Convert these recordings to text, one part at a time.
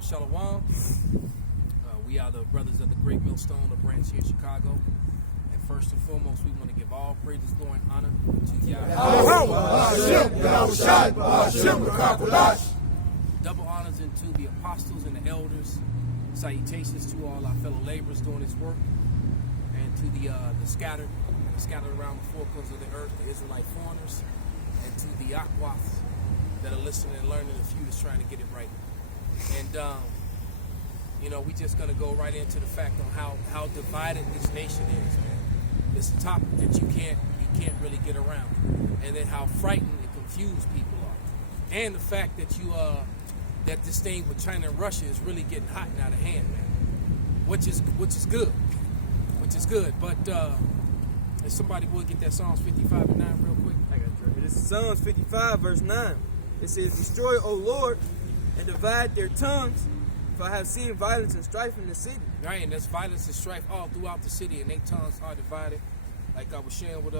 Shalom, shalom. We are the brothers of the Great Millstone, the branch here in Chicago. And first and foremost, we want to give all praises, glory, and honor to Yahweh. Double honors into the apostles and the elders. Salutations to all our fellow laborers doing this work, and to the scattered around the four corners of the earth, the Israelite foreigners, and to the Aquaths that are listening and learning, a few that's trying to get it right. And we just gonna go right into the fact on how divided this nation is, man. It's a topic that you can't really get around, and then how frightened and confused people are, and the fact that that this thing with China and Russia is really getting hot and out of hand, man. Which is good. But if somebody would get that Psalms 55:9 real quick. I got you. This is Psalms 55 verse 9. It says, "Destroy, O Lord, and divide their tongues, for I have seen violence and strife in the city." Right, and there's violence and strife all throughout the city, and their tongues are divided. Like I was sharing with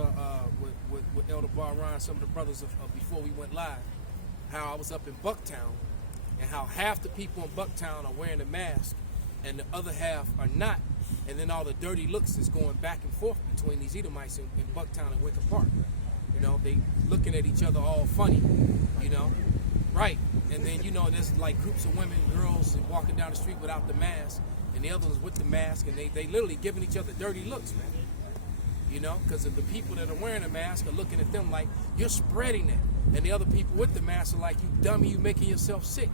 Elder Bar Ryan, some of the brothers of before we went live, how I was up in Bucktown, and how half the people in Bucktown are wearing a mask, and the other half are not. And then all the dirty looks is going back and forth between these Edomites in Bucktown and Wicker Park. They looking at each other all funny, right? And then, there's like groups of women, girls walking down the street without the mask, and the others with the mask, and they literally giving each other dirty looks, man. Because of the people that are wearing a mask are looking at them like, you're spreading it. And the other people with the mask are like, you dummy, you making yourself sick.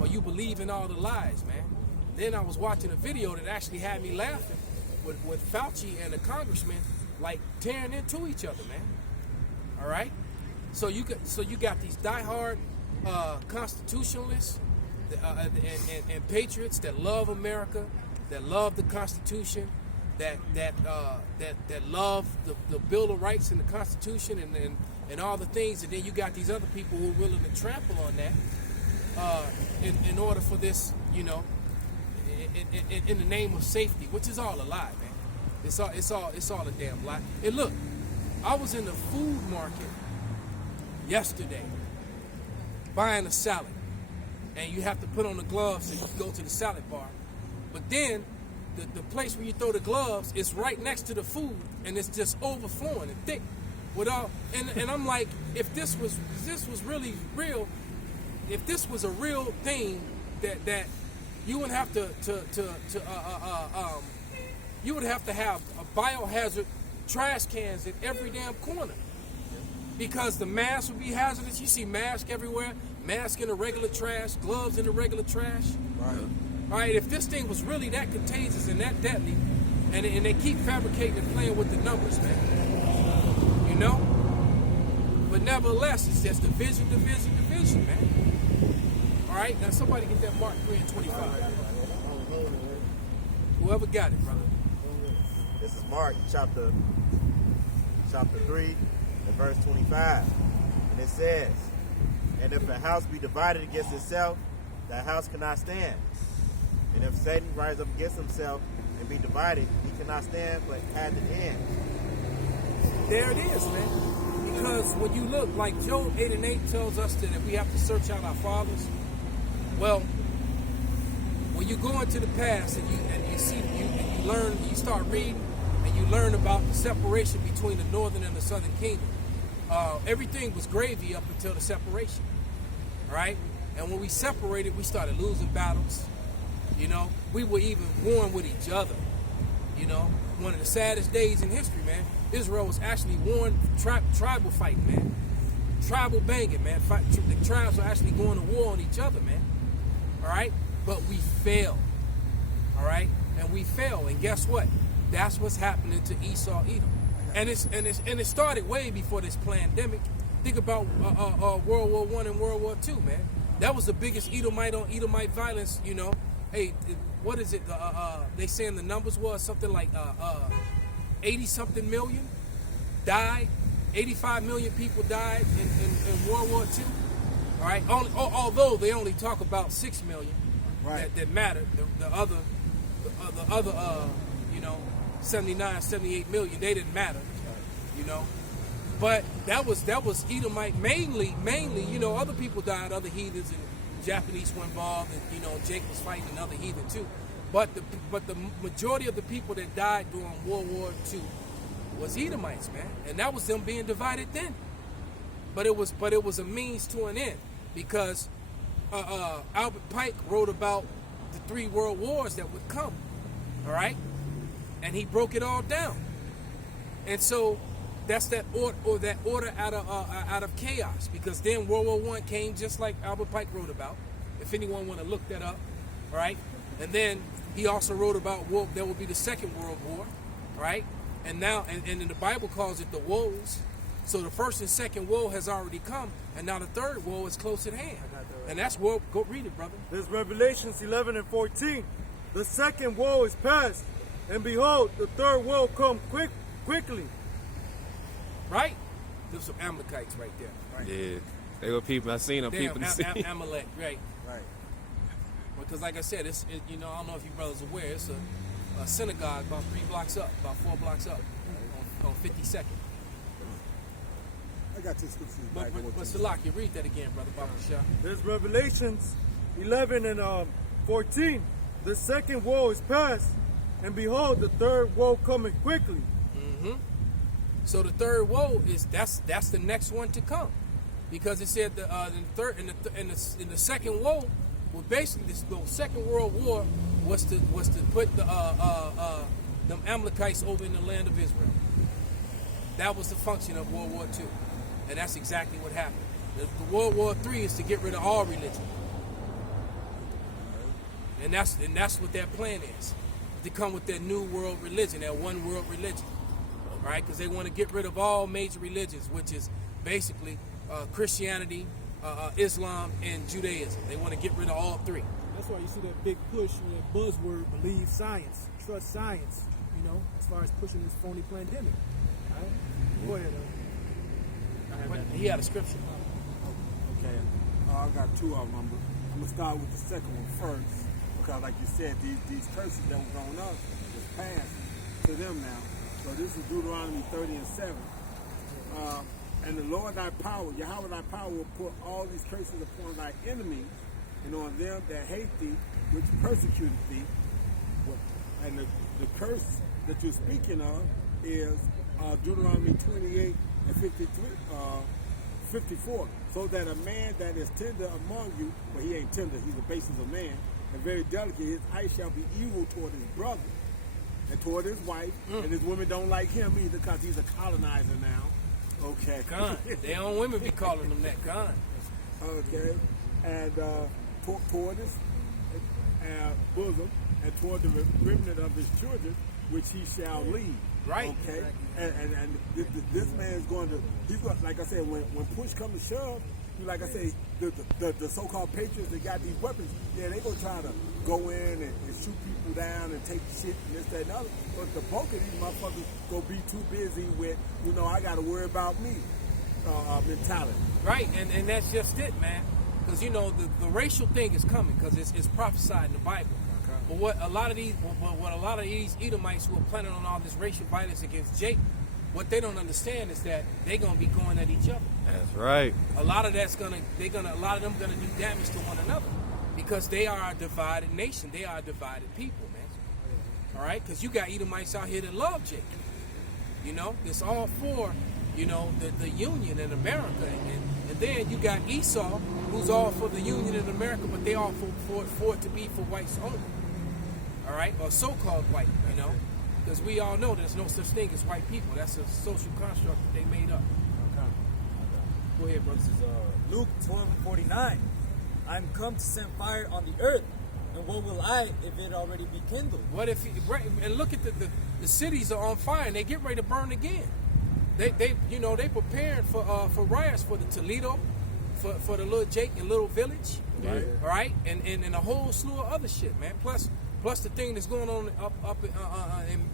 Or you believe in all the lies, man. Then I was watching a video that actually had me laughing with Fauci and the congressman like tearing into each other, man. All right? So you got these diehard constitutionalists and patriots that love America, that love the Constitution, that love the Bill of Rights and the Constitution and all the things, and then you got these other people who are willing to trample on that in order for this, in the name of safety, which is all a lie, man. It's all a damn lie. And look, I was in the food market yesterday buying a salad, and you have to put on the gloves so you can go to the salad bar. But then the place where you throw the gloves is right next to the food, and it's just overflowing and thick with all. And I'm like, if this was really real, if this was a real thing that you would have you would have to have a biohazard trash cans in every damn corner, because the mask would be hazardous. You see masks everywhere, mask in the regular trash, gloves in the regular trash. Right. All right, if this thing was really that contagious and that deadly, and they keep fabricating and playing with the numbers, man, but nevertheless, it's just division, man. All right, now somebody get that Mark 3:25. Whoever got it, brother. This is Mark chapter 3 and verse 25. And it says, "And if a house be divided against itself, that house cannot stand. And if Satan rise up against himself and be divided, he cannot stand but at the end." There it is, man. Because when you look, like Job 8:8 tells us that we have to search out our fathers. Well, when you go into the past and you see, you learn, you start reading, and you learn about the separation between the northern and the southern kingdom. Everything was gravy up until the separation, right? And when we separated, we started losing battles. We were even warring with each other. One of the saddest days in history, man. Israel was actually warring, tribal fighting, man. Tribal banging, man. The tribes were actually going to war on each other, man. All right? But we failed. All right? And we failed. And guess what? That's what's happening to Esau, Edom. And it started way before this pandemic. Think about World War I and World War II, man. That was the biggest Edomite on Edomite violence, Hey, what is it? They saying the numbers was something like 80-something million died. 85 million people died in World War II. All right. Although they only talk about 6 million, right, that mattered. The other 79, 78 million, they didn't matter. But that was Edomite mainly. Other people died, other heathens Japanese were involved, and you know Jake was fighting another heathen too. But the majority of the people that died during World War II was Edomites, man, and that was them being divided then. But it was a means to an end, because Albert Pike wrote about the 3 world wars that would come, all right, and he broke it all down. And so that's that order out of chaos, because then World War I came just like Albert Pike wrote about. If anyone want to look that up, all right, and then he also wrote about there will be the Second World War, right? And now, and in the Bible calls it the woes. So the first and second woe has already come, and now the third woe is close at hand. And that's woe. Go read it, brother. There's Revelations 11 and 14. The second woe is past, and behold, the third woe come quickly. Right? There's some Amalekites right there. Right? Yeah, they were people. I seen them. People. Amalek, right? Right. Because like I said, you know, I don't know if you brothers are aware, it's a synagogue about 3 blocks up, about 4 blocks up, on 52nd. I got two scriptures But Salak, you read that again, brother Baba Shah. There's Revelations 11 and 14. The second woe is past, and behold, the third woe coming quickly. Mm-hmm. So the third woe is that's the next one to come, because it said in the second woe, well, basically the Second World War was to put them Amalekites over in the land of Israel. That was the function of World War II, and that's exactly what happened. The World War III is to get rid of all religion, and that's what their plan is, to come with their new world religion, their one world religion, right? Because they want to get rid of all major religions, which is basically Christianity, Islam, and Judaism. They want to get rid of all 3. That's why you see that big push and that buzzword, believe science, trust science, you know, as far as pushing this phony pandemic. All right? Go ahead. But he had a scripture. Okay. I got 2 of them. I'm going to start with the second one first, because like you said, these curses that was on us was passed to them now. So this is Deuteronomy 30 and 7. And the Lord thy power, Yahweh thy power, will put all these curses upon thy enemies, and on them that hate thee, which persecuted thee. And the curse that you're speaking of is Deuteronomy 28 and 54. So that a man that is tender among you, but he ain't tender, he's the basis of man, and very delicate, his eye shall be evil toward his brother and toward his wife, and his women don't like him either, because he's a colonizer now. Okay. Con. Their own women be calling them that. Con. Okay. And toward his bosom, and toward the remnant of his children, which he shall lead. Right. Okay. And this man is going to, like I said, when push comes to shove, like I say, the so-called patriots that got these weapons, yeah, they gonna try to go in and shoot people down and take shit and this, that, and other. But the bulk of these motherfuckers gonna be too busy with, I gotta worry about me mentality. Right, and that's just it, man. Because the racial thing is coming, because it's prophesied in the Bible. Okay. But what a lot of these Edomites who are planning on all this racial violence against Jake, what they don't understand is that they're gonna be going at each other. That's right. A lot of them gonna do damage to one another, because they are a divided nation. They are a divided people, man. All right, because you got Edomites out here that love Jake. It's all for the Union in America, and then you got Esau, who's all for the Union in America, but they all for it to be for whites only. All right, or so-called white, because we all know there's no such thing as white people. That's a social construct that they made up. Go ahead, brother. This is Luke 12:49. I'm come to send fire on the earth, and what will I if it already be kindled? What if? And look at the cities are on fire, and they get ready to burn again. They preparing for riots for the Toledo, for the little Jake and Little Village, right? All right, and a whole slew of other shit, man. Plus the thing that's going on up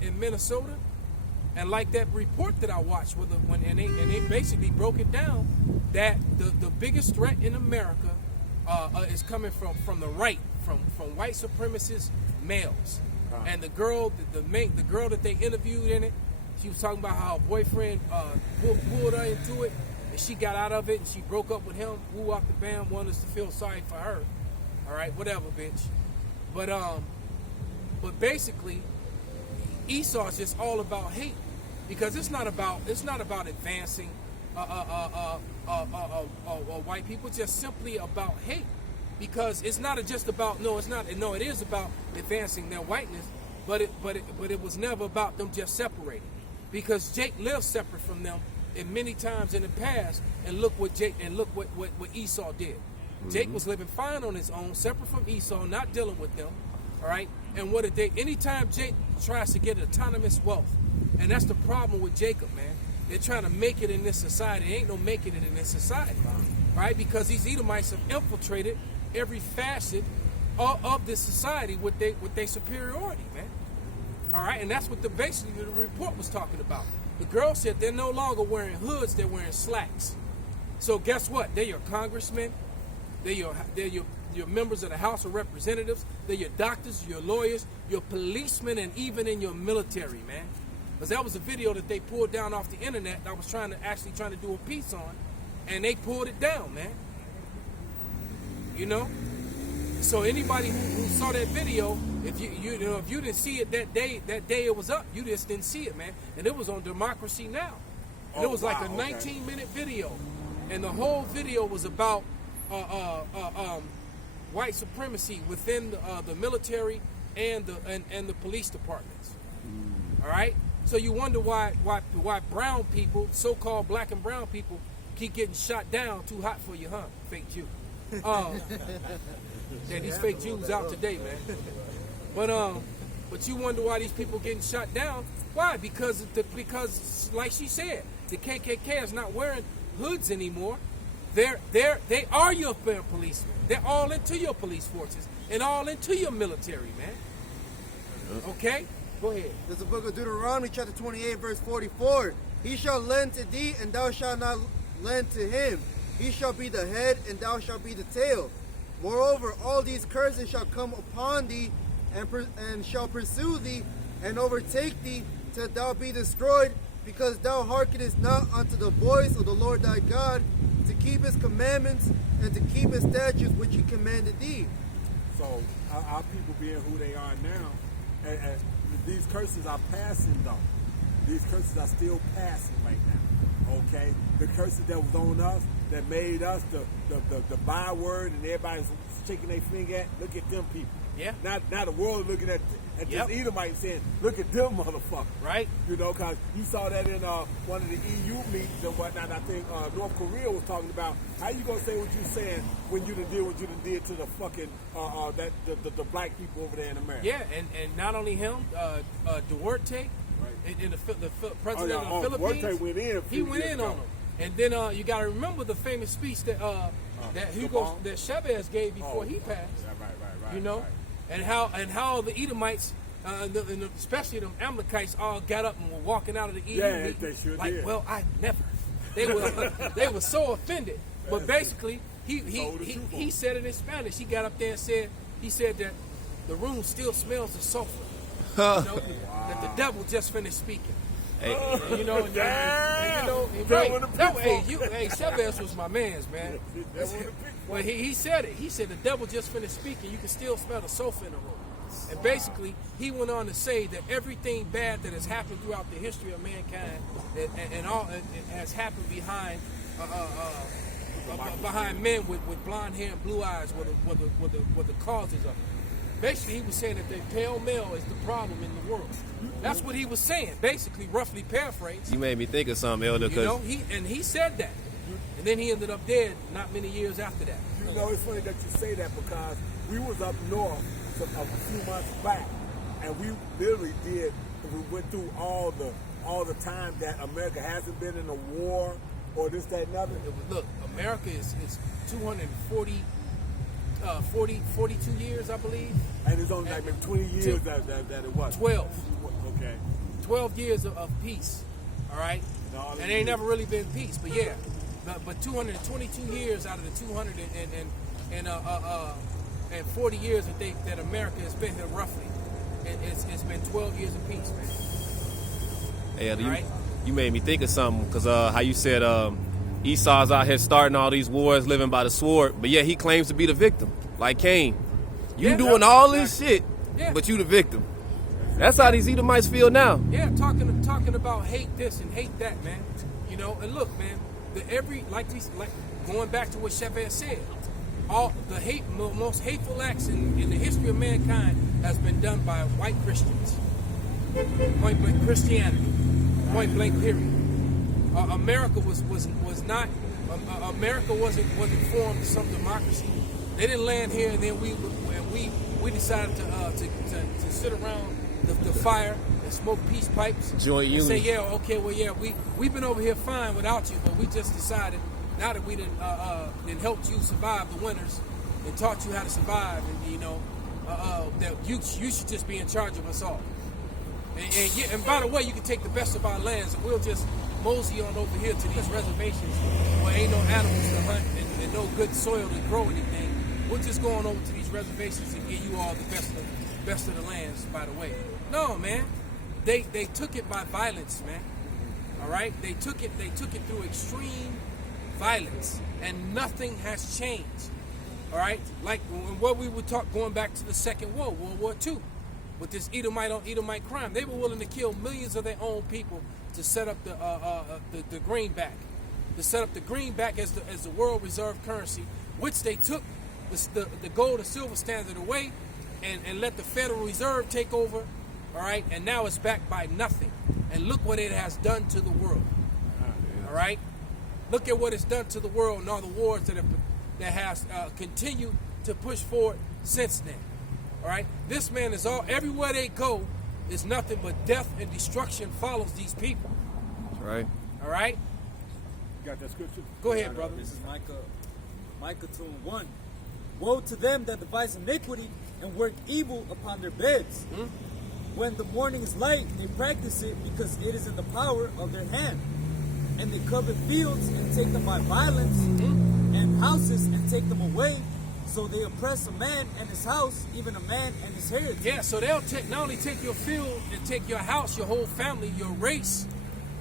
in Minnesota, and like that report that I watched and they basically broke it down that the biggest threat in America is coming from the right, from white supremacist males, and the girl that they interviewed in it. She was talking about how her boyfriend pulled her into it, and she got out of it, and she broke up with him. Woo out the band, wanted us to feel sorry for her. All right, whatever, bitch. But basically, Esau is just all about hate, because it's not about advancing white people. It's just simply about hate, because it's not just about it is about advancing their whiteness, but it was never about them just separating, because Jake lived separate from them and many times in the past, and look what Esau did. Jake was living fine on his own, separate from Esau, not dealing with them. All right, and what did they? Anytime Jake tries to get autonomous wealth, and that's the problem with Jacob, man. They're trying to make it in this society. There ain't no making it in this society, right? Because these Edomites have infiltrated every facet of this society with their superiority, man. All right, and that's what basically the report was talking about. The girl said they're no longer wearing hoods; they're wearing slacks. So guess what? They're your congressmen. They're your members of the House of Representatives. They're your doctors, your lawyers, your policemen, and even in your military, man. Because that was a video that they pulled down off the internet that I was trying to do a piece on, and they pulled it down, man. You know? So anybody who saw that video, if you didn't see it that day it was up, you just didn't see it, man. And it was on Democracy Now. And it was like a 19-minute video, and the whole video was about white supremacy within the military and the police departments. All right, so you wonder why brown people, so-called black and brown people, keep getting shot down. Too hot for you, huh? Fake Jew. Yeah, these fake Jews out today, man. But you wonder why these people getting shot down. Why? Because like she said, the KKK is not wearing hoods anymore. They are your fair policemen. They're all into your police forces and all into your military, man. Okay? Go ahead. There's the book of Deuteronomy, chapter 28, verse 44. He shall lend to thee, and thou shalt not lend to him. He shall be the head, and thou shalt be the tail. Moreover, all these curses shall come upon thee, and shall pursue thee, and overtake thee, till thou be destroyed, because thou hearkenest not unto the voice of the Lord thy God, to keep his commandments and to keep his statutes which he commanded thee. So our people being who they are now, and these curses are passing though. These curses are still passing right now. Okay? The curses that was on us, that made us the byword, and everybody's shaking their finger at, look at them people. Yeah. Now the world is looking at this Edomite saying, look at them motherfuckers. Right. You know, because you saw that in one of the EU meetings and whatnot. I think North Korea was talking about, how you going to say what you saying when you done did what you done did to the fucking, the black people over there in America. Yeah, and not only him, Duarte, Right. and the president of the Philippines, Duarte went in he went in on him. And then you got to remember the famous speech that Chavez gave before he passed. Right. You know, right. and how the Edomites, especially them Amalekites, all got up and were walking out of the EU meeting, they sure like, did. well, I never. They were so offended. But basically, he said it in Spanish. He got up there and said that the room still smells of sulfur. You know, that the devil just finished speaking. Hey. You know, hey, Chavez was my man's, man. Well, he said it. He said the devil just finished speaking. You can still smell the sulfur in the room. And basically, he went on to say that everything bad that has happened throughout the history of mankind, and all it has happened behind men with blonde hair and blue eyes, were the causes of it. Basically, he was saying that the pale male is the problem in the world. That's what he was saying. Basically, roughly paraphrased. You made me think of something, Elder. You know, he said that, and then he ended up dead not many years after that. You know, it's funny that you say that, because we was up north a few months back, and we literally we went through all the time that America hasn't been in a war or this, that, and other. Look, America is 42 years, I believe. And it's only like maybe 20 years that it was. 12. Okay. 12 years of peace, all right? And ain't never really been peace, but yeah. But 222 years out of the 240 years that America has been here roughly, it's been 12 years of peace, man. Hey, Elder, Right. you made me think of something, because how you said Esau's out here starting all these wars, living by the sword, but yeah, he claims to be the victim. Like Cain. You Yeah. doing all this shit, Yeah. but you the victim. That's how these Edomites feel now. Yeah, talking about hate this and hate that, man. You know, and look, man, like going back to what Chevette said, all the most hateful acts in the history of mankind has been done by white Christians. Point blank Christianity. Point blank period. America was not. America wasn't formed as some democracy. They didn't land here, and then we decided to sit around the fire and smoke peace pipes. Joint and say, union. yeah, okay, well, yeah, we've been over here fine without you, but we just decided now that we done helped you survive the winters and taught you how to survive, and you know that you should just be in charge of us all. And by the way, you can take the best of our lands, and we'll just mosey on over here to these reservations where ain't no animals to hunt and no good soil to grow anything. We'll just go on over to these reservations and give you all the best of the lands. By the way, no, man, they took it by violence, man. All right, they took it through extreme violence, and nothing has changed. All right, like what we would talk going back to the Second World War II. With this Edomite on Edomite crime, they were willing to kill millions of their own people to set up the greenback, to set up the greenback as the world reserve currency, which they took the gold and silver standard away, and let the Federal Reserve take over. All right, and now it's backed by nothing, and look what it has done to the world. All right, look at what it's done to the world and all the wars that has continued to push forward since then. All right, this man is everywhere they go is nothing but death and destruction follows these people. Right. All right, You got that scripture? go ahead, brother. This is Micah 2:1. Woe to them that devise iniquity and work evil upon their beds. When the morning is light, they practice it because it is in the power of their hand. And they covet fields and take them by violence, and houses and take them away. So they oppress a man and his house, even a man and his heritage. Yeah, so they'll not only take your field and take your house, your whole family, your race,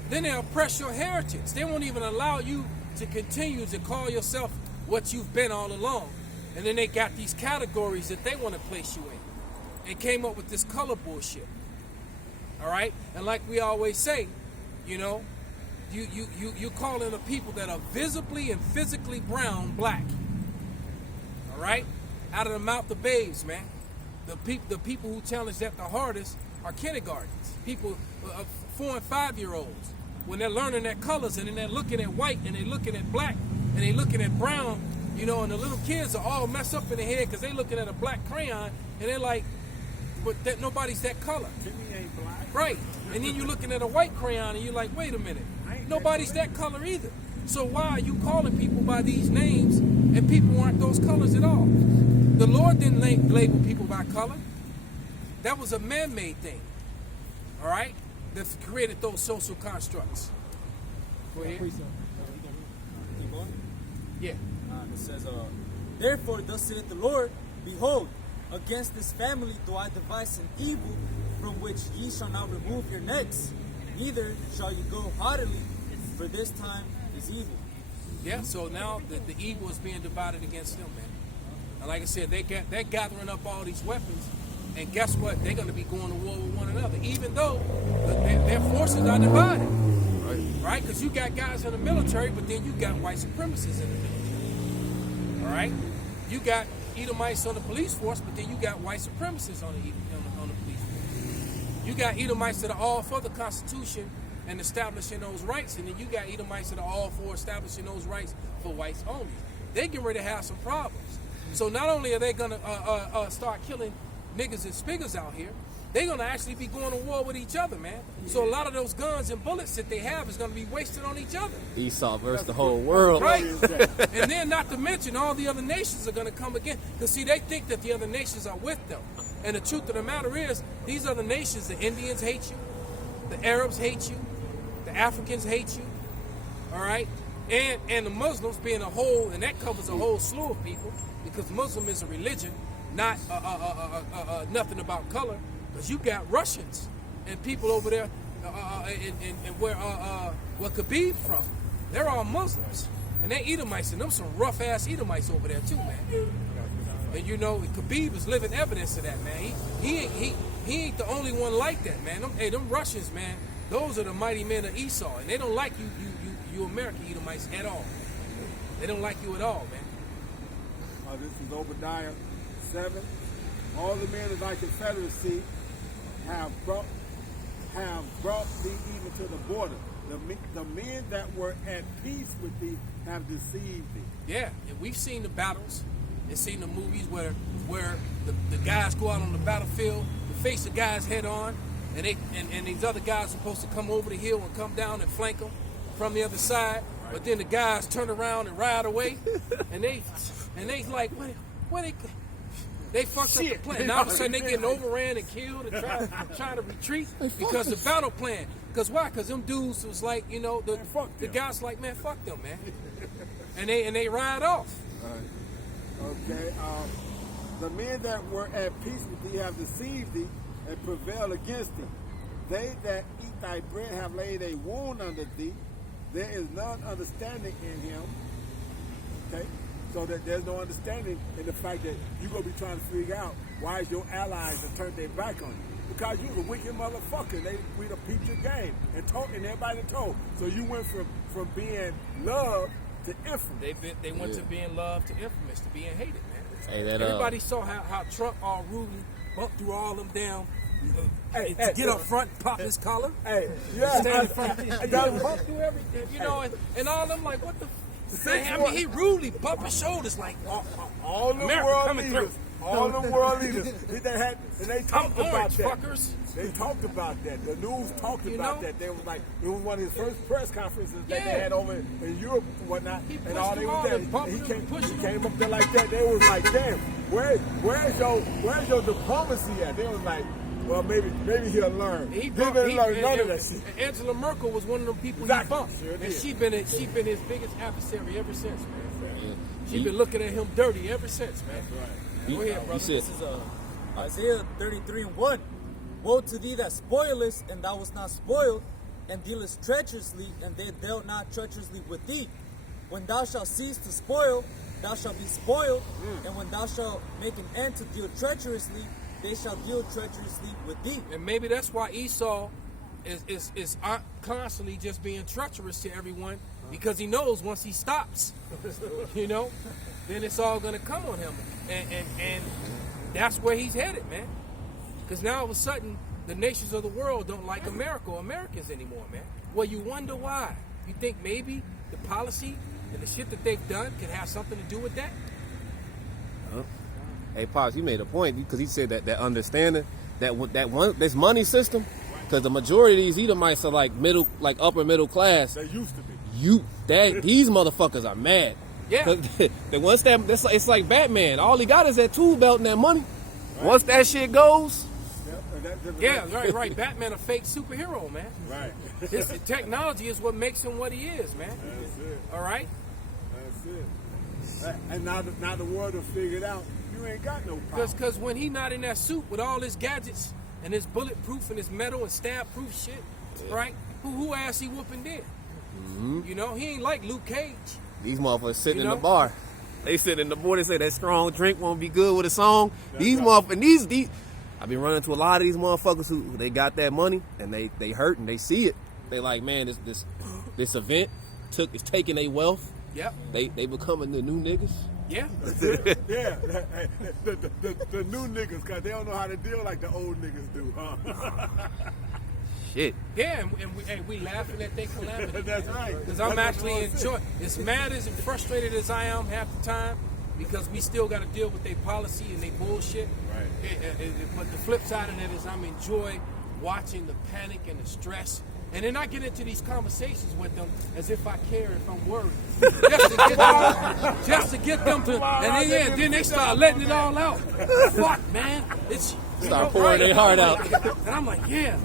then they'll oppress your heritage. They won't even allow you to continue to call yourself what you've been all along. And then they got these categories that they want to place you in. They came up with this color bullshit. All right? And like we always say, you know, you call in the people that are visibly and physically brown black. All right? Out of the mouth of babes, man. The people who challenge that the hardest are kindergartens. People, 4 and 5 year olds. When they're learning their colors and then they're looking at white and they're looking at black and they're looking at brown, you know, and the little kids are all messed up in their head because they're looking at a black crayon and they're like, but that nobody's that color. Jimmy ain't black. Right. And then you're looking at a white crayon and you're like, wait a minute. Nobody's that color either. So why are you calling people by these names and people aren't those colors at all? The Lord didn't label people by color. That was a man-made thing. All right? That created those social constructs. Go ahead. Keep going. Yeah. It says, therefore, thus saith the Lord, behold, against this family do I devise an evil from which ye shall not remove your necks, neither shall you go haughtily, for this time is evil. Yeah, so now the evil is being divided against them, man. And like I said, they're gathering up all these weapons, and guess what? They're going to be going to war with one another, even though their forces are divided. Right? Because you got guys in the military, but then you got white supremacists in the military. All right? You got Edomites on the police force, but then you got white supremacists on the police force. You got Edomites that are all for the Constitution and establishing those rights, and then you got Edomites that are all for establishing those rights for whites only. They get ready to have some problems. So not only are they going to start killing niggas and spiggers out here, they're going to actually be going to war with each other, man. So a lot of those guns and bullets that they have is going to be wasted on each other. Esau versus the whole world. Right. And then not to mention all the other nations are going to come again. Because see, they think that the other nations are with them. And the truth of the matter is, these other nations, the Indians hate you, the Arabs hate you, the Africans hate you, all right? And the Muslims being a whole, and that covers a whole slew of people, because Muslim is a religion, not nothing about color. Because you got Russians and people over there, and where Khabib from, they're all Muslims, and they Edomites, and them some rough ass Edomites over there too, man. And you know, Khabib is living evidence of that, man. He ain't the only one like that, man. Them Russians, man, those are the mighty men of Esau, and they don't like you American Edomites at all. They don't like you at all, man. This is Obadiah 7. All the men of thy confederacy have brought thee even to the border. The men that were at peace with thee have deceived thee. Yeah, and we've seen the battles and seen the movies where the guys go out on the battlefield to face the guys head on, and these other guys are supposed to come over the hill and come down and flank them from the other side. Right. But then the guys turn around and ride away, and they like, what they fucked up the plan. Now all of a sudden they getting overran and killed and trying to retreat because the battle plan. Because why? Because them dudes was like, you know, the guys like, man, fuck them, man. and they ride off. Okay. The men that were at peace with thee have deceived thee and prevailed against thee. They that eat thy bread have laid a wound under thee. There is none understanding in him. Okay? So that there's no understanding in the fact that you're going to be trying to figure out why is your allies have turned their back on you. Because you was a wicked motherfucker. We done peeped your game and everybody told. So you went from being loved to infamous. They went to being loved to infamous to being hated, man. Hey, everybody saw how Trump all rudely bumped through all them damn. Get up front and pop his collar. Hey, yeah. Stand in front. Bump through everything, you know, and all them like, what the. I mean, he rudely bumped his shoulders like all the America world coming leaders. through. All the world leaders. They talked about that. Fuckers. They talked about that. The news talked about that. They was like, it was one of his first press conferences that they had over in Europe and whatnot. And all they was there. He came up there like that. They was like, damn, where's your diplomacy at? They was like, well, maybe he'll learn. He didn't learn none of that shit. Angela Merkel was one of them people he bumped. Sure and she been his biggest adversary ever since, man. She been looking at him dirty ever since, man. That's right. Go ahead, brother. This is Isaiah 33:1. Woe to thee that spoilest, and thou wast not spoiled, and dealest treacherously, and they dealt not treacherously with thee. When thou shalt cease to spoil, thou shalt be spoiled, and when thou shalt make an end to deal treacherously, they shall deal treacherously with thee. And maybe that's why Esau is constantly just being treacherous to everyone, because he knows once he stops, you know, then it's all gonna come on him, and that's where he's headed, man. Because now all of a sudden the nations of the world don't like America or Americans anymore, man. Well, you wonder why. You think maybe the policy and the shit that they've done could have something to do with that? Hey, Pops, you made a point because he said that understanding this money system, because the majority of these Edomites are like upper middle class. They used to be. These motherfuckers are mad. Yeah. It's like Batman. All he got is that tool belt and that money. Right. Once that shit goes. Yeah, right. Batman a fake superhero, man. Right. His technology is what makes him what he is, man. That's it. All right. That's it. And now the world has figured out you ain't got no power. Because when he not in that suit with all his gadgets and his bulletproof and his metal and stab-proof shit, right? Who ass he whooping then? Mm-hmm. You know, he ain't like Luke Cage. These motherfuckers sitting in the bar. They sit in the bar. They say that strong drink won't be good with a song. That's these motherfuckers, these. I've been running to a lot of these motherfuckers who they got that money and they hurt and they see it. They like, man, this event is taking their wealth. Yep. They becoming the new niggas. Yeah. Yeah. The new niggas, because they don't know how to deal like the old niggas do, huh? Shit. Yeah, and we laughing at their calamity. That's right. Because I'm actually enjoying. As mad as and frustrated as I am half the time, because we still got to deal with their policy and their bullshit. Right. But the flip side of that is I'm enjoying watching the panic and the stress. And then I get into these conversations with them as if I care, if I'm worried. just to get them to, and then they start letting it all out. Fuck, man. Start pouring their heart out. And I'm like, yeah.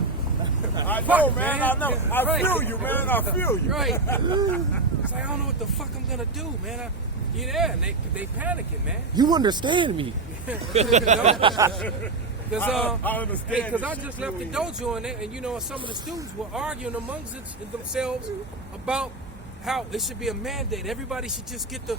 I know, man. I know. I feel you, man. I feel you. Right. It's like, I don't know what the fuck I'm going to do, man. And they panicking, man. You understand me. I understand. Because I just left the dojo and you know, some of the students were arguing amongst themselves about how it should be a mandate. Everybody should just get the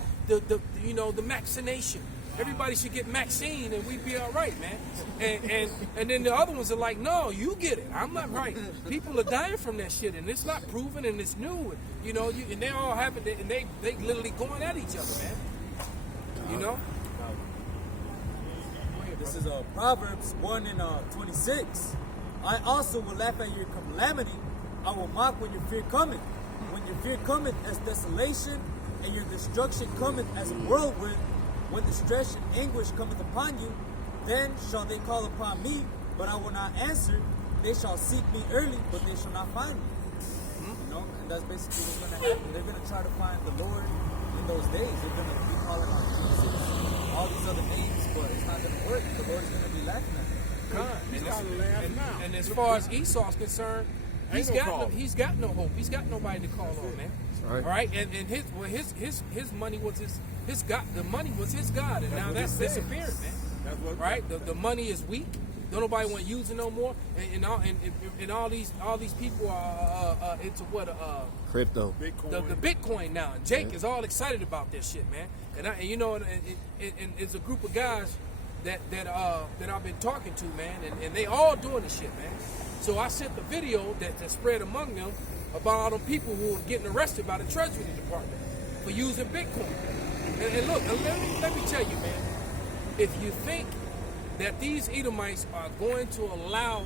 vaccination. Everybody should get Maxine and we'd be all right, man. And then the other ones are like, no, you get it. I'm not right. People are dying from that shit, and it's not proven, and it's new. And, you know, and they all have it, and they literally going at each other, man. You know? This is Proverbs 1 and 26. I also will laugh at your calamity. I will mock when your fear cometh. When your fear cometh as desolation, and your destruction cometh as a whirlwind, when distress and anguish cometh upon you, then shall they call upon me, but I will not answer. They shall seek me early, but they shall not find me. You know, and that's basically what's going to happen. They're going to try to find the Lord in those days. They're going to be calling on Jesus, all these other names, but it's not going to work. The Lord is going to be laughing at them. And as far as Esau's concerned, he's got no hope. He's got nobody to call on, man. Right. All right, and his money was his God. The money was his God, and now that's disappeared, man. That's what, Right, the money is weak. Don't nobody want to use it no more. And all these people are into what Crypto. Bitcoin. the Bitcoin now. And Jake is all excited about this shit, man. And you know, and it's a group of guys that I've been talking to, man, and they all doing this shit, man. So I sent the video that spread among them about all them people who were getting arrested by the Treasury Department for using Bitcoin. And look, let me tell you, man, if you think that these Edomites are going to allow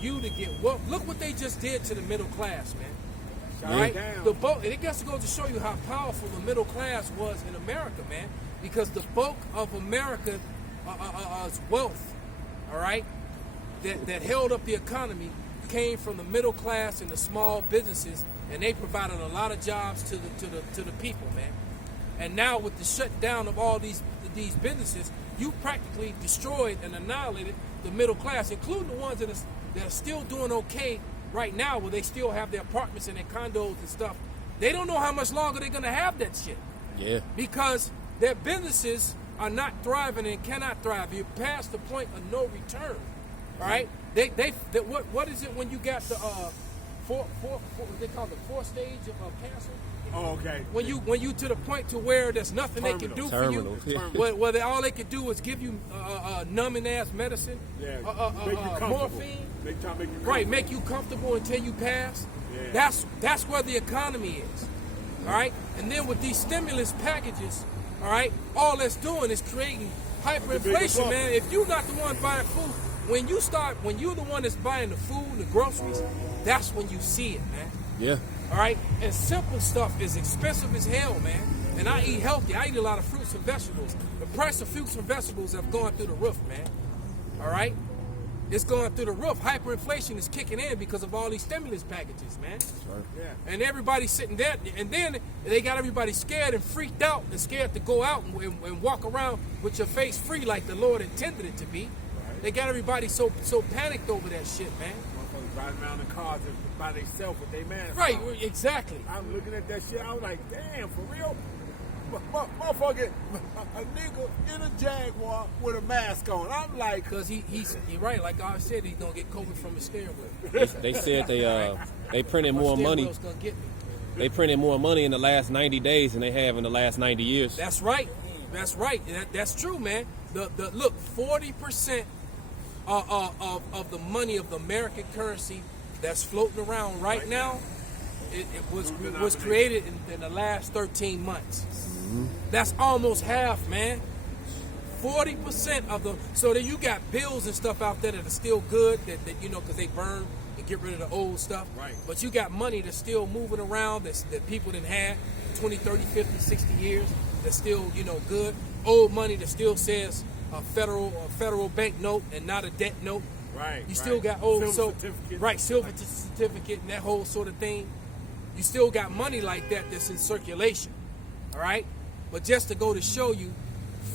you to get well, look what they just did to the middle class, man. All right, and it gets to go to show you how powerful the middle class was in America, man. Because the bulk of America's wealth, all right, that held up the economy came from the middle class and the small businesses, and they provided a lot of jobs to the people, man. And now with the shutdown of all these businesses, you practically destroyed and annihilated the middle class, including the ones that are still doing okay right now, where they still have their apartments and their condos and stuff. They don't know how much longer they're gonna have that shit. Yeah. Because their businesses are not thriving and cannot thrive. You're past the point of no return. All right. What is it when you got the they call it the fourth stage of cancer? Oh, okay. When you to the point to where there's nothing they can do Terminal. for you, where all they can do is give you numbing ass medicine, Yeah. Make you comfortable. morphine, Make you comfortable. right? Make you comfortable until you pass. Yeah. That's where the economy is. All right, and then with these stimulus packages, all right, all that's doing is creating hyperinflation, man. If you're not the one buying food, when you're the one that's buying the food and the groceries, that's when you see it, man. Yeah. All right, and simple stuff is expensive as hell, man. And I eat healthy. I eat a lot of fruits and vegetables. The price of fruits and vegetables have gone through the roof, man. All right, it's going through the roof. Hyperinflation is kicking in because of all these stimulus packages, man. Yeah. And everybody's sitting there, and then they got everybody scared and freaked out and scared to go out and walk around with your face free like the Lord intended it to be. Right. They got everybody so panicked over that shit, man. Motherfuckers riding around in cars by themselves with their masks Right, on. exactly. I'm looking at that shit. I was like, damn, for real? Motherfucker, a nigga in a Jaguar with a mask on. I'm like, Because he's right, like I said, he's gonna get COVID from his steering wheel. They said they printed My more steering money. wheel's gonna get me. They printed more money in the last 90 days than they have in the last 90 years. That's right. That's right. That's true, man. The look, 40% of the money of the American currency that's floating around right now, it was created in the last 13 months. That's almost half, man. 40% of the, so that you got bills and stuff out there that are still good, that you know, because they burn and get rid of the old stuff. Right. But you got money that's still moving around that people didn't have 20, 30, 50, 60 years that's still, you know, good. Old money that still says a federal bank note and not a debt note. right. You still got old Silver certificate. right, silver certificate and that whole sort of thing. You still got money like that that's in circulation. All right? But just to go to show you,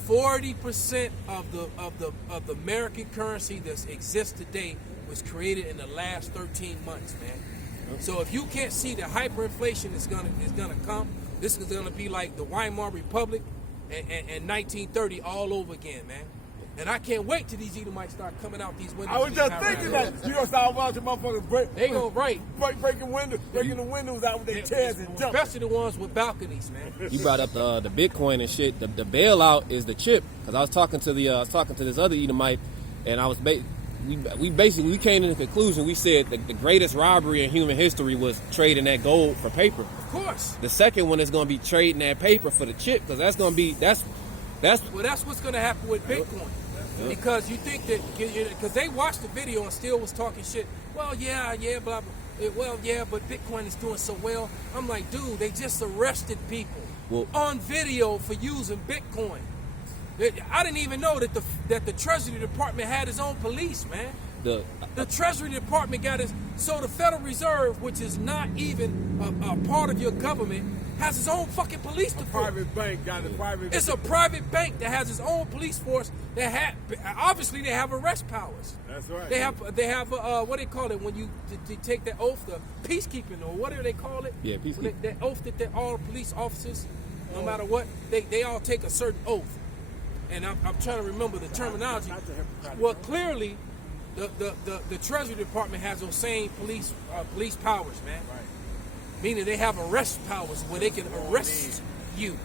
40% of the American currency that exists today was created in the last 13 months, man. So if you can't see that hyperinflation is gonna come, this is gonna be like the Weimar Republic and 1930 all over again, man. And I can't wait till these Edomites start coming out these windows. I was of just these thinking tabernacle. that you gonna start watching motherfuckers They gonna breaking the windows out with their chairs and jumping. especially the ones with balconies, man. You brought up the Bitcoin and shit. The bailout is the chip. Because I was talking to this other Edomite, and I was we came to the conclusion. We said the greatest robbery in human history was trading that gold for paper. Of course. The second one is going to be trading that paper for the chip, because that's going to be that's Well, that's what's going to happen with Bitcoin. Because you think that, because they watched the video and still was talking shit. Well, yeah, blah, blah. Well, yeah, but Bitcoin is doing so well. I'm like, dude, they just arrested people on video for using Bitcoin. I didn't even know that the Treasury Department had its own police, man. The Treasury Department got its, so the Federal Reserve, which is not even a part of your government, has its own fucking police department. Private bank got a private. It's a private bank that has its own police force that obviously they have arrest powers. That's right. They have what they call it when you take that oath, the peacekeeping, or what do they call it? Yeah, peacekeeping. That oath that all police officers, no matter what, they all take a certain oath. And I'm trying to remember the terminology. Well, clearly, the Treasury Department has those same police powers, man. Right. Meaning they have arrest powers where they can arrest you.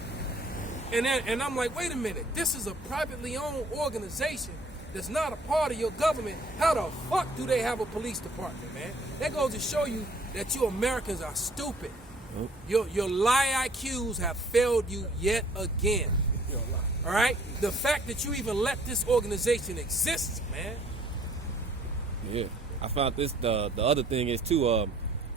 And I'm like, wait a minute, this is a privately owned organization that's not a part of your government. How the fuck do they have a police department, man? That goes to show you that you Americans are stupid. Your lie IQs have failed you yet again. All right? The fact that you even let this organization exist, man. Yeah, I found this. The other thing is too.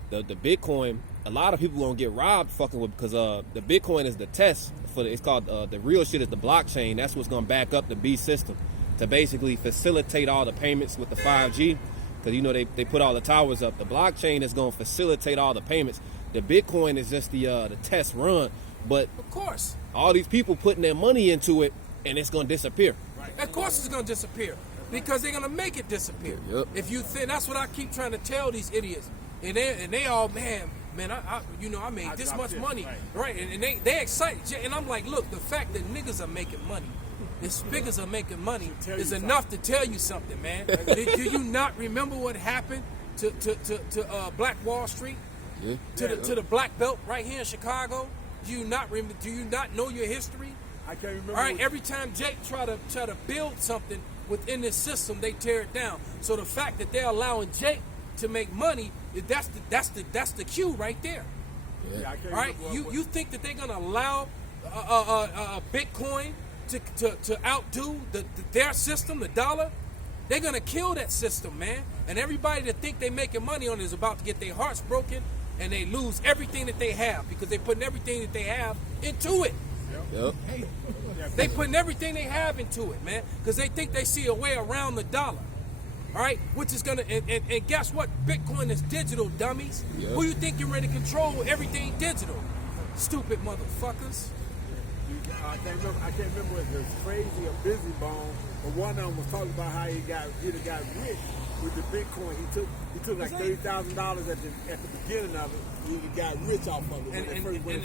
The Bitcoin. A lot of people gonna get robbed fucking with, because the Bitcoin is the test for it's called the real shit is the blockchain. That's what's gonna back up the B system to basically facilitate all the payments with the 5G. Because they put all the towers up. The blockchain is gonna facilitate all the payments. The Bitcoin is just the test run. But Of course. all these people putting their money into it, and it's gonna disappear. Of course it's going to disappear because they're going to make it disappear. Yep. If you think, that's what I keep trying to tell these idiots. And they all, man, I made this much money. Right. And they excited. And I'm like, look, the fact that niggas are making money, the speakers are making money is enough to tell you something, man. Do you not remember what happened to Black Wall Street? Yeah. To the Black Belt right here in Chicago? Do you not know your history? I can't remember. All right, every time Jake try to build something within this system, they tear it down. So the fact that they're allowing Jake to make money, that's the cue right there. Yeah, I can't All right, remember you think that they're gonna allow Bitcoin to outdo their system, the dollar? They're gonna kill that system, man. And everybody that think they making money on it is about to get their hearts broken, and they lose everything that they have because they're putting everything that they have into it. Yep. They putting everything they have into it, man, because they think they see a way around the dollar. All right, which is gonna and guess what? Bitcoin is digital, dummies. Yeah. Who you think you're ready to control everything digital? Stupid motherfuckers. I can't remember if it was Crazy or Busy Bone, but one of them was talking about how he got rich with the Bitcoin. He took like $30,000 at the beginning of it. He got rich off of it.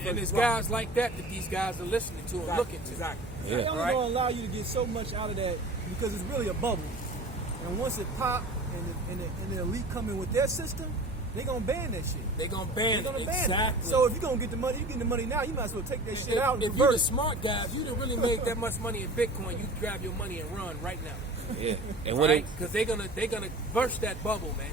And it's guys like that these guys are listening to and looking to. Exactly. They only Right. gonna allow you to get so much out of that because it's really a bubble. And once it pop and the elite come in with their system, they gonna ban that shit. They gonna They're ban gonna it. ban Exactly. it. So if you're gonna get the money, you getting the money now, you might as well take that shit out and if you're convert the it. smart guy, if you didn't really make that much money in Bitcoin, you grab your money and run right now. Yeah. And when Right? Because they're gonna burst that bubble, man.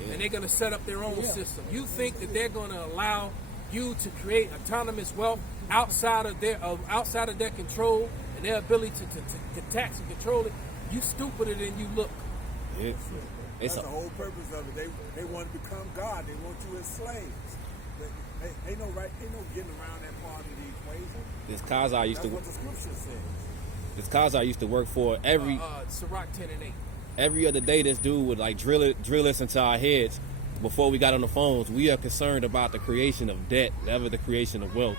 Yeah. And they're gonna set up their own system. You think that they're gonna allow you to create autonomous wealth outside of their control and their ability to tax and control it? You stupider than you look. That's the whole purpose of it. They want to become God. They want you as slaves. They know getting around that part of the equation. this Kazar used That's to what the scripture says. this Kazar used to work for Sirach 10 and 8. every other day. This dude would like drill us into our heads. Before we got on the phones, we are concerned about the creation of debt, never the creation of wealth.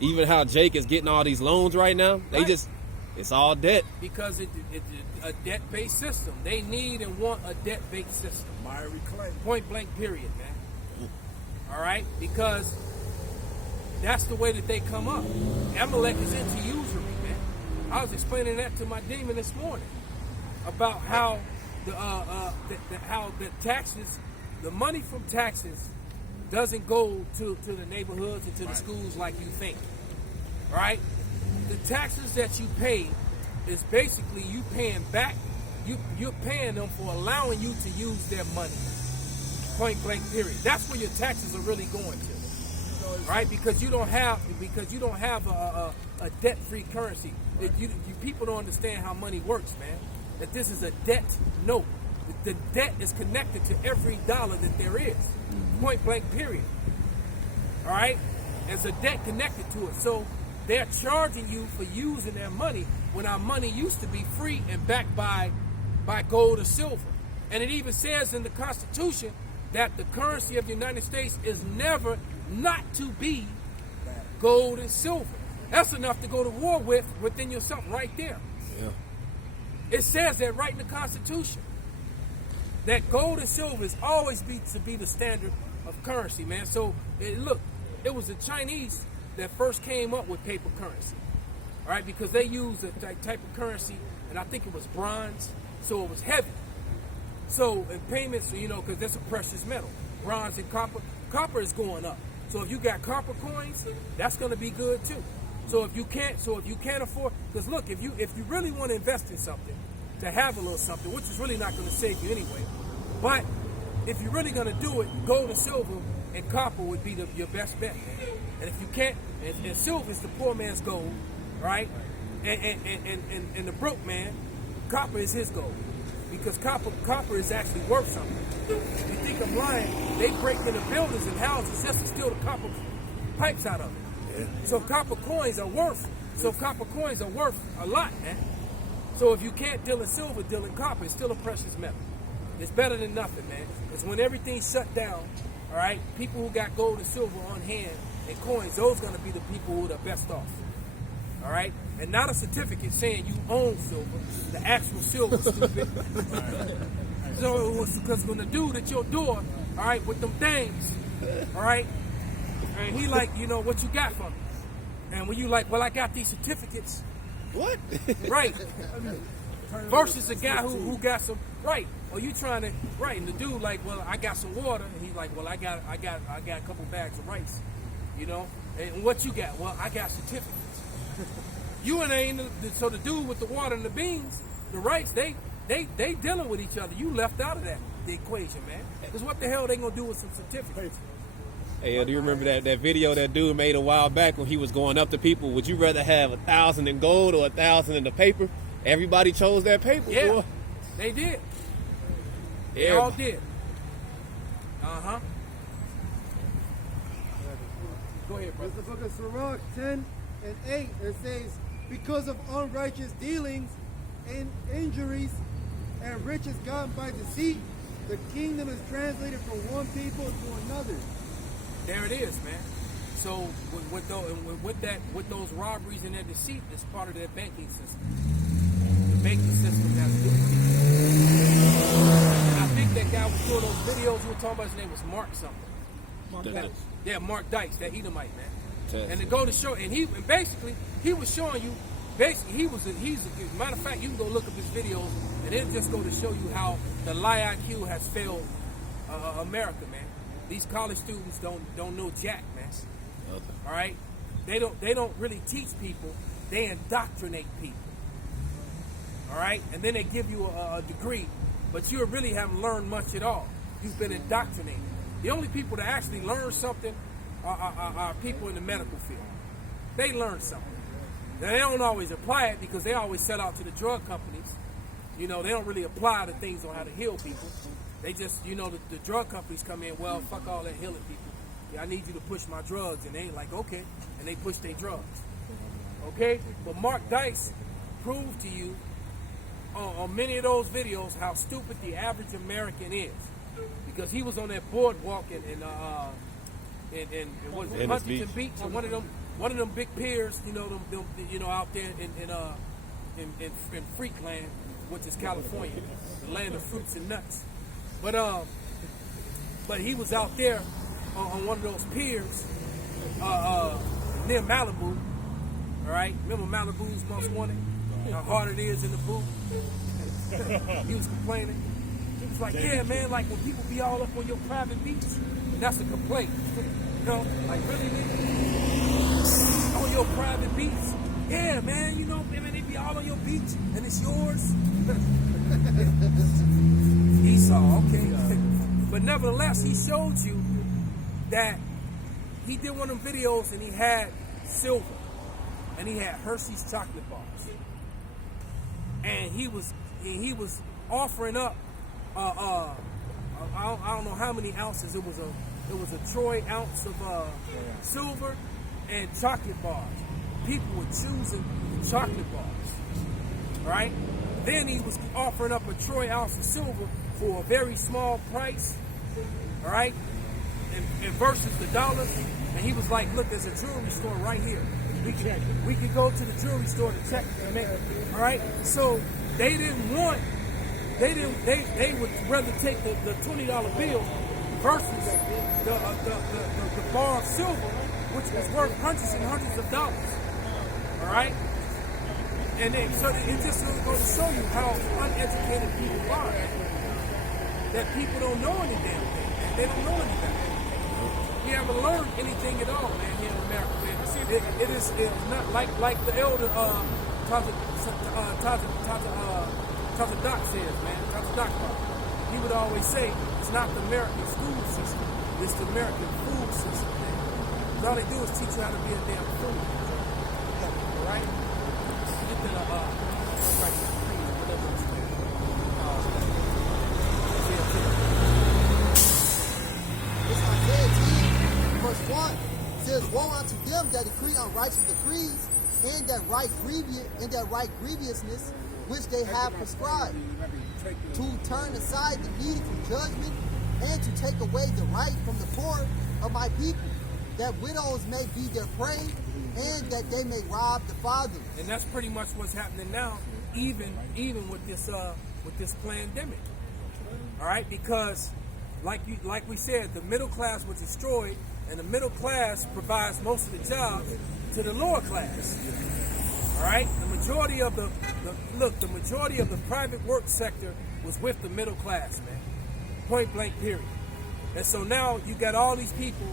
Even how Jake is getting all these loans right now, it's all debt. Because it's a debt-based system. They need and want a debt-based system. Miry clay. Point blank, period, man. All right? Because that's the way that they come up. Amalek is into usury, man. I was explaining that to my demon this morning. about how how the taxes, the money from taxes, doesn't go to the neighborhoods and to the schools like you think. Right? The taxes that you pay is basically you paying back. You're paying them for allowing you to use their money. Point blank. Period. That's where your taxes are really going to. Right? Because you don't have a debt-free currency. People don't understand how money works, man. That this is a debt note. The debt is connected to every dollar that there is. Point blank, period. All right? There's a debt connected to it. So they're charging you for using their money when our money used to be free and backed by gold or silver. And it even says in the Constitution that the currency of the United States is never not to be gold and silver. That's enough to go to war with within yourself right there. Yeah. It says that right in the Constitution. That gold and silver is always to be the standard of currency, man. So, look, it was the Chinese that first came up with paper currency. All right, because they used a type of currency, and I think it was bronze, so it was heavy. So, in payments, because that's a precious metal. Bronze and copper. Copper is going up. So if you got copper coins, that's going to be good too. So if you can't afford, because look, if you really want to invest in something, to have a little something, which is really not going to save you anyway, but if you're really going to do it, gold and silver and copper would be your best bet, man. And if you can't, and silver is the poor man's gold, right? And the broke man, copper is his gold, because copper is actually worth something. You think I'm lying? They break into buildings and houses just to steal the copper pipes out of it. Yeah. So copper coins are worth a lot, man. So if you can't deal in silver, deal in copper. It's still a precious metal. It's better than nothing, man. It's when everything's shut down, all right, people who got gold and silver on hand and coins, those are going to be the people who are the best off. All right? And not a certificate saying you own silver, the actual silver, stupid. So, because when the dude at your door, all right, with them things, all right, and he like, what you got from me? And when you like, well, I got these certificates. What? Right. Versus a guy who got some, right. Or you trying to, right, and the dude like, well, I got some water. And he's like, well, I got a couple bags of rice, And what you got? Well, I got certificates. You ain't, so the dude with the water and the beans, the rice, they dealing with each other. You left out of the equation, man. Because what the hell they gonna do with some certificates? Hey, do you remember that video that dude made a while back when he was going up to people? Would you rather have 1,000 in gold or 1,000 in the paper? Everybody chose that paper. Yeah, boy. They did. They all did. Uh-huh. Go ahead, brother. It's the book of Sirach 10 and 8. It says, because of unrighteous dealings and injuries and riches gotten by deceit, the kingdom is translated from one people to another. There it is, man. So with those robberies and that deceit, it's part of their banking system. The banking system has to do with it. And I think that guy was doing those videos you were talking about, his name was Mark something. Yeah, Mark Dice, that Edomite, man. And to go to show, and basically he was showing you. Basically, he's a matter of fact, you can go look up his videos, and it'll just go to show you how the lie IQ has failed America, man. These college students don't know jack, man. Okay. All right, they don't really teach people; they indoctrinate people. All right, and then they give you a degree, but you really haven't learned much at all. You've been indoctrinated. The only people that actually learn something are people in the medical field. They learn something. Now, they don't always apply it because they always sell out to the drug companies. They don't really apply the things on how to heal people. They just, the drug companies come in, well, fuck all that healing people. Yeah, I need you to push my drugs. And they like, okay. And they push their drugs. Okay? But Mark Dice proved to you on many of those videos how stupid the average American is. Because he was on that boardwalk in Huntington Beach, and one of them big piers, out there in Freakland, which is California, the land of fruits and nuts. But he was out there on one of those piers near Malibu. All right, remember Malibu's Most Wanted? How hard it is in the booth. He was complaining. He was like, yeah, man, like when people be all up on your private beach, and that's a complaint. You know, like really, man? On your private beach? Yeah, man, you know, man, they be all on your beach, and it's yours. Esau, okay. But nevertheless, he showed you that he did one of them videos and he had silver and he had Hershey's chocolate bars. And he was offering up I don't know how many ounces. It was a troy ounce of silver and chocolate bars. People were choosing the chocolate bars. Right? Then he was offering up a troy ounce of silver for a very small price. All right? And versus the dollars. And he was like, look, there's a jewelry store right here. We could go to the jewelry store to check and make it. All right? So they would rather take the $20 bill versus the bar of silver, which was worth hundreds and hundreds of dollars. All right? And then, so it just goes to show you how uneducated people are. That people don't know any damn thing. They don't know anything. We haven't learned anything at all, man, here in America, man. It's not like the elder Taza Doc says, man. Taza Doc, he would always say, it's not the American school system, it's the American food system, man. 'Cause all they do is teach you how to be a damn fool. All right? Get to the whatever it's It's Isaiah 10, verse 1. It says, woe unto them that decree unrighteous decrees, and that right grievousness which they have prescribed, to turn aside the needy from judgment, and to take away the right from the poor of my people, that widows may be their prey, and that they may rob the fathers. And that's pretty much what's happening now, even with this pandemic. All right, because like we said, the middle class was destroyed, and the middle class provides most of the jobs to the lower class. All right, the majority of the private work sector was with the middle class, man. Point blank, period. And so now you got all these people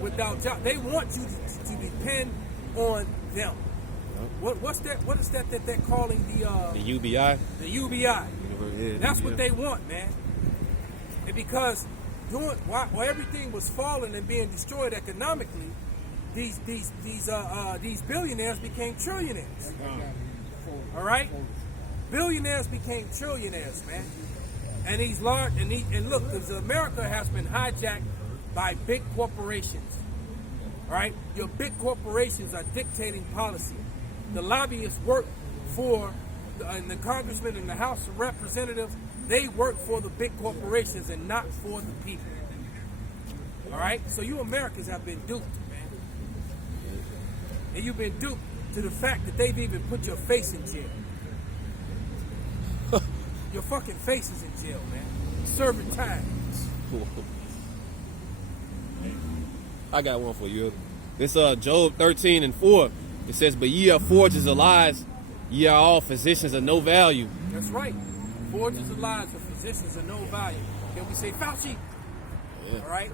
without jobs. They want you to depend on them. What is that they're calling the UBI? The UBI. That's what they want, man. And because while everything was falling and being destroyed economically, these billionaires became trillionaires. All right, billionaires became trillionaires, man. And these large and look, because America has been hijacked by big corporations. All right, your big corporations are dictating policy. The lobbyists work for the congressmen and the House of Representatives. They work for the big corporations and not for the people. All right, so you Americans have been duped, man, and you've been duped to the fact that they've even put your face in jail. Your fucking face is in jail, man. Serving time. I got one for you. This Job 13:4. It says, but ye are forgers of lies, ye are all physicians of no value. That's right. Forgers of lies are physicians of no value. Can we say Fauci? Yeah. All right?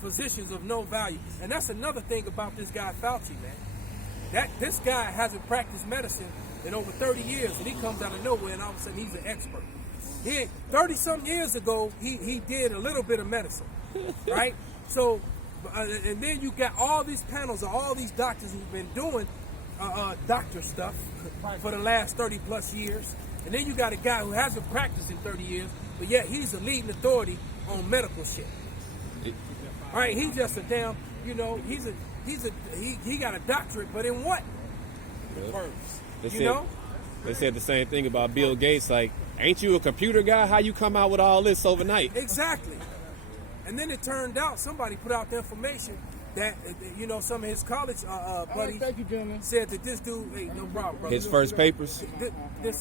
Physicians of no value. And that's another thing about this guy Fauci, man. This guy hasn't practiced medicine in over 30 years, and he comes out of nowhere, and all of a sudden he's an expert. 30-some years ago, he did a little bit of medicine, right? So, and then you got all these panels of all these doctors who've been doing doctor stuff for the last 30-plus years. And then you got a guy who hasn't practiced in 30 years, but yet he's a leading authority on medical shit. All right, he's just a damn, he got a doctorate, but in what? They said the same thing about Bill Gates. Like, ain't you a computer guy? How you come out with all this overnight? Exactly. And then it turned out somebody put out the information that some of his college buddies said that this dude, hey, no problem, brother. His first papers. This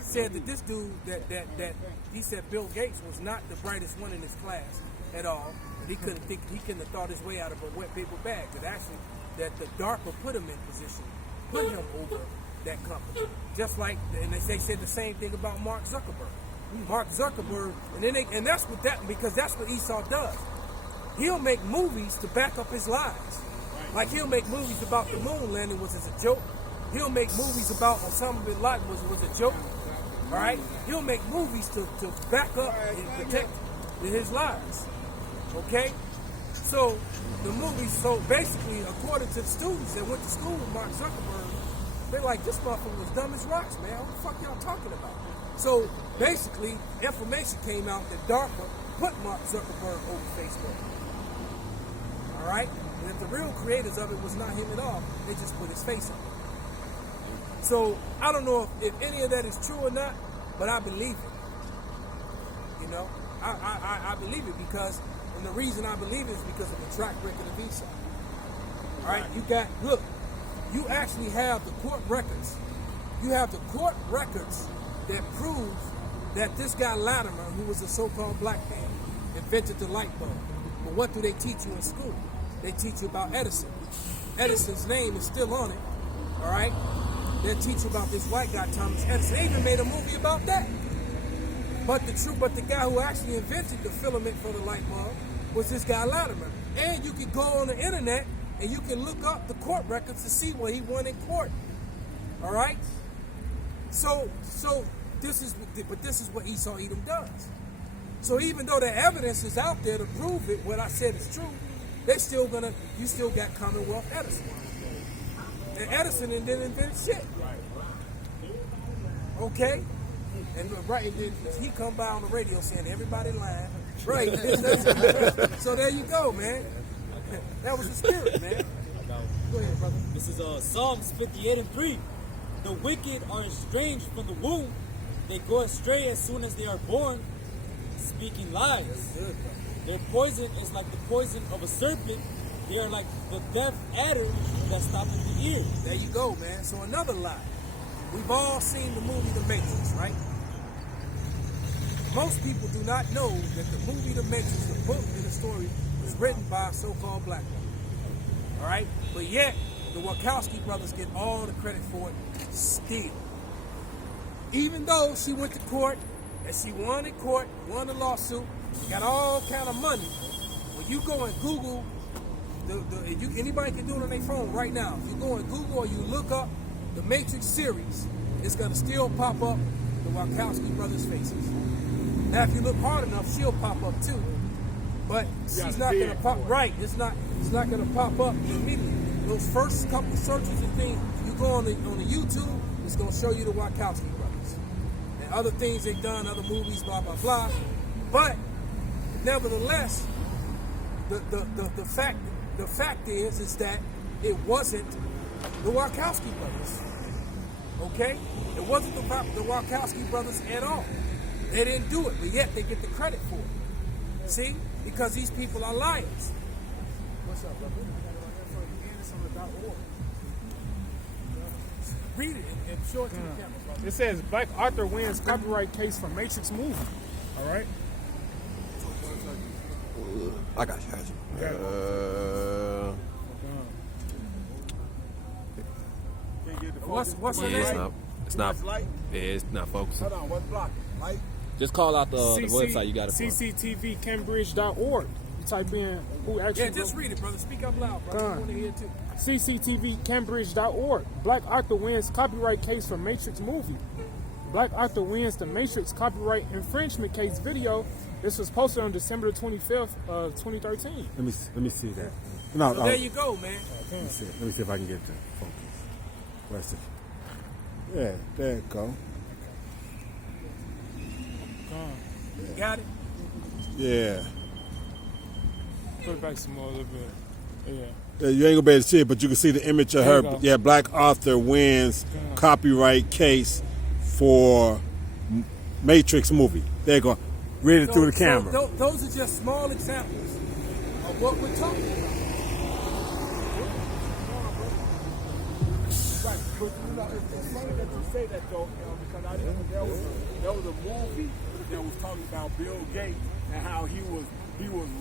said that this dude that he said Bill Gates was not the brightest one in his class at all. And he couldn't have thought his way out of a wet paper bag. That actually, that the DARPA put him in position, put him over that company. Just like, and they said the same thing about Mark Zuckerberg. Mark Zuckerberg, and that's what because that's what Esau does. He'll make movies to back up his lies. Like he'll make movies about the moon landing was a joke. He'll make movies about Osama bin Laden was a joke. All right? He'll make movies to back up and protect his lies. Okay? So the movies, so basically, according to the students that went to school with Mark Zuckerberg, they're like, this motherfucker was dumb as rocks, man. What the fuck y'all talking about? So basically, information came out that DARPA put Mark Zuckerberg over Facebook. All right? And if the real creators of it was not him at all, they just put his face on it. So I don't know if any of that is true or not, but I believe it. You know, I believe it because, and the reason I believe it is because of the track record of Esau. All right, you actually have the court records. You have the court records that prove that this guy Latimer, who was a so-called black man, invented the light bulb. But what do they teach you in school? They teach you about Edison. Edison's name is still on it. All right. They teach you about this white guy, Thomas Edison. They even made a movie about that. But the guy who actually invented the filament for the light bulb was this guy Latimer. And you can go on the internet and you can look up the court records to see what he won in court. All right. So this is what Esau Edom does. So even though the evidence is out there to prove it, what I said is true, you still got Commonwealth Edison. And Edison didn't invent shit. Okay? And he come by on the radio saying everybody lying. Right. So there you go, man. That was the spirit, man. Go ahead, brother. This is Psalms 58:3. The wicked are estranged from the womb. They go astray as soon as they are born, speaking lies. Their poison is like the poison of a serpent. They are like the deaf adder that stops at the ear. There you go, man. So another lie. We've all seen the movie The Matrix, right? Most people do not know that the movie The Matrix, the book and the story, was written by a so-called black woman. All right? But yet, the Wachowski brothers get all the credit for it still. Even though she went to court, and she won in court, won the lawsuit, got all kind of money, when you go and Google, anybody can do it on their phone right now. If you go and Google or you look up the Matrix series, it's going to still pop up the Wachowski brothers' faces. Now, if you look hard enough, she'll pop up too. But she's not going to pop, right, it's not going to pop up immediately. Those first couple searches and things, you go on the YouTube, it's going to show you the Wachowski brothers. And other things they've done, other movies, blah, blah, blah. But, nevertheless, the fact is that it wasn't the Wachowski brothers. Okay? It wasn't the Wachowski brothers at all. They didn't do it, but yet they get the credit for it. See? Because these people are liars. What's up, brother? Read it and show it to the camera, brother. It says Black Arthur wins copyright case for Matrix movie. All right? I got you. What's the Yeah, name? it's not. Yeah, it's not focusing. Hold on, what's blocking? Light? Just call out the website you got it from. CCTVCambridge.org. You type in who actually. Yeah, just read it, brother. Speak up loud, brother. I want to hear it too. CCTVCambridge.org. Black Arthur wins copyright case for Matrix movie. Black Arthur wins the Matrix copyright infringement case video. This was posted on December 25th of 2013. Let me see that. No, So there you go, man. Let me see if I can get the focus. Where's it? Yeah, there it go. You got it? Yeah. Put it back some more a little bit. Yeah. Yeah, you ain't gonna be able to see it, but you can see the image of There her. you go. Yeah, Black Arthur wins copyright case for Matrix movie. There you go. Read it through the camera. So those are just small examples of what we're talking about. Right, but you know, it's funny that you say that though, because there was a movie that was talking about Bill Gates and how he was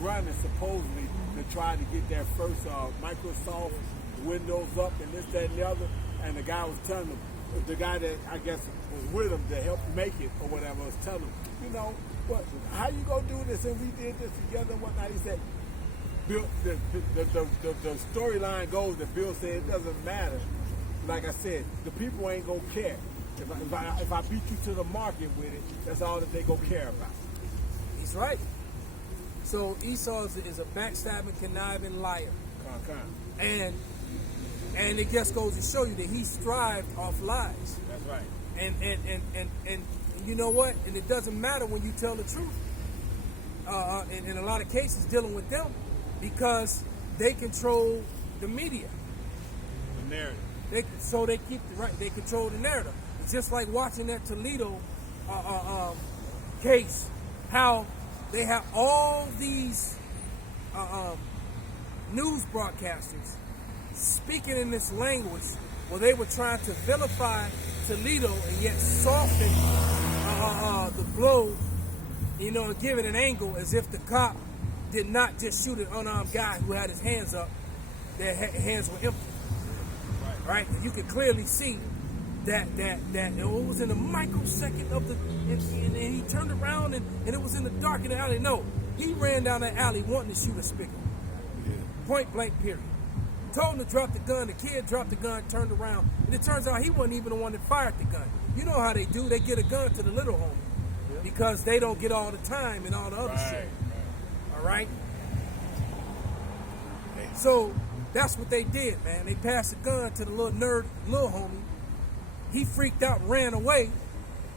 running supposedly to try to get that first Microsoft Windows up and this, that, and the other, and the guy was telling him, the guy that I guess was with him to help make it or whatever was telling him, you know, what? How you gonna do this? And we did this together and whatnot. He said, Bill, the storyline goes that Bill said it doesn't matter. Like I said, the people ain't gonna care. If I beat you to the market with it, that's all that they gonna care about. He's right. So Esau is a backstabbing, conniving liar. And it just goes to show you that he strived off lies. That's right. And you know what? And it doesn't matter when you tell the truth. In a lot of cases, dealing with them, because they control the media. The narrative. They keep they control the narrative. It's just like watching that Toledo case, how they have all these news broadcasters speaking in this language where they were trying to vilify Toledo and yet soften the blow, you know, and give it an angle as if the cop did not just shoot an unarmed guy who had his hands up. Their hands were empty. Right? And you can clearly see that it was in a microsecond of the, and he turned around and it was in the dark in the alley. No, he ran down that alley wanting to shoot a Spiegel. Point blank, period. Told him to drop the gun. The kid dropped the gun, turned around, and it turns out he wasn't even the one that fired the gun. You know how they do? They get a gun to the little homie because they don't get all the time and all the other shit. All right. So that's what they did, man. They passed the gun to the little nerd, little homie. He freaked out, ran away.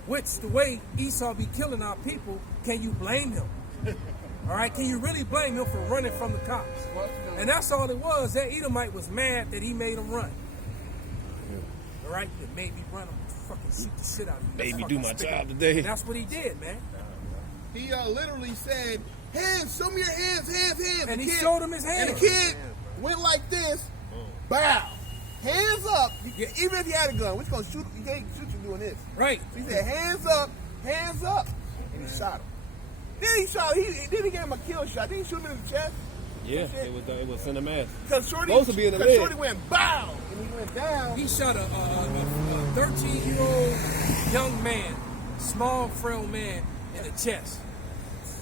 Which, the way Esau be killing our people, can you blame him? All right, can you really blame him for running from the cops? And that's all it was. That Edomite was mad that he made him run. All right, it made me run. I'm fucking shoot the shit out of you. Made me do my job today. And that's what he did, man. He literally said, "Hands, show me your hands, hands." And the he kid, showed him his hands. And the kid went like this, bow, hands up. Even if he had a gun, we're gonna shoot. You can't shoot you doing this. Right. So he said, hands up, and he shot him. Then he shot. Then he gave him a kill shot. Then he shoot him in the chest. Yeah, it was cinematic. Because Shorty, Supposed to be in the leg. Shorty went bow, and he went down. He shot a 13-year-old young man, small, frail man, in the chest.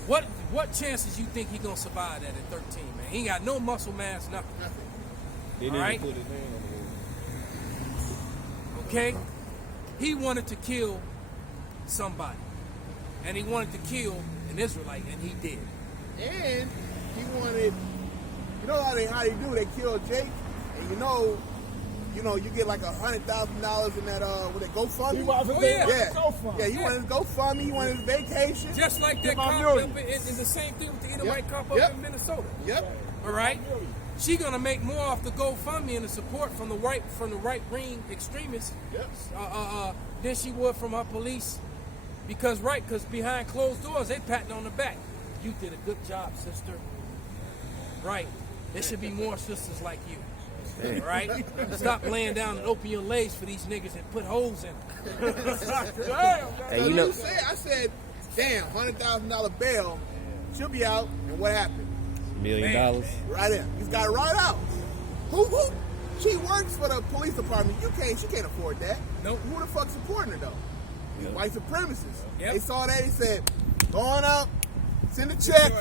What chances you think he gonna survive that at 13, man? He ain't got no muscle mass, nothing. He didn't even put his hand on the Okay? He wanted to kill somebody. And he wanted to kill an Israelite, and he did. And he wanted, you know how they do? They kill Jake, and you know, you get like $100,000 in that with a GoFundMe. Yeah, he wanted his GoFundMe. He wanted his vacation. Just like that cop up in the same thing with the Edomite cop up in Minnesota. Yep. All right. She gonna make more off the GoFundMe and the support from the right wing extremists. Than she would from her police. Because behind closed doors they patting on the back. You did a good job, sister. Right. There should be more sisters like you. All right? Stop laying down and open your legs for these niggas and put holes in them. Hey, you know, I said, damn, $100,000 bail. She'll be out, and what happened? $1 million. Right in. He's got it right out. Who? She works for the police department. She can't afford that. Nope. Who the fuck's supporting her though? Yep. White supremacists. Yep. They saw that. They said, "Go on up, send a check,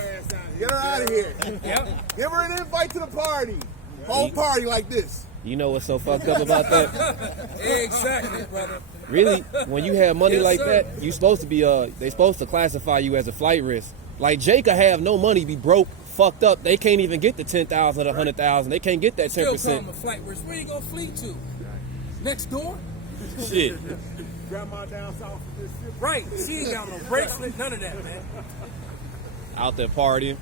get her out of here. Yep. Give her an invite to the party. Whole party like this." You know what's so fucked up about that? Exactly, brother. Really, when you have money Yes, like sir. that, you supposed to be they supposed to classify you as a flight risk. Like Jake could have no money, be broke, fucked up. They can't even get the 10,000 or the 100,000. They can't get that 10%. Still call him a flight risk. Where you gonna flee to? Next door? Shit. Grandma down south of Mississippi. Right. She ain't got no bracelet, none of that, man. Out there partying.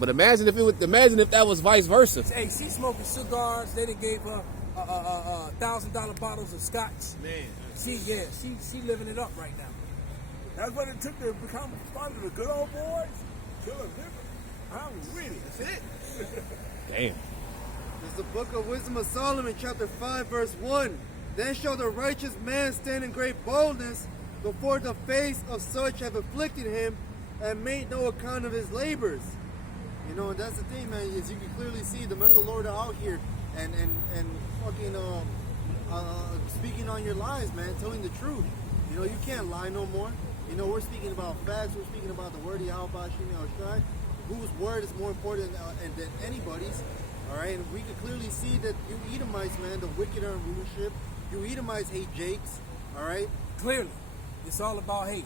But imagine if that was vice versa. Hey, she smoking cigars. They done gave her $1,000 bottles of scotch. Man, She living it up right now. That's what it took to become one of the good old boys. Kill a nigga. I'm with it. that's it. Damn. It's the book of Wisdom of Solomon, chapter 5, verse 1. Then shall the righteous man stand in great boldness before the face of such have afflicted him and made no account of his labors. You know, and that's the thing, man, is you can clearly see the men of the Lord are out here and fucking speaking on your lives, man, telling the truth. You know, you can't lie no more. You know, we're speaking about facts. We're speaking about the word of Yahweh Hashem Yahushai, whose word is more important than anybody's. All right, and we can clearly see that you Edomites, man, the wicked are in rulership. You Edomites hate Jakes. All right, Clearly, it's all about hate.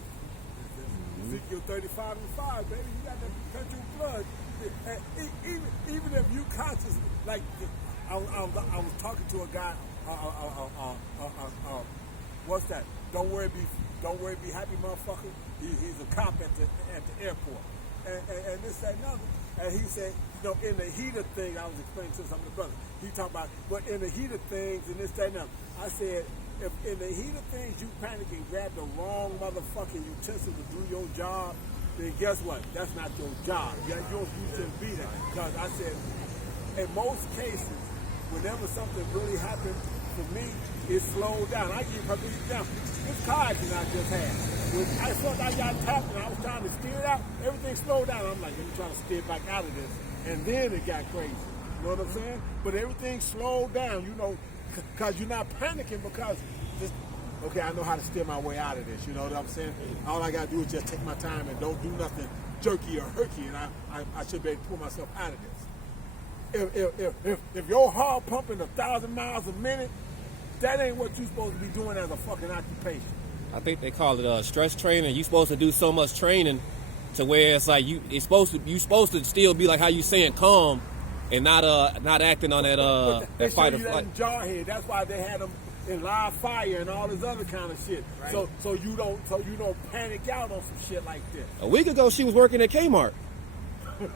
Ezekiel 35:5, baby, you got that perpetual blood. Even if you conscious, like I was talking to a guy. What's that? Don't worry, be happy, motherfucker. He's a cop at the airport, and this that, and another. And he said, you know, in the heat of things, I was explaining to some of the brothers. He talked about, but in the heat of things and this that, and another. I said, if in the heat of things you panic and grab the wrong motherfucking utensil to do your job, then guess what? That's not your job. You shouldn't be there. Because I said, in most cases, whenever something really happens for me, it slowed down. I give you a perfect example. This car accident I just had. When I felt I got tapped and I was trying to steer it out, everything slowed down. I'm like, let me try to steer back out of this. And then it got crazy. You know what I'm saying? But everything slowed down, you know, because you're not panicking because just, okay, I know how to steer my way out of this. You know what I'm saying? All I got to do is just take my time and don't do nothing jerky or herky, and I should be able to pull myself out of this. If your heart pumping 1,000 miles a minute, that ain't what you're supposed to be doing as a fucking occupation. I think they call it stress training. You're supposed to do so much training to where it's like you're supposed to still be like how you saying calm and not acting on that fight or flight. Jarhead. That's why they had them in live fire and all this other kind of shit. Right. So you don't panic out on some shit like this. A week ago she was working at Kmart.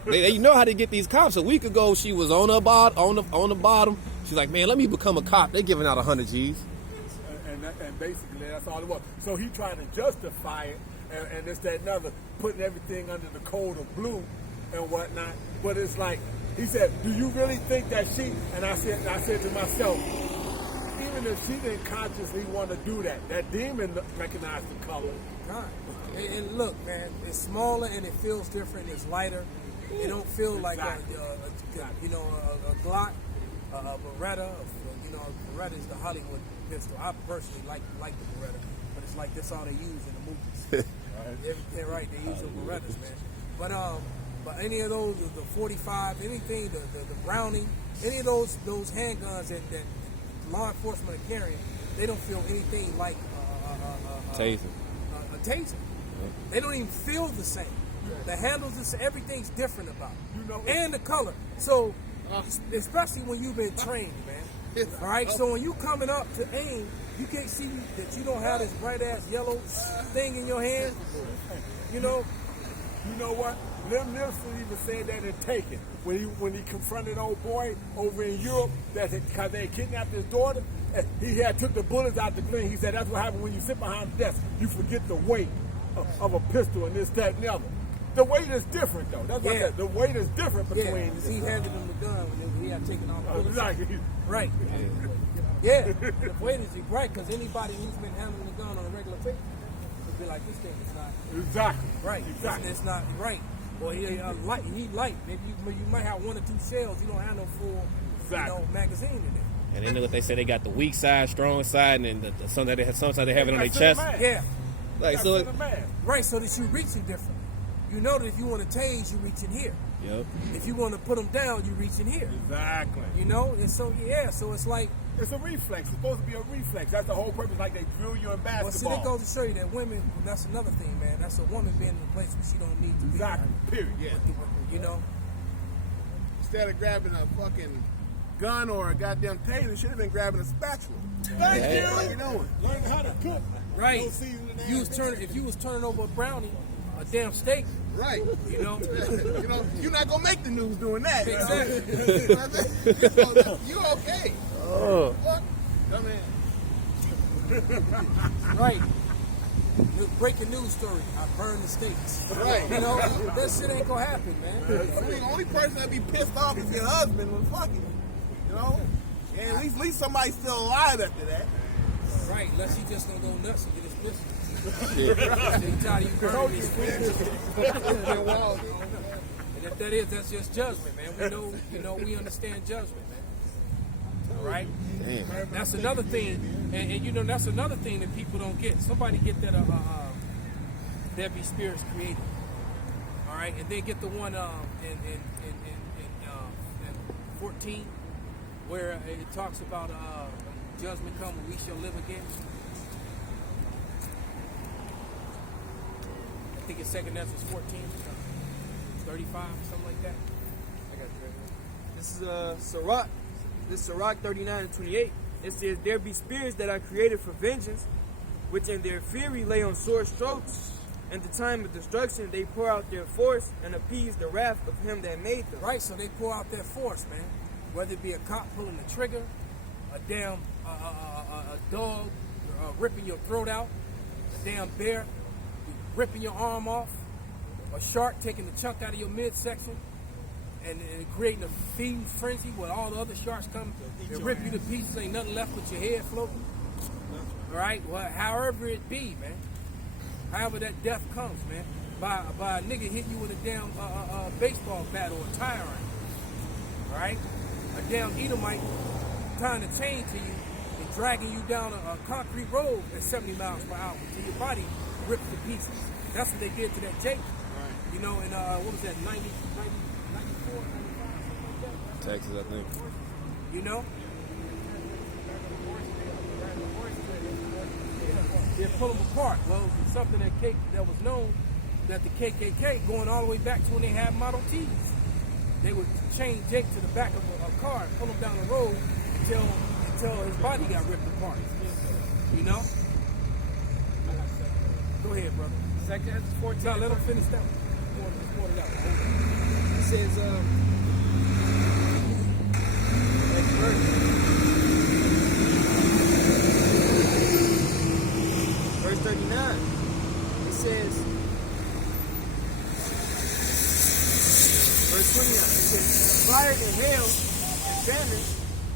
they know how to get these cops. A week ago she was on the bottom. She's like, man, let me become a cop. They're giving out 100 G's. And basically that's all it was. So he tried to justify it and this, that, and other, putting everything under the code of blue and whatnot. But it's like, he said, do you really think that she, and I said to myself, even if she didn't consciously want to do that, that demon recognized the color. God. And look, man, it's smaller and it feels different. It's lighter. It don't feel like a Glock, a Beretta. A Beretta is the Hollywood pistol. I personally like the Beretta, but it's like that's all they use in the movies. They're right. They use the Berettas, man. But any of those, the 45, anything, the Browning, any of those handguns that law enforcement are carrying, they don't feel anything like a taser. They don't even feel the same. The handles, everything's different about it. And the color. So, especially when you've been trained, man. All right. So when you coming up to aim, you can't see that you don't have this bright ass yellow thing in your hand. You know. You know what? Lim Nilsson even said that in Taken when he confronted old boy over in Europe because they kidnapped his daughter. He had took the bullets out the clean. He said that's what happens when you sit behind the desk. You forget the weight of a pistol and this, that, and the other. The weight is different though. That's what I said. The weight is different between. Yeah, he handed him the gun when he had taken off. Exactly. Right. Yeah. The weight is right because anybody who's been handling the gun on a regular basis would be like, this thing is not. Exactly. Right. Exactly. It's not right. Or he light. He light. Maybe you might have 1 or 2 shells. You don't have no full, magazine in it. And they know what they say. They got the weak side, strong side, and then sometimes they have it on their chest. Yeah. Like so. Right. So that you reaching different. You know that if you want to tase, you reach in here. Yep. If you want to put them down, you reach in here. Exactly. You know, and so so it's like it's a reflex. It's supposed to be a reflex. That's the whole purpose. Like they drill you in basketball. Well, see, that goes to show you that women. That's another thing, man. That's a woman being in a place where she don't need to be. Exactly. Period. Yeah. You know. Instead of grabbing a fucking gun or a goddamn taser, should have been grabbing a spatula. Thank you. What you doing? Learn how to cook. Right. If you was turning over a brownie, a damn steak. Right. You know, you're not gonna make the news doing that. Exactly. You know what I'm saying? You okay? Oh. What? Right. Breaking news story. I burned the steaks. Right. You know, that shit ain't gonna happen, man. The only person that'd be pissed off is your husband was fucking. You know? And at least somebody's still alive after that. Right. Unless he just gonna go nuts and get his business. And if that is, that's just judgment, man. We know, we understand judgment, man. All right. Damn. That's another thing, and you know that's another thing that people don't get. Somebody get that there be spirits created. All right, and then get the one in 14 where it talks about judgment come when we shall live again. I think it's 2 Ezra 14, 35, something like that. I got it right here. This is Sirach. This is Sirach 39 and 28. It says, there be spirits that are created for vengeance, which in their fury lay on sword strokes. In the time of destruction, they pour out their force and appease the wrath of him that made them. Right, so they pour out their force, man. Whether it be a cop pulling the trigger, a damn a dog ripping your throat out, a damn bear ripping your arm off, a shark taking the chunk out of your midsection, and creating a feeding frenzy where all the other sharks come and rip you to pieces. Ain't nothing left but your head floating. All right, well, however it be, man. However that death comes, man, by a nigga hitting you with a damn baseball bat or a tire iron, all right? A damn Edomite tying a chain to you and dragging you down a concrete road at 70 miles per hour until your body rips to pieces. That's what they did to that Jake. Right. You know, in what was that, 94, 95, something like that? Texas, I think. You know? They pull them apart. Well, it was something that was known that the KKK, going all the way back to when they had Model Ts, they would chain Jake to the back of a car and pull him down the road until his body got ripped apart. You know? Go ahead, brother. 2 Ezra 14. No, let him finish that one. Pour it out. It says, next verse 39. It says, verse 29. It says, fire and hail and famine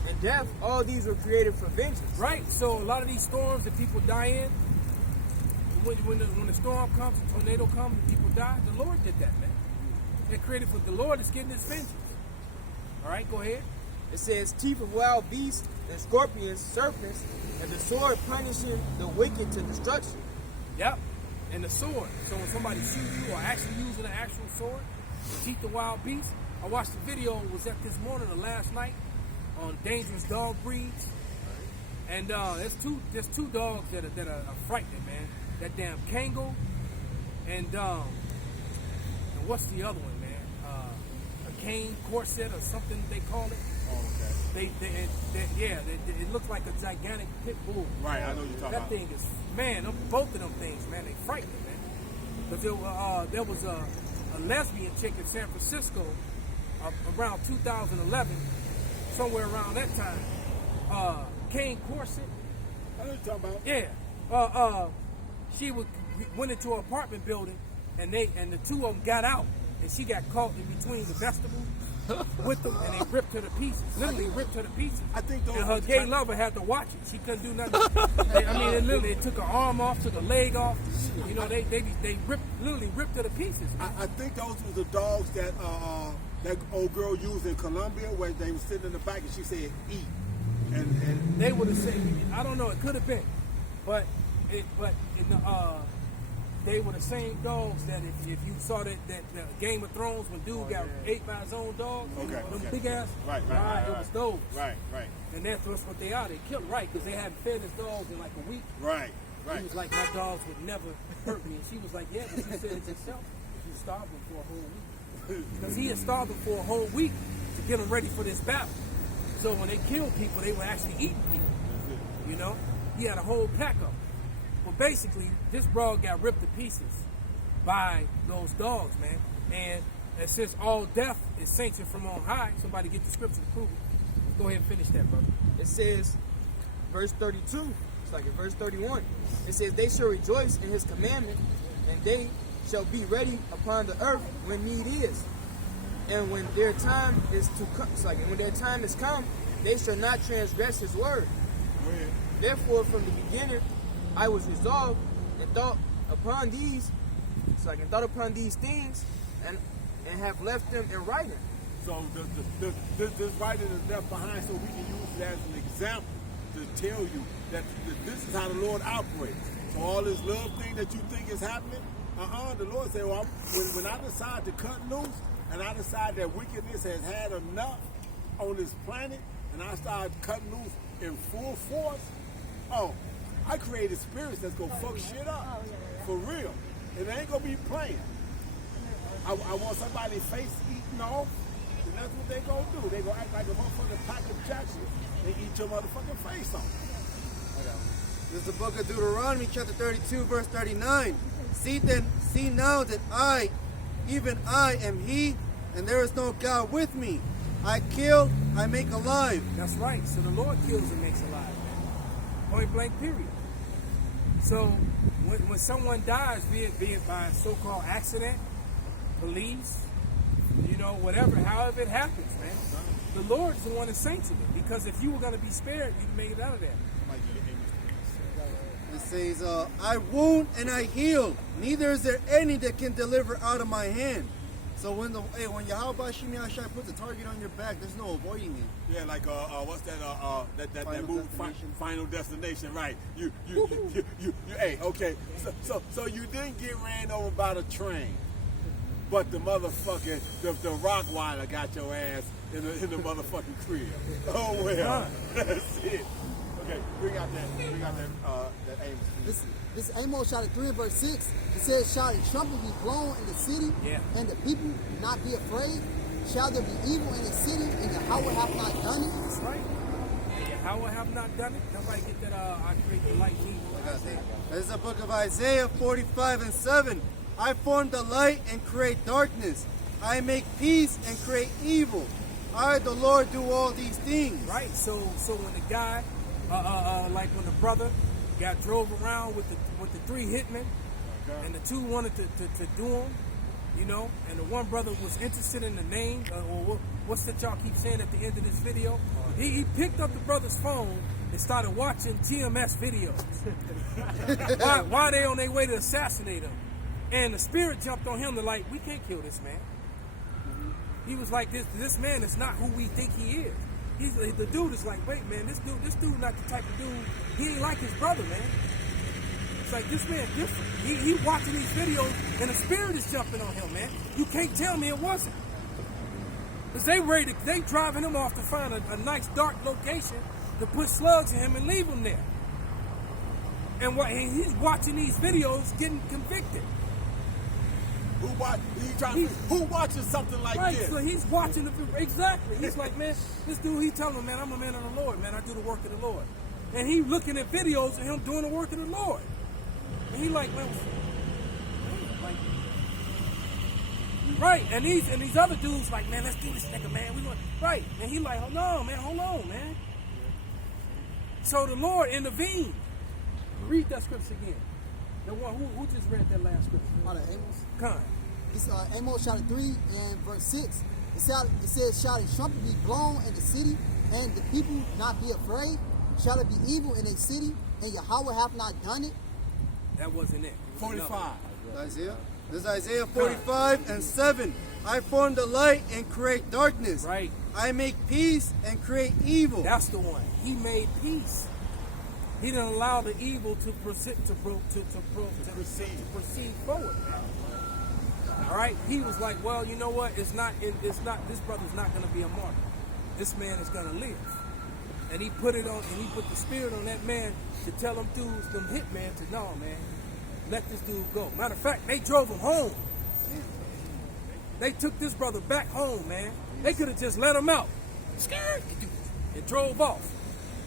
and death, all these were created for vengeance. Right. So a lot of these storms that people die in, when the storm comes, the tornado comes, and people die, the Lord did that, man. They're created for the Lord is getting his vengeance. All right, go ahead. It says, teeth of wild beasts and scorpions, serpents, and the sword punishing the wicked to destruction. Yep, and the sword. So when somebody shoots you or actually using an actual sword, the teeth of wild beasts. I watched the video, was that this morning or last night, on dangerous dog breeds. And there's two dogs that are frightening, man. That damn Kango and what's the other one, man? A cane corset or something they call it. Oh, okay. It looks like a gigantic pit bull. Right, I know what you're talking That about. thing is, man, both of them things, man, they frightening, man. Because there was a lesbian chick in San Francisco around 2011, somewhere around that time. Cane corset. I know what you're talking about. Yeah. She went into an apartment building, and the two of them got out, and she got caught in between the vegetables with them, and they ripped her to pieces. Literally ripped her to pieces. I think those and her gay lover had to watch it. She couldn't do nothing. It took her arm off, took her leg off. You know, they literally ripped her to pieces. I think those were the dogs that that old girl used in Colombia, where they were sitting in the back and she said, "Eat." And they would have said, I don't know, it could have been, but they were the same dogs that if you saw that Game of Thrones when dude got ate by his own dog, them big ass, right, it was those. Right. And that's what they are. They killed right because they hadn't fed his dogs in like a week. Right. He was like, my dogs would never hurt me. And she was like, yeah, but you said it yourself. You starved them for a whole week. Because he had starved them for a whole week to get them ready for this battle. So when they killed people, they were actually eating people. You know? He had a whole pack of them. Well, basically, this broad got ripped to pieces by those dogs, man. And since all death is sanctioned from on high, somebody get the scripture to prove it. Go ahead and finish that, brother. It says, verse 32, it's like in verse 31. It says, they shall rejoice in his commandment, and they shall be ready upon the earth when need is. And when their time is to come, when their time is come, they shall not transgress his word. Therefore, from the beginning, I was resolved and thought upon these things, and have left them in writing, So this writing is left behind so we can use it as an example to tell you that this is how the Lord operates. So all this love thing that you think is happening, the Lord said, well, when I decide to cut loose and I decide that wickedness has had enough on this planet and I start cutting loose in full force, I created spirits that's gonna fuck shit up. For real. And they ain't gonna be playing. I want somebody's face eaten off, and that's what they gonna do. They gonna act like a motherfucking Michael Jackson. They eat your motherfucking face off. This is the book of Deuteronomy, chapter 32, verse 39. See now that I, even I, am He, and there is no God with me. I kill, I make alive. That's right. So the Lord kills and makes alive, man. Point blank, period. So when someone dies, be it by a so-called accident, police, whatever, however it happens, man, the Lord's the one that sanctioned it. Because if you were going to be spared, you'd made it out of that. It says, I wound and I heal. Neither is there any that can deliver out of my hand. So when Yahweh Shimi Ashai puts a target on your back, there's no avoiding it. Yeah, like what's that? That movie, Final Destination, right? You hey, okay. So you didn't get ran over by the train, but the motherfucking the Rottweiler got your ass in the motherfucking crib. Oh well, that's it. Okay, bring out that Amos. This Amos chapter 3 and verse 6. It says, shall a trumpet be blown in the city, and the people not be afraid? Shall there be evil in the city, and Yahweh have not done it? That's right. And Yahweh have not done it. Nobody get that I create the light evil. This is the book of Isaiah 45 and 7. I form the light and create darkness. I make peace and create evil. I, the Lord, do all these things. Right. So when the guy, like when the brother got drove around with the 3 hitmen, and the 2 wanted to do him, and the one brother was interested in the name, or what's that y'all keep saying at the end of this video? He picked up the brother's phone and started watching TMS videos. Why they on their way to assassinate him? And the spirit jumped on him to like, we can't kill this man. He was like, this man is not who we think he is. The dude is like, wait, man, this dude not the type of dude. He ain't like his brother, man. It's like, this man different. He watching these videos, and the spirit is jumping on him, man. You can't tell me it wasn't. Because they driving him off to find a nice dark location to put slugs in him and leave him there. And he's watching these videos getting convicted. Who watches something like right, this? So he's watching exactly. He's like, man, this dude, he telling him, man, I'm a man of the Lord, man. I do the work of the Lord. And he looking at videos of him doing the work of the Lord. And he like, man, right. And these other dudes like, man, let's do this nigga, man. We want right. And he like, hold on, man. So the Lord intervened. Read that scripture again. The one who just read that last scripture. Out of Amos. Come. It's Amos chapter 3 and verse 6. It says, shall a trumpet be blown in the city, and the people not be afraid? Shall it be evil in a city, and Yahweh have not done it? That wasn't it. 45. Isaiah. This is Isaiah 45 and 7. I form the light and create darkness. Right. I make peace and create evil. That's the one. He made peace. He didn't allow the evil to proceed forward. All right. He was like, well, you know what? It's not. This brother's not going to be a martyr. This man is going to live. And he put it on. And he put the spirit on that man to tell them dudes, them hitmen, to no, man, let this dude go. Matter of fact, they drove him home. They took this brother back home, man. They could have just let him out. Scared. And drove off.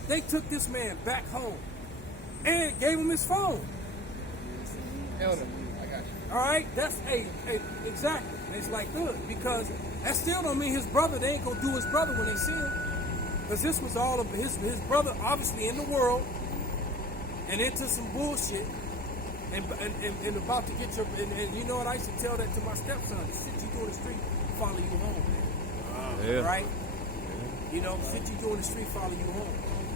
They took this man back home and gave him his phone. Elder, I got you. All right, that's exactly. And it's like good because that still don't mean his brother. They ain't gonna do his brother when they see him, because this was all of his brother, obviously in the world and into some bullshit, and about to get your and you know what, I used to tell that to my stepson: shit you do in the street, follow you home, man. Yeah. Right? You know, shit you do in the street, follow you home.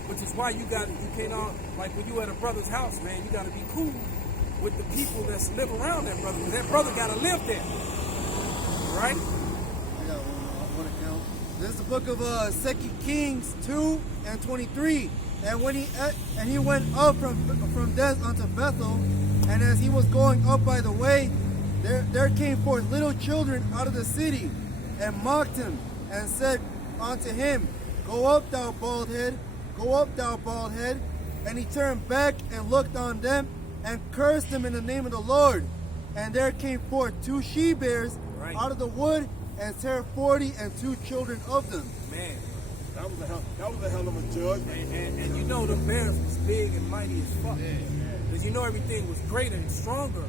Which is why you can't all, like when you at a brother's house, man, you got to be cool with the people that live around that brother. Because that brother got to live there. Right? I got one account. This is the book of 2 Kings 2 and 23. And when he went up from thence unto Bethel, and as he was going up by the way, there came forth little children out of the city, and mocked him, and said unto him, Go up, thou bald head, go up, thou bald head. And he turned back and looked on them, and cursed them in the name of the Lord. And there came forth 2 she-bears out of the wood, and bare 40 and 2 children of them. Man, That was a hell of a judgment. and you know the bears was big and mighty as fuck. Because you know everything was greater and stronger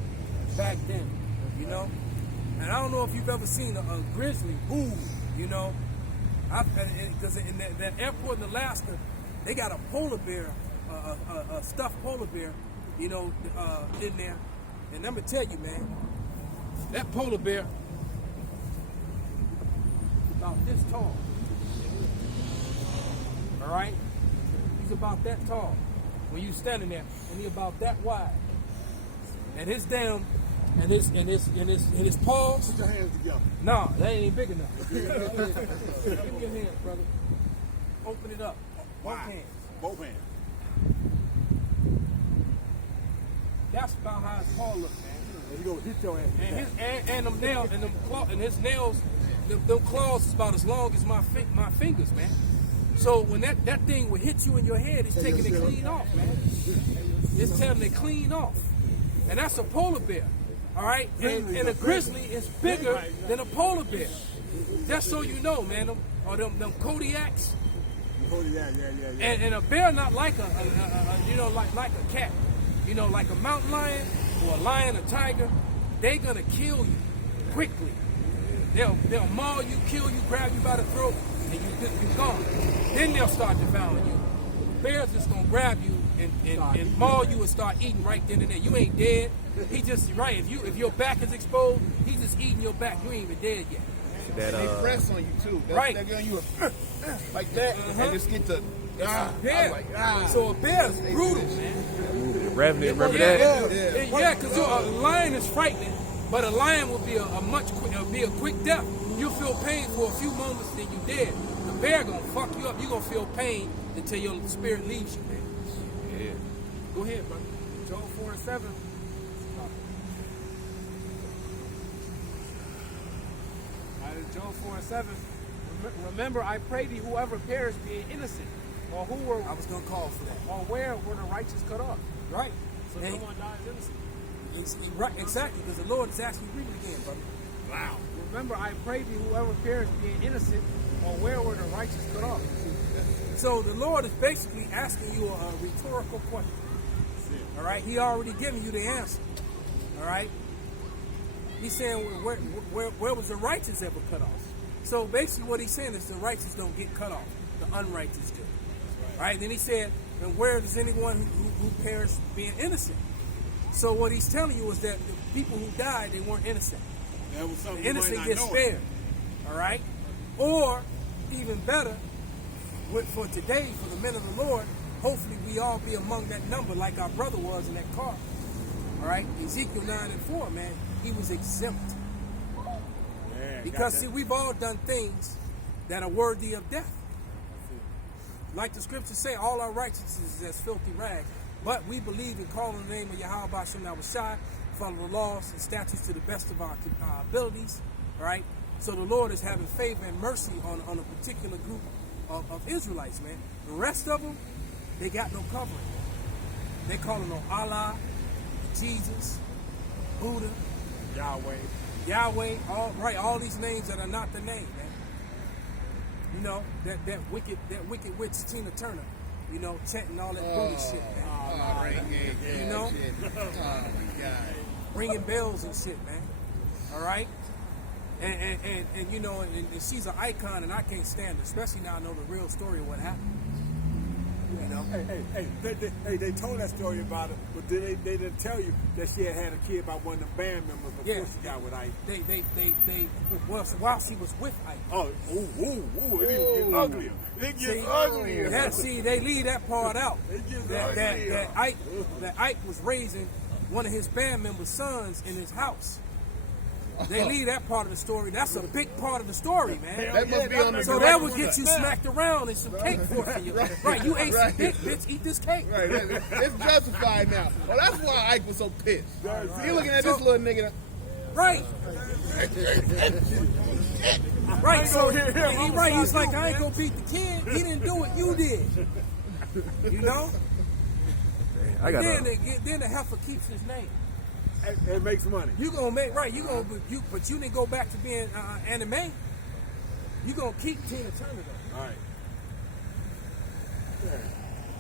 back then, you know? And I don't know if you've ever seen a grizzly move, you know? Because in that airport in Alaska, they got a polar bear, a stuffed polar bear, you know, in there. And I'm going to tell you, man, that polar bear is about this tall. All right? He's about that tall when you standing there, and he's about that wide. And his damn, and his paws. Put your hands together. No, that ain't even big enough. Give me your hands, brother. Open it up. Both hands. Both hands. That's about how his paw looks, man. There you go. Hit your ass. And his nails, them claws is about as long as my fingers, man. So when that thing would hit you in your head, it's taking it clean off, man. It's telling it clean off. And that's a polar bear. All right? And a grizzly is bigger than a polar bear. Just so you know, man. Them Kodiaks. Kodiak, yeah. And a bear not like a like a cat. You know, like a mountain lion or a lion, a tiger, they gonna kill you quickly. They'll maul you, kill you, grab you by the throat, and you're gone. Then they'll start devouring you. Bears just gonna grab you and maul you and start eating right then and there. You ain't dead. He just if your back is exposed, he's just eating your back. You ain't even dead yet. They press on you too. Right. They're on you like that, and just get to. Yeah. So a bear is brutal, man. Revenue, remember that? Yeah, because a lion is frightening, but a lion will be a quick death. You'll feel pain for a few moments, then you dead. The bear gonna fuck you up. You gonna feel pain until your spirit leaves you, man. Yeah. Go ahead, brother. Job 4:7. Job 4:7. Remember, I pray thee, whoever perished being innocent, or who were I was gonna call for that. or where were the righteous cut off. Right. So And- someone dies innocent. Right, exactly, because the Lord is actually reading again, brother. Wow. Remember, I pray thee, whoever perished being innocent, or where were the righteous cut off. So the Lord is basically asking you a rhetorical question. All right, He already given you the answer. All right, He's saying where was the righteous ever cut off? So basically, what He's saying is the righteous don't get cut off, the unrighteous do. All right. Then He said, and where is anyone who perished being innocent? So what He's telling you is that the people who died, they weren't innocent. That was something The you might innocent not gets know. spared. All right? Or, even better, for today, for the men of the Lord, hopefully we all be among that number like our brother was in that car. All right? Ezekiel 9:4, man, he was exempt. Yeah, Because, see, we've all done things that are worthy of death. Like the scriptures say, all our righteousness is as filthy rags. But we believe in calling the name of Yahweh B'Shem Yahushua, follow the laws and statutes to the best of our abilities. All right? So the Lord is having favor and mercy on a particular group of Israelites, man. The rest of them, they got no covering. They calling on Allah, Jesus, Buddha, Yahweh, all these names that are not the name, man. You know, that wicked witch Tina Turner, you know, chanting all that Buddha shit, man. You know? Ringing bells and shit, man. All right? And you know, and she's an icon, and I can't stand her, especially now I know the real story of what happened. You know? They told that story about it, but they didn't tell you that she had a kid by one of the band members before she got with Ike. While she was with Ike. It gets uglier. It gets uglier. Yeah, see, they leave that part out. It gets That Ike was raising one of his band members' sons in his house. They leave that part of the story. That's a big part of the story, man. That must be on the So that would get you smacked around and some cake for you. Right, you ate some dick, bitch. Eat this cake. Right, it's justified now. Well, that's why Ike was so pissed. See, you looking at this little nigga. Right. Right, so he's like, I ain't gonna beat the kid. He didn't do it, you did. You know? Then the heifer keeps his name. It makes money. You gonna make but you didn't go back to being anime. You gonna keep Tina Turner though. All right.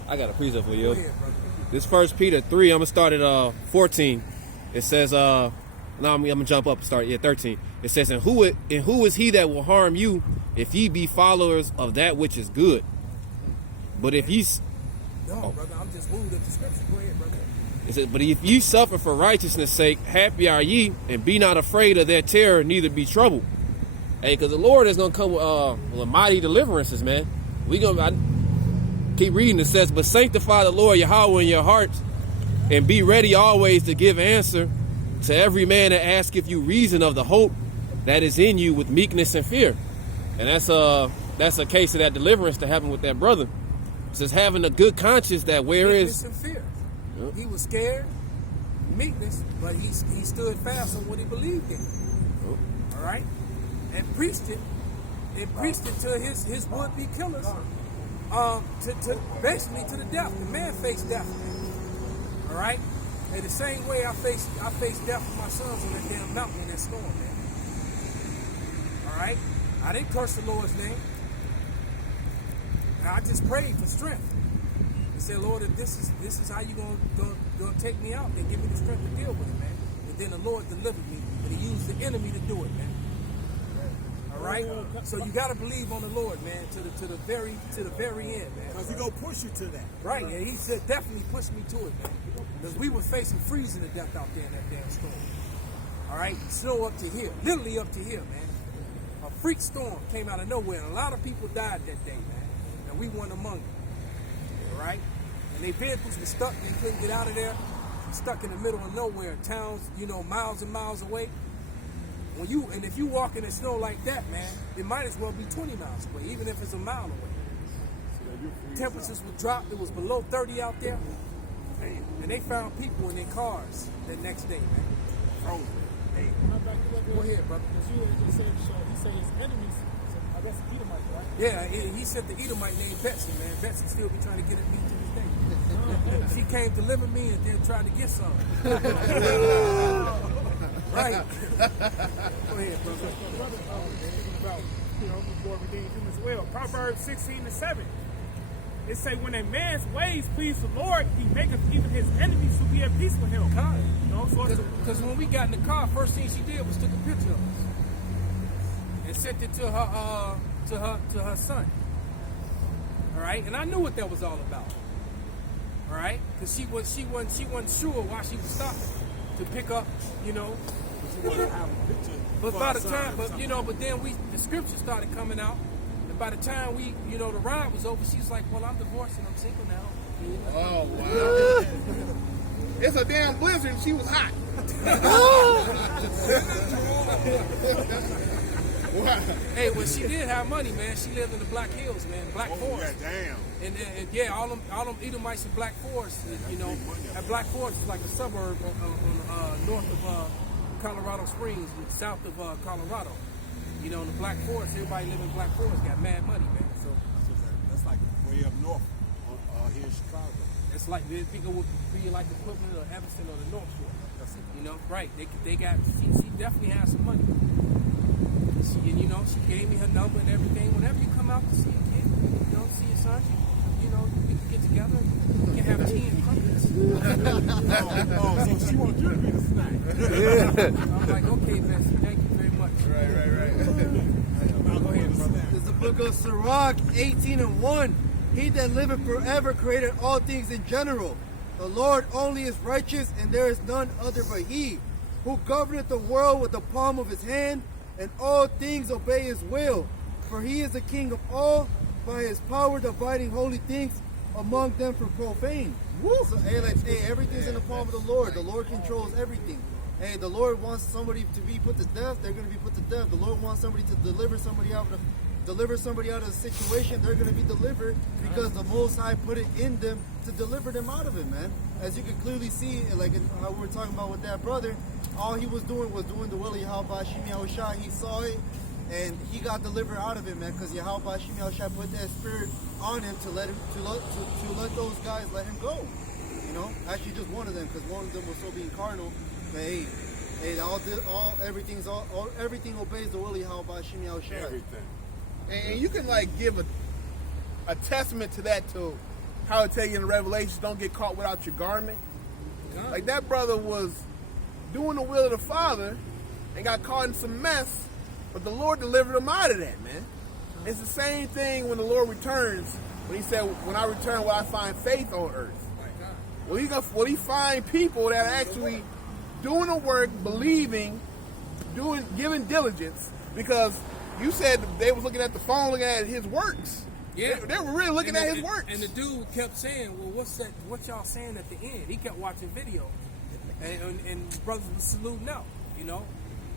I got a precept for you. Go ahead, brother. This 1 Peter 3, I'm gonna start at 14. It says, no, I'm gonna jump up and start at 13. It says, and who is he that will harm you if ye be followers of that which is good? But if ye brother, I'm just moved at the scripture. Go ahead, brother. It says, but if ye suffer for righteousness' sake, happy are ye, and be not afraid of their terror, neither be troubled. Hey, because the Lord is gonna come with mighty deliverances, man. I keep reading. It says, but sanctify the Lord Yahweh in your hearts, and be ready always to give answer to every man that asketh you reason of the hope that is in you with meekness and fear. And that's a case of that deliverance that happened with that brother. It says having a good conscience that meekness and fear. Yep. He was scared, meekness, but he stood fast on what he believed in. Yep. All right, and preached it to his would-be killers, to basically to the death. The man faced death, man. All right, and the same way I faced death for my sons on that damn mountain in that storm, man. All right, I didn't curse the Lord's name. I just prayed for strength. I said, Lord, if this is how you gonna take me out, then give me the strength to deal with it, man. And then the Lord delivered me, and He used the enemy to do it, man. All right. So you gotta believe on the Lord, man, to the very end, man. Cause He gonna push you to that. Right. And He said definitely push me to it, man. Because we were facing freezing to death out there in that damn storm. All right. Snow up to here, literally up to here, man. A freak storm came out of nowhere, and a lot of people died that day, man. And we weren't among them. All right? And their vehicles were stuck. They couldn't get out of there. Stuck in the middle of nowhere. Towns, miles and miles away. And if you walk in the snow like that, man, it might as well be 20 miles away, even if it's a mile away. Temperatures would drop. It was below 30 out there. And they found people in their cars the next day, man. Frozen. Go ahead, brother. He said his enemies. That's Edomite, right? Yeah, he sent the Edomite named Betsy, man. Betsy still be trying to get at me to this day. She came to deliver me and then tried to get some. Right. Go ahead, brother. About, before redeemed him as well. Proverbs 16:7. It say, when a man's ways please the Lord, he maketh even his enemies to be at peace with him. Because when we got in the car, first thing she did was took a picture of us and sent it to her son. All right, and I knew what that was all about. All right, because she wasn't sure why she was stopping to pick up, But by the time, but then the scripture started coming out, and by the time the ride was over, she's like, "Well, I'm divorced and I'm single now." Oh wow! It's a damn blizzard. She was hot. Hey, well, she did have money, man. She lived in the Black Hills, man, Black Forest. Yeah, damn. And yeah, all them Edomites in Black Forest, and Black Forest is like a suburb on north of Colorado Springs, south of Colorado. In the Black Forest, everybody living in Black Forest got mad money, man. So that's like way up north, here in Chicago. It's like people would be like the equivalent of Evanston or the North Shore. Right? They got. She definitely has some money. She gave me her number and everything. Whenever you come out to see a kid, see your son, we can get together. We can have tea and crumpets. So she wants you to be the snack. I'm like, okay, Bessie, thank you very much. Right. Go ahead, brother. This is the book of Sirach 18:1. He that liveth forever created all things in general. The Lord only is righteous, and there is none other but He, who governeth the world with the palm of His hand, and all things obey His will. For He is the King of all, by His power dividing holy things among them for profane. So, everything's in the palm of the Lord. The Lord controls everything. hey, the Lord wants somebody to be put to death, they're going to be put to death. The Lord wants somebody to deliver somebody out of a situation, they're going to be delivered because the Most High put it in them to deliver them out of it, man. As you can clearly see, like how we were talking about with that brother, all he was doing the will of Yahweh Shemi Yahushua. He saw it, and he got delivered out of it, man, because Yahweh Shemi Yahushua put that spirit on him to let those guys let him go. You know, actually just one of them, because one of them was so being carnal. But hey, everything obeys the will of Yahweh Shemi Yahushua. Everything. And you can like give a testament to that too. How it tell you in the Revelations, don't get caught without your garment. Like that brother was doing the will of the Father and got caught in some mess, but the Lord delivered him out of that, man. It's the same thing when the Lord returns. When he said, when I return, will I find faith on earth? Will he find people that are actually doing the work, believing, giving diligence? Because you said they was looking at the phone, looking at his works. Yeah, they were really looking at his works. And the dude kept saying, "Well, what's that? What y'all saying at the end?" He kept watching video, and brothers were saluting out, you know,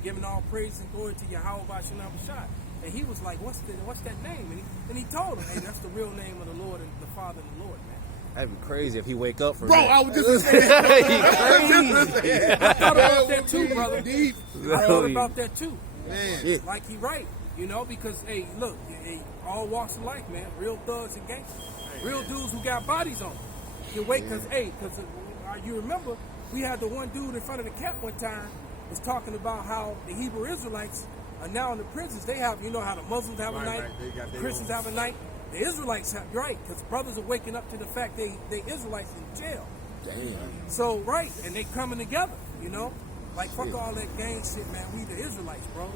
giving all praise and glory to Yahweh B'Shem Shai. And he was like, "What's that name?" And he told him, "Hey, that's the real name of the Lord and the Father and the Lord, man." That'd be crazy if he wake up from Bro, that. I was just saying that. I thought about that too, brother. Deep. I thought about that too. Man. Yeah. Like he right, you know, because hey, look, hey, all walks of life, man. Real thugs and gangsters, real dudes who got bodies on. You wait, because you remember we had the one dude in front of the camp one time was talking about how the Hebrew Israelites are now in the prisons. They have, you know, how the Muslims have a night, Christians have a night. The Israelites have, right, because brothers are waking up to the fact they Israelites in jail. Damn. So right, and they coming together, you know, like fuck all that gang shit, man. We the Israelites, bro.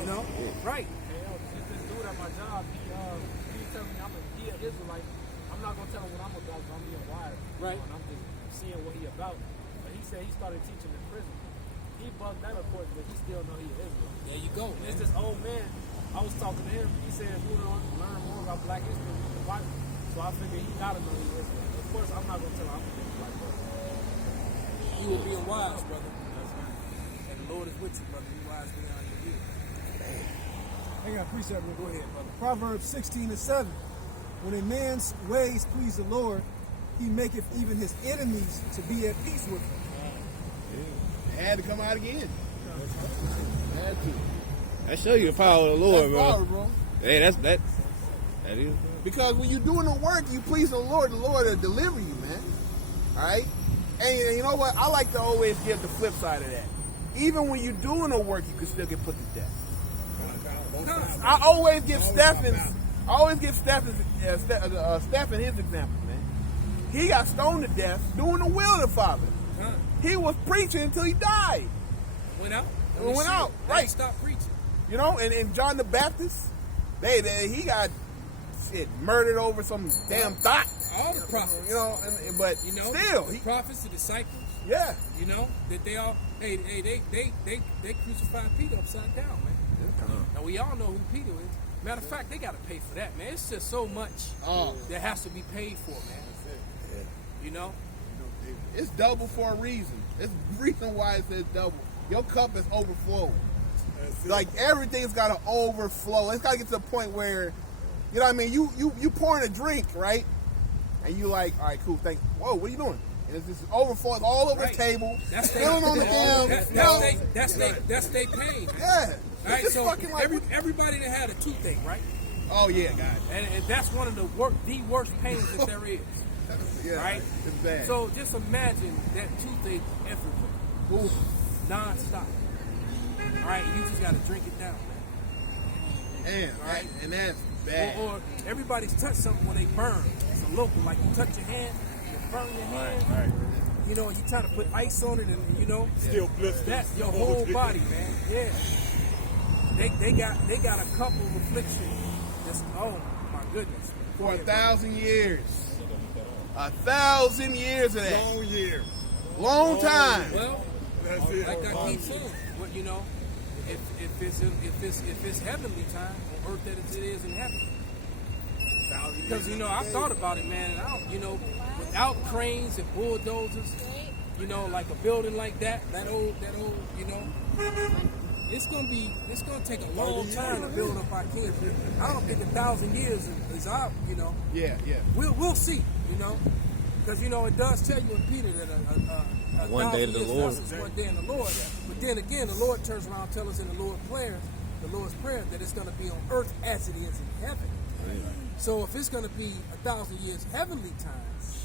You know, right. This dude at my job, he tells me he an Israelite. I'm not gonna tell him what I'm about, but I'm being wise. Right. And I'm just seeing what he about. But he said he started teaching in prison. He bugged that, of course, but he still know he is Israel. There you go, man. It's this old man. I was talking to him. He said, "You want to learn more about Black history in the Bible." So I figured he gotta know he is Israel. Of course, I'm not gonna tell him I'm a black brother. You were being wise, brother. And the Lord is with you, brother. You wise beyond your years. I got a precept real Go quick. ahead, brother. Proverbs 16:7. When a man's ways please the Lord, he maketh even his enemies to be at peace with him. It had to come out again. Had to. That show you the power of the Lord, That's bro. power, bro. Hey, that is. Because when you're doing the work, you please the Lord will deliver you, man. All right? And you know what? I like to always give the flip side of that. Even when you're doing the work, you can still get put to death. I always give Stephen his example, man. He got stoned to death doing the will of the Father. He was preaching until he died. Went out. Went out, right? Stop preaching. You know, and John the Baptist, he got murdered over some damn thought. All the prophets, you know, but you know, still, the prophets, the disciples. Yeah, you know that they all they crucified Peter upside down, man. And we all know who Peter is. Matter of fact, they got to pay for that, man. It's just so much that has to be paid for, man. You know, it's double for a reason. It's the reason why it says double. Your cup is overflowing. Like everything's got to overflow. It's got to get to the point where, you know what I mean? You pouring a drink, right? And you like, all right, cool, thanks. Whoa, what are you doing? And it's just overflowing all over the table. That's spilling on the damn. That's they pain. Yeah. All right, so everybody that had a toothache, right? Oh yeah, God. And that's one of the worst pains that there is. Yeah, right? It's bad. So just imagine that toothache everywhere. Ooh. Non-stop. All right, you just got to drink it down, man. Damn, right? And that's bad. Or everybody's touched something when they burn. It's a local, like you touch your hand, you burn your hand. Right. You know, you try to put ice on it, and you know, still blisters. That's your whole body, man. Yeah. They got a couple of afflictions. Just oh my goodness. For 1,000 years. 1,000 years of that. Long year. Long time. Well, like I keep saying, what you know, if it's heavenly time on earth that it is in heaven. Because you know, I've thought about it, man. And without cranes and bulldozers, you know, like a building like that old, you know, it's gonna take a long time to build up our kingdom. I don't think 1,000 years is out, you know. Yeah. We'll see, you know, because, you know, it does tell you in Peter that a One day 1,000 to the years Lord. is one day in the Lord. But then again, the Lord turns around and tells us in the Lord's Prayer that it's going to be on earth as it is in heaven. So if it's going to be 1,000 years heavenly times,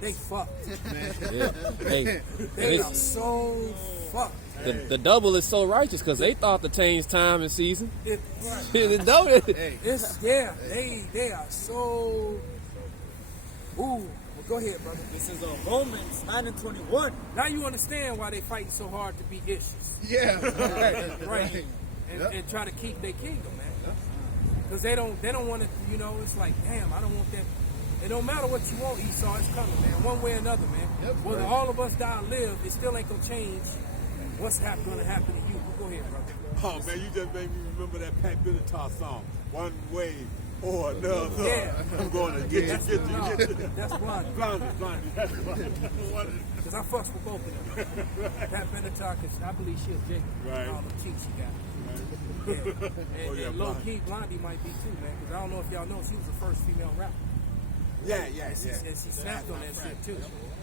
they fucked. Yeah. Hey, They and are so fucked. the double is so righteous because they thought to change time and season. The double. They are so. Ooh, well, go ahead, brother. This is Romans 9:21. Now you understand why they fighting so hard to be issues. Yeah. Right. And try to keep their kingdom, man. Because they don't want to, you know, it's like, damn, I don't want that. It don't matter what you want, Esau, it's coming, man. One way or another, man. Whether all of us die or live, it still ain't gonna change what's going to happen to you. Go ahead, brother. Oh man, you just made me remember that Pat Benatar song, One Way or Another. Yeah. I'm going to get you. That's Blondie. Blondie. Because I fucks with both of them. Pat Benatar, because I believe she's Jacob. Right. All the cheeks she got. Yeah. And low key, Blondie might be too, man. Because I don't know if y'all know, she was the first female rapper. Yeah. And she snapped on that shit too.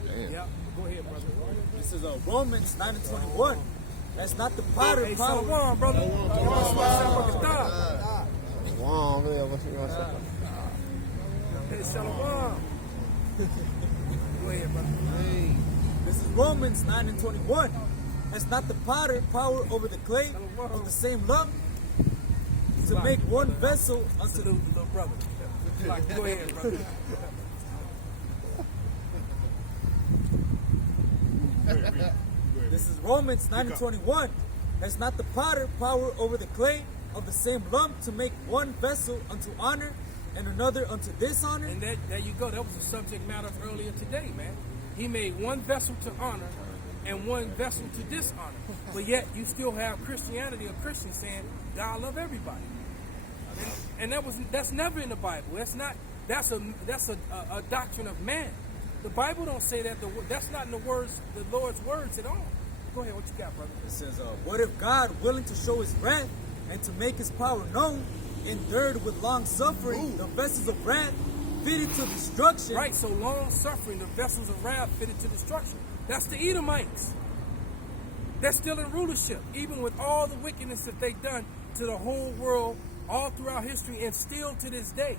Damn. Yeah. Go ahead, brother. This is Romans 9:21. That's not the potter Hey, power. Shalom, brother. Wow, yeah, what you gonna say? Hey, Shalom. Go ahead, brother. This is Romans 9:21. Has not the potter power over the clay of the same lump to make one vessel unto the Little brother. Go ahead, brother. This is Romans 9:21. Has not the potter power over the clay of the same lump to make one vessel unto honor and another unto dishonor? And there you go. That was the subject matter of earlier today, man. He made one vessel to honor and one vessel to dishonor. But yet you still have Christianity or Christians saying God love everybody. And that's never in the Bible. That's a doctrine of man. The Bible don't say that. That's not in the Lord's words at all. Go ahead, what you got, brother? It says, what if God, willing to show his wrath and to make his power known, endured with long suffering the vessels of wrath fitted to destruction? Right, so long suffering, the vessels of wrath fitted to destruction. That's the Edomites. They're still in rulership, even with all the wickedness that they've done to the whole world all throughout history and still to this day.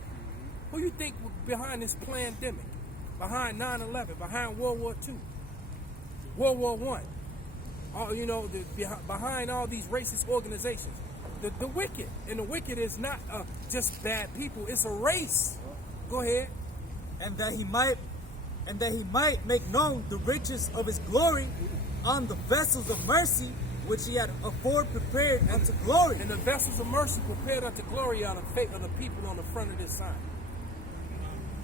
Who you think behind this pandemic? Behind 9/11, behind World War II, World War I, behind all these racist organizations, the wicked, and the wicked is not just bad people; it's a race. Go ahead. And that he might make known the riches of his glory on the vessels of mercy which he had afore prepared unto glory. And the vessels of mercy prepared unto glory are the fate of the people on the front of this sign.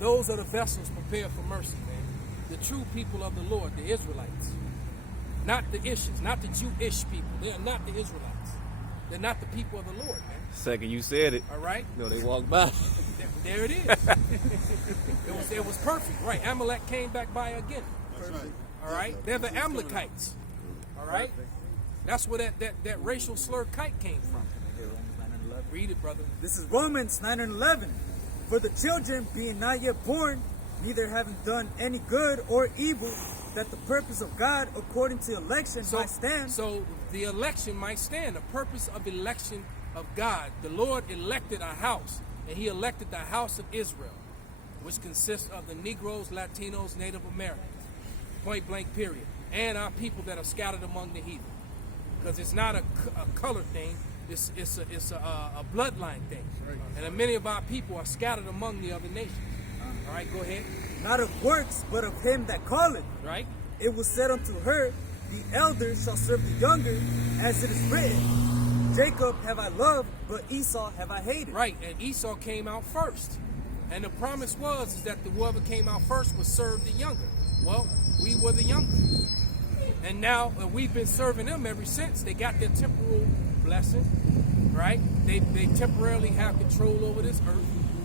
Those are the vessels prepared for mercy, man. The true people of the Lord, the Israelites. Not the Ishish, not the Jewish people. They are not the Israelites. They're not the people of the Lord, man. Second you said it. All right? You know, they walked by. There it is. It was perfect, right? Amalek came back by again. Perfect. All right? They're the Amalekites. All right? That's where that racial slur kite came from. Read it, brother. This is Romans 9:11. For the children being not yet born, neither having done any good or evil, that the purpose of God according to election might stand. So the election might stand. The purpose of election of God. The Lord elected a house, and he elected the house of Israel, which consists of the Negroes, Latinos, Native Americans. Point blank period. And our people that are scattered among the heathen. Because it's not a color thing. It's a bloodline thing. And many of our people are scattered among the other nations. All right, go ahead. Not of works, but of him that calleth. Right. It was said unto her, the elder shall serve the younger, as it is written, Jacob have I loved, but Esau have I hated. Right, and Esau came out first. And the promise was that whoever came out first would serve the younger. Well, we were the younger. And now we've been serving them ever since. They got their temporal blessing, right? They temporarily have control over this earth.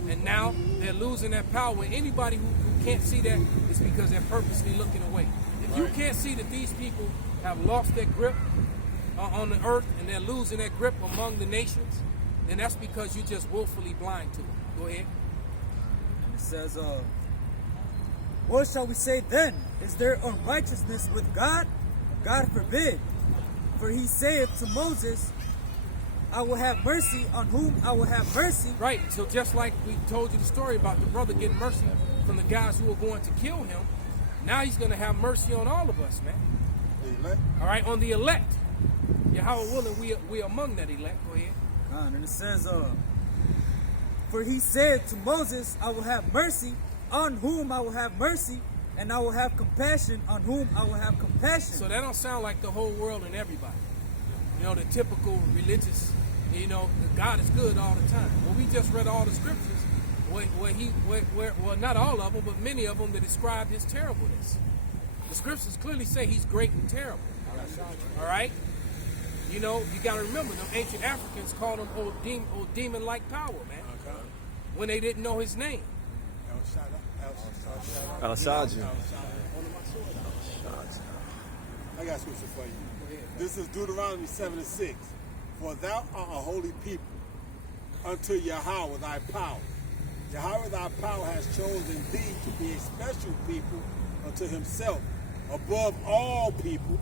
And now they're losing that power. Anybody who can't see that is because they're purposely looking away. If you can't see that these people have lost their grip on the earth and they're losing their grip among the nations, then that's because you're just willfully blind to it. Go ahead. And it says, what shall we say then? Is there unrighteousness with God? God forbid. For he saith to Moses, I will have mercy on whom I will have mercy. Right, so just like we told you the story about the brother getting mercy from the guys who were going to kill him, now he's going to have mercy on all of us, man. The elect. All right, on the elect. Yahweh willing, we are among that elect. Go ahead. And it says, for he said to Moses, I will have mercy on whom I will have mercy, and I will have compassion on whom I will have compassion. So that don't sound like the whole world and everybody. You know, the typical religious, you know, God is good all the time. Well, we just read all the scriptures well, not all of them, but many of them that describe his terribleness. The scriptures clearly say he's great and terrible. All right? You know, you got to remember, the ancient Africans called him old demon-like power, man, when they didn't know his name. Al-Shaji. I got scripture for you. This is Deuteronomy 7:6. For thou art a holy people unto Yahweh thy power. Yahweh thy power has chosen thee to be a special people unto himself, above all people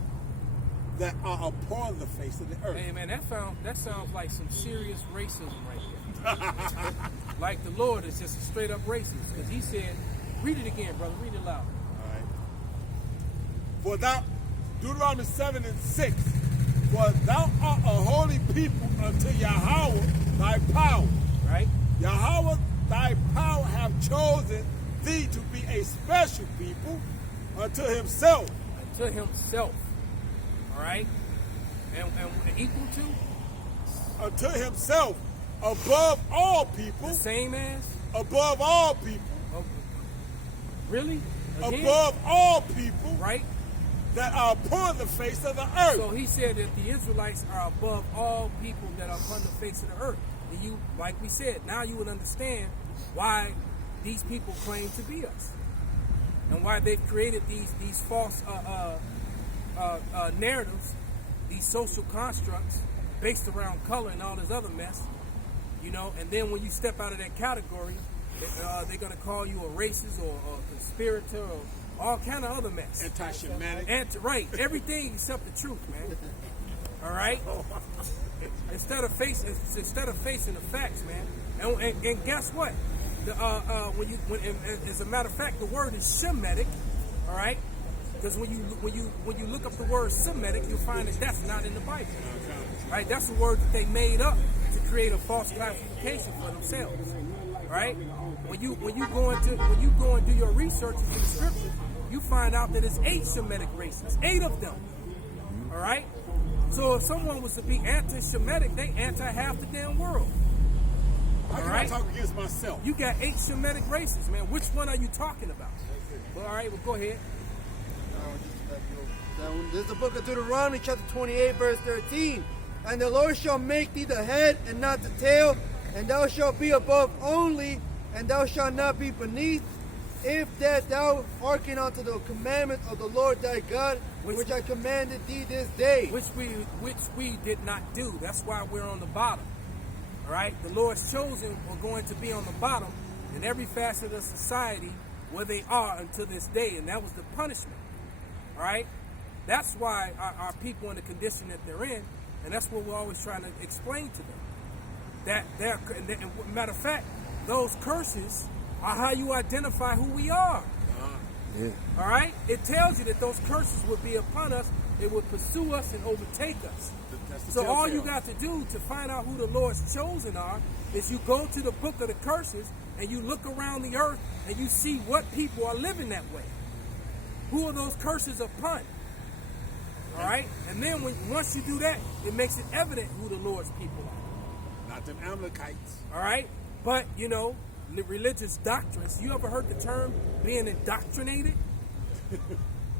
that are upon the face of the earth. Hey man, that sounds like some serious racism right there. Like the Lord is just a straight up racist, because he said, read it again, brother, read it loud. All right. For thou, Deuteronomy 7:6, for thou art a holy people unto Yahweh thy power. Right? Yahweh thy power have chosen thee to be a special people unto himself. Unto himself. All right? And equal to? Unto himself, above all people. The same as? Above all people. Really? Again? Above all people. Right? That are upon the face of the earth. So he said that the Israelites are above all people that are upon the face of the earth. And you, like we said, now you would understand why these people claim to be us, and why they've created these false narratives, these social constructs based around color and all this other mess, you know. And then when you step out of that category, they're going to call you a racist or a conspirator or all kind of other mess. Anti-Semitic. Right. Everything except the truth, man. All right? Instead of facing the facts, man. And guess what? As a matter of fact, the word is Shemitic. All right? Because when you look up the word Semitic, you'll find that that's not in the Bible. Right? That's a word that they made up to create a false classification for themselves. Right? When you go and do your research into the scriptures, you find out that it's 8 Shemitic races, 8 of them. All right. So if someone was to be anti-Shemitic, they anti half the damn world. How can I talk against myself? You got 8 Shemitic races, man. Which one are you talking about? Well, all right. Well, go ahead. This is the book of Deuteronomy, chapter 28, verse 13. And the Lord shall make thee the head and not the tail, and thou shalt be above only, and thou shalt not be beneath, if that thou hearken unto the commandment of the Lord thy God, which I commanded thee this day. Which we did not do. That's why we're on the bottom. All right? The Lord's chosen are going to be on the bottom in every facet of society where they are until this day, and that was the punishment. All right? That's why our people in the condition that they're in, and that's what we're always trying to explain to them. That matter of fact, those curses are how you identify who we are. Yeah. All right? It tells you that those curses would be upon us. It would pursue us and overtake us. So all you got to do to find out who the Lord's chosen are is you go to the book of the curses and you look around the earth and you see what people are living that way. Who are those curses upon? All right? And then once you do that, it makes it evident who the Lord's people are. Not them Amalekites. All right? But, you know, the religious doctrines, you ever heard the term being indoctrinated? All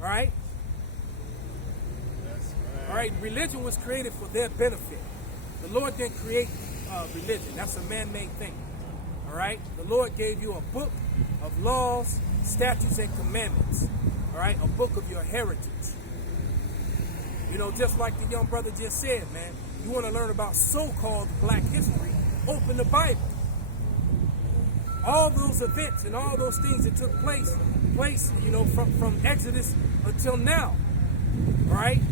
right? That's right. All right, religion was created for their benefit. The Lord didn't create religion. That's a man-made thing. All right? The Lord gave you a book of laws, statutes, and commandments. All right, a book of your heritage. You know, just like the young brother just said, man, you want to learn about so-called black history, open the Bible. All those events and all those things that took place, you know, from Exodus until now, all right?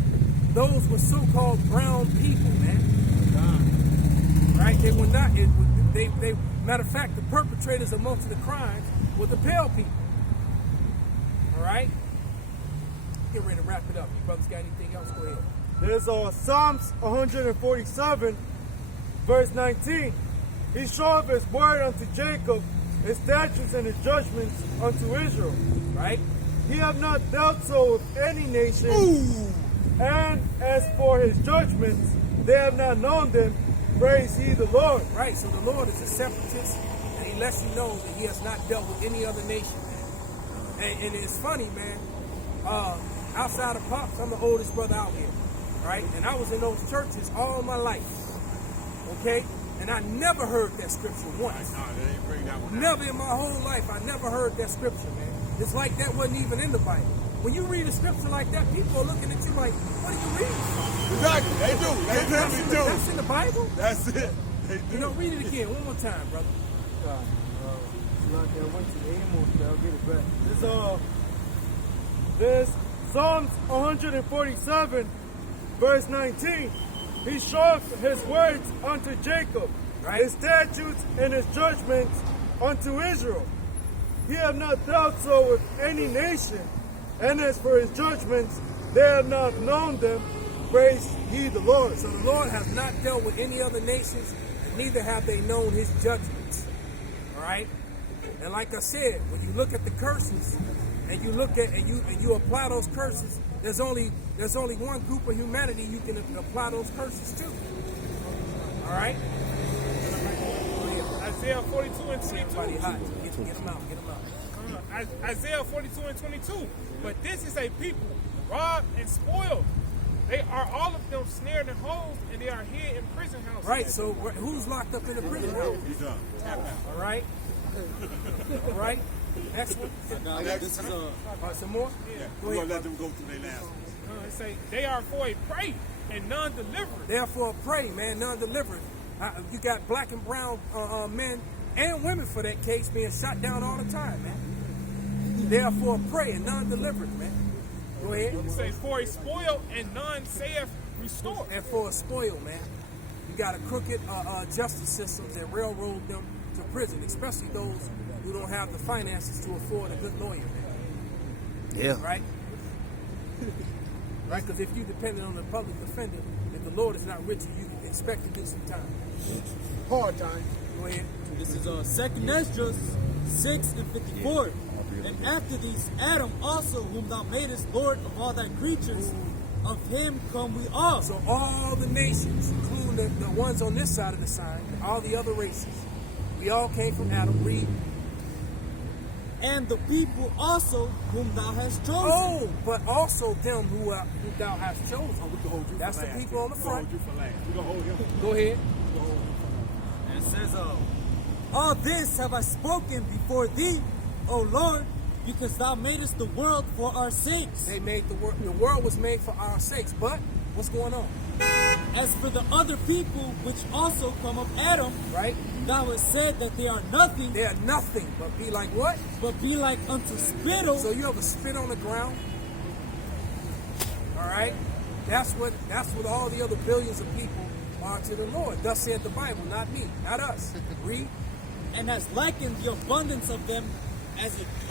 Those were so-called brown people, man. Right? They were not, they matter of fact, the perpetrators of most of the crimes were the pale people. All right? Get ready to wrap it up. You brothers got anything else? Go ahead. There's Psalms 147, verse 19. He showeth his word unto Jacob, his statutes and his judgments unto Israel. Right? He have not dealt so with any nation. Ooh. And as for his judgments, they have not known them. Praise ye the Lord. Right, so the Lord is a separatist, and he lets you know that he has not dealt with any other nation, man. And it's funny, man. Outside of Pops, I'm the oldest brother out here, right? And I was in those churches all my life, okay? And I never heard that scripture once. Never in my whole life, I never heard that scripture, man. It's like that wasn't even in the Bible. When you read a scripture like that, people are looking at you like, what are you reading? Exactly, they do. They definitely do. That's in the Bible? That's it. They do. You know, read it again, one more time, brother. There's Psalms 147, verse 19. He showeth his words unto Jacob, right, his statutes and his judgments unto Israel. He have not dealt so with any nation, and as for his judgments, they have not known them. Praise ye the Lord. So the Lord has not dealt with any other nations, and neither have they known his judgments. All right? And like I said, when you look at the curses, and you look at and you apply those curses, there's only one group of humanity you can apply those curses to. All right? Isaiah 42 and 22. Get them out. Isaiah 42 and 22. But this is a people robbed and spoiled. They are all of them snared and holes, and they are hid in prison houses. Right, so who's locked up in the prison house? All right? All right? Next one. This is some more? Yeah. We're going to let them go through their last one. It say, they are for a prey and none delivered. They are for a prey, man, none delivered. You got black and brown men and women for that case being shot down all the time, man. They are for a prey and none delivered, man. Go ahead. It says, for a spoil and none saith restore. And for a spoil, man. You got a crooked justice system that railroad them to prison, especially those who don't have the finances to afford a good lawyer, man. Yeah. Right? Right? Because if you depended on the public defender, if the Lord is not rich, you can expect to do some time. Hard time. Go ahead. This is 2nd Esdras 6 and 54. And after these, Adam also, whom thou madest Lord of all thy creatures, of him come we all. So all the nations, including the ones on this side of the sign, all the other races, we all came from Adam. Read. And the people also whom thou hast chosen. Oh, but also them who thou hast chosen. Oh, we can hold you That's for the last. people on the front. We're going to hold him. Go ahead. And it says, all this have I spoken before thee, O Lord, because thou madest the world for our sakes. They made the world. The world was made for our sakes. But what's going on? As for the other people which also come of Adam, right? Thou hast said that they are nothing. They are nothing, but be like what? But be like unto spittle. So you ever spit on the ground? All right? That's what all the other billions of people are to the Lord. Thus said the Bible, not me, not us. Read. And has likened the abundance of them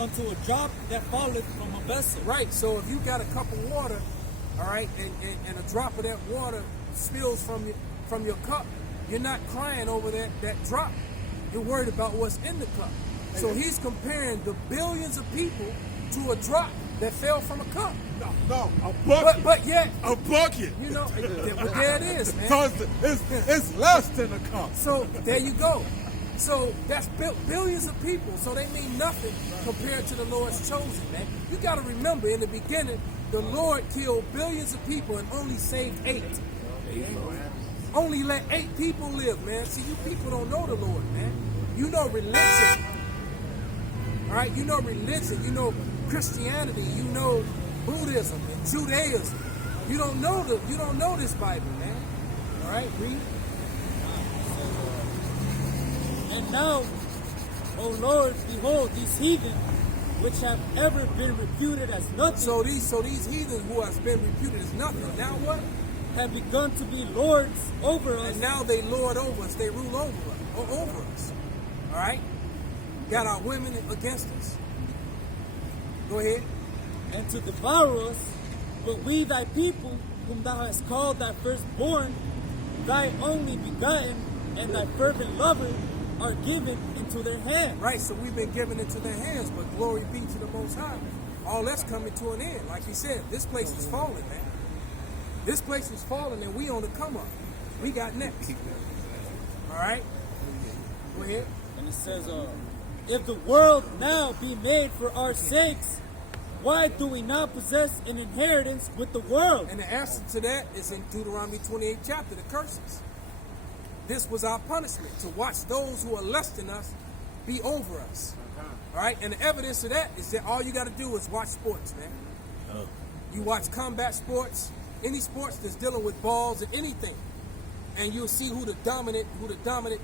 unto a drop that falleth from a vessel. Right, so if you got a cup of water, all right, and a drop of that water spills from your cup, you're not crying over that drop. You're worried about what's in the cup. So he's comparing the billions of people to a drop that fell from a cup. No, a bucket. But yet, a bucket. You know, but there it is, man. So it's less than a cup. So there you go. So that's billions of people. So they mean nothing compared to the Lord's chosen, man. You got to remember, in the beginning, the Lord killed billions of people and only saved 8. Only let 8 people live, man. See, you people don't know the Lord, man. You know religion. All right? You know religion. You know Christianity, you know Buddhism and Judaism. You don't know this Bible, man. All right, read. And now, O Lord, behold these heathen, which have ever been reputed as nothing. So these heathen who has been reputed as nothing, now what? Have begun to be lords over us. And now they lord over us. They rule over us. All right? Got our women against us. Go ahead. And to devour us, but we thy people, whom thou hast called thy firstborn, thy only begotten, and thy fervent lover, are given into their hand. Right, so we've been given into their hands, but glory be to the Most High. All that's coming to an end. Like he said, this place is falling, man. This place is falling, and we on the come up. We got next. All right? Go ahead. And it says, if the world now be made for our sakes, why do we not possess an inheritance with the world? And the answer to that is in Deuteronomy 28 chapter, the curses. This was our punishment, to watch those who are less than us be over us. All right? And the evidence of that is that all you got to do is watch sports, man. You watch combat sports, any sports that's dealing with balls or anything, and you'll see who the dominant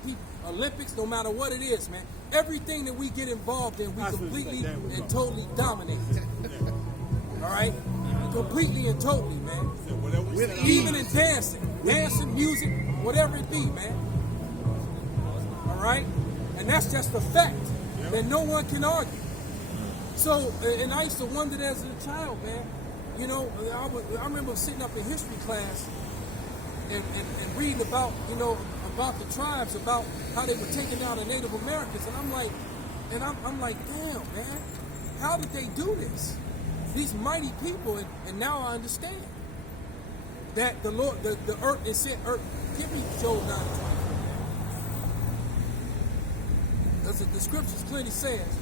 people. Olympics, no matter what it is, man. Everything that we get involved in, we completely and totally dominate. All right? Completely and totally, man. Even in dancing, music, whatever it be, man. All right? And that's just a fact that no one can argue. So, and I used to wonder that as a child, man. You know, I remember sitting up in history class and reading about, you know, about the tribes, about how they were taking down the Native Americans, and I'm like, damn, man, how did they do this? These mighty people, and now I understand that the Lord, the earth, it said, earth, give me Job 9:20. Because the scriptures clearly says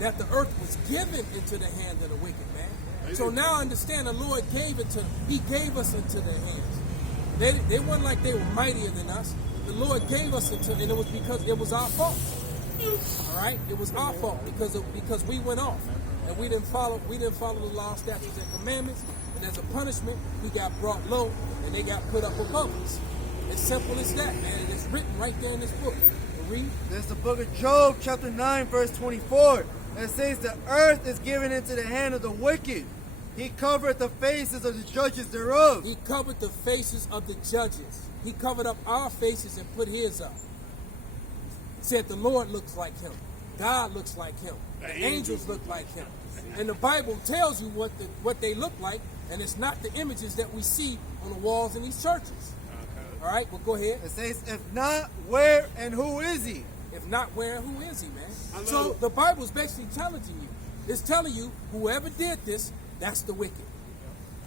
that the earth was given into the hand of the wicked, man. So now I understand the Lord gave He gave us into their hands. They weren't like they were mightier than us. The Lord gave us into, and it was because it was our fault. All right, it was our fault because we went off and we didn't follow the law, statutes, and commandments. And as a punishment, we got brought low and they got put up above us. It's simple as that, man. And it's written right there in this book. Read. There's the book of Job, chapter 9, verse 24. It says, the earth is given into the hand of the wicked. He covered the faces of the judges thereof. He covered the faces of the judges. He covered up our faces and put his up. Said the Lord looks like him. God looks like him. The angels look like him. And the Bible tells you what they look like, and it's not the images that we see on the walls in these churches. All right, well, go ahead. It says, if not, where and who is he? If not, where and who is he, man? So the Bible is basically challenging you. It's telling you, whoever did this, that's the wicked.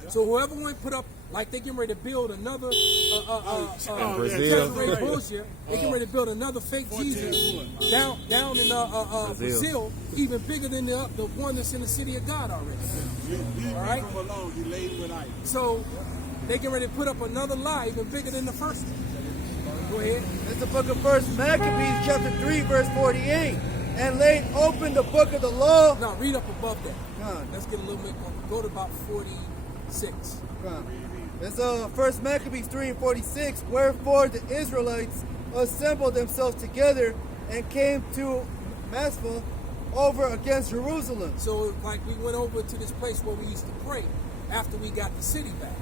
So whoever went put up, like they getting ready to build another Brazil. Bullshit, they getting ready to build another fake Jesus down in Brazil, even bigger than the one that's in the city of God already. All right. So they getting ready to put up another lie, even bigger than the first one. Go ahead. It's the book of 1 Maccabees, chapter 3, verse 48. And laid open the book of the law. No, read up above that. Let's get a little bit more. Go to about 46. It's 1 Maccabees 3 and 46. Wherefore the Israelites assembled themselves together and came to Maspha over against Jerusalem. So, like, we went over to this place where we used to pray after we got the city back,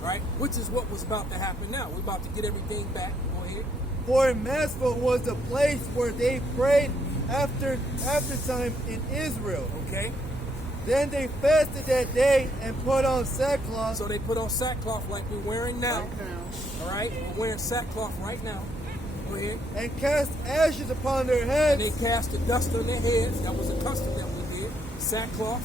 right? Which is what was about to happen now. We're about to get everything back. Go ahead. For Maspha was the place where they prayed after time in Israel. Okay. Then they fasted that day and put on sackcloth. So they put on sackcloth like we're wearing now. All right, we're wearing sackcloth right now. Go ahead. And cast ashes upon their heads. And they cast the dust on their heads. That was a custom that we did. Sackcloth.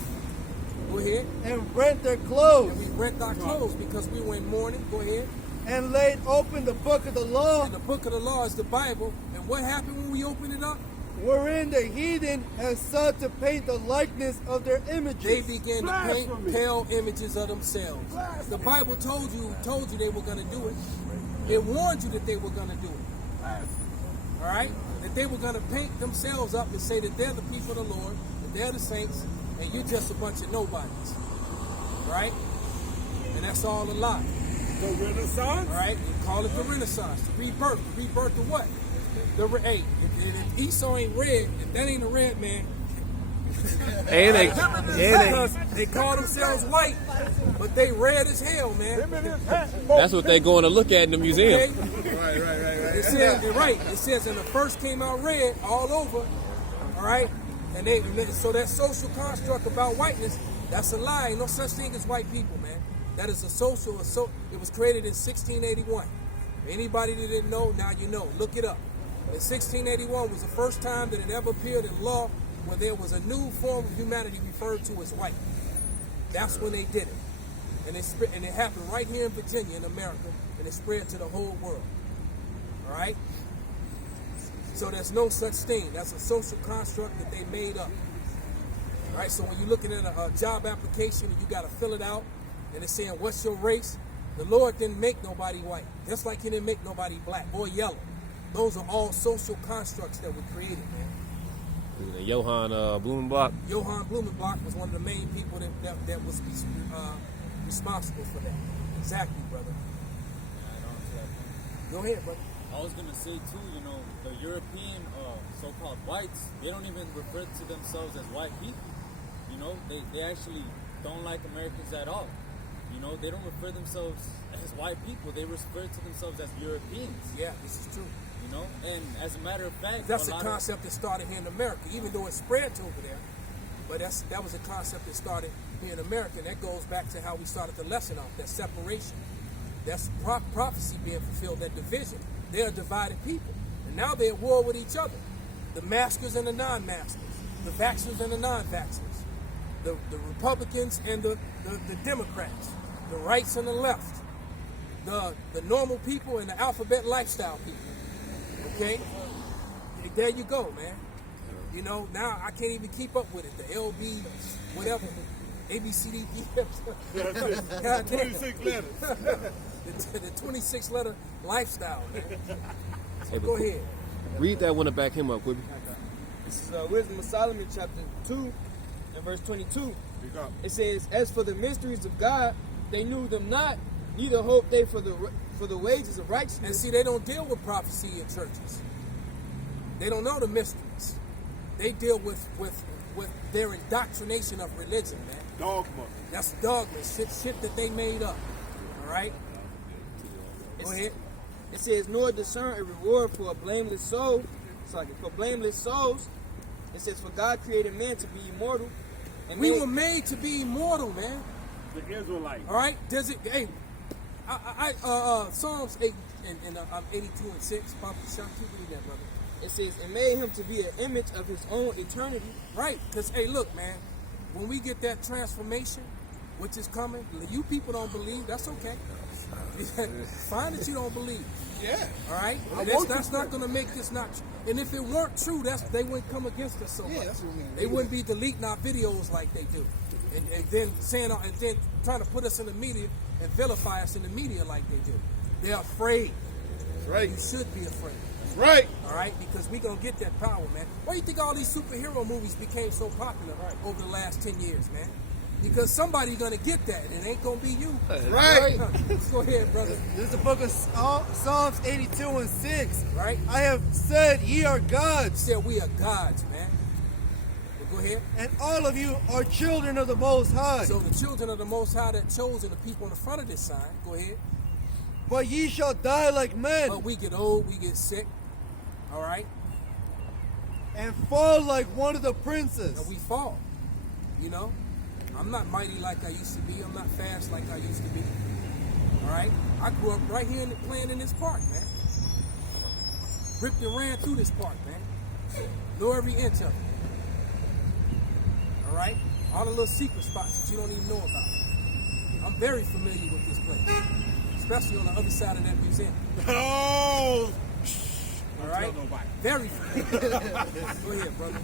Go ahead. And rent their clothes. And we rent our clothes because we were in mourning. Go ahead. And laid open the book of the law. And the book of the law is the Bible. And what happened when we opened it up? Wherein the heathen has sought to paint the likeness of their images. They began to paint pale images of themselves. The Bible told you they were going to do it. It warned you that they were going to do it. All right? That they were going to paint themselves up and say that they're the people of the Lord, that they're the saints, and you're just a bunch of nobodies, right? And that's all a lie. The Renaissance? Right? They call it the Renaissance, the rebirth. The rebirth of what? Hey, if Esau ain't red, if that ain't a red man, because they call themselves white, but they red as hell, man. That's what they're going to look at in the museum. Right. It says, it says, and the first came out red all over, all right? And so that social construct about whiteness, that's a lie. Ain't no such thing as white people, man. That is it was created in 1681. Anybody that didn't know, now you know. Look it up. In 1681 was the first time that it ever appeared in law where there was a new form of humanity referred to as white. That's when they did it. And it happened right here in Virginia, in America, and it spread to the whole world. All right? So there's no such thing. That's a social construct that they made up. All right? So when you're looking at a job application and you got to fill it out, and it's saying, what's your race? The Lord didn't make nobody white. Just like he didn't make nobody black or yellow. Those are all social constructs that were created, man. Johann Blumenbach. Johann Blumenbach was one of the main people that was responsible for that. Exactly, brother. Go ahead, brother. I was gonna say too, the European so-called whites, they don't even refer to themselves as white people. They actually don't like Americans at all. They don't refer themselves as white people. They refer to themselves as Europeans. Yeah, this is true. And as a matter of fact, that's a concept that started here in America, even though it spread to over there. But that was a concept that started here in America, and that goes back to how we started the lesson off, that separation. That's prophecy being fulfilled, that division. They're a divided people. And now they're at war with each other. The maskers and the non-maskers. The vaxxers and the non-vaxxers. The Republicans and the Democrats. The rights and the left. The normal people and the alphabet lifestyle people. Okay? There you go, man. Now I can't even keep up with it. The LB, whatever. ABCD. The 26 letters. the 26 letter lifestyle, man. Hey, Go ahead. Read that one to back him up, Quibby. This is Wisdom of Solomon, chapter 2, and verse 22. It says, as for the mysteries of God, they knew them not, neither hoped they for the wages of righteousness. And see, they don't deal with prophecy in churches. They don't know the mysteries. They deal with their indoctrination of religion, man. Dogma. That's dogma. Shit that they made up. All right? Go ahead. It says, nor discern a reward for a blameless soul. For blameless souls. It says, for God created man to be immortal. And we were made to be immortal, man. The Israelites. All right? Hey, Psalms 8 and 82 and 6. Papa Sean, keep reading that, brother. It says, it made him to be an image of his own eternity. Right. Because, hey, look, man. When we get that transformation, which is coming, you people don't believe, that's okay. Fine that you don't believe. Yeah. All right? That's not going to make this not true. And if it weren't true, they wouldn't come against us so much. They wouldn't be deleting our videos like they do. And then trying to put us in the media and vilify us in the media like they do. They're afraid. That's right. You should be afraid. That's right. All right? Because we're going to get that power, man. Why do you think all these superhero movies became so popular over the last 10 years, man? Because somebody's going to get that. It ain't going to be you. Right. Go ahead, brother. This is the book of Psalms 82 and 6. Right? I have said ye are You gods, said we are gods, man. Well, go ahead. and all of you are children of the Most High. So the children of the Most High that chosen the people in the front of this sign. Go ahead. But ye shall die like men, But we get old, we get sick. All right? and fall like one of the princes. And we fall. I'm not mighty like I used to be. I'm not fast like I used to be. All right? I grew up right here playing in this park, man. Ripped and ran through this park, man. Know every inch of it. All right? All the little secret spots that you don't even know about. I'm very familiar with this place. Especially on the other side of that museum. Oh! All right? Very familiar. Go ahead, brother.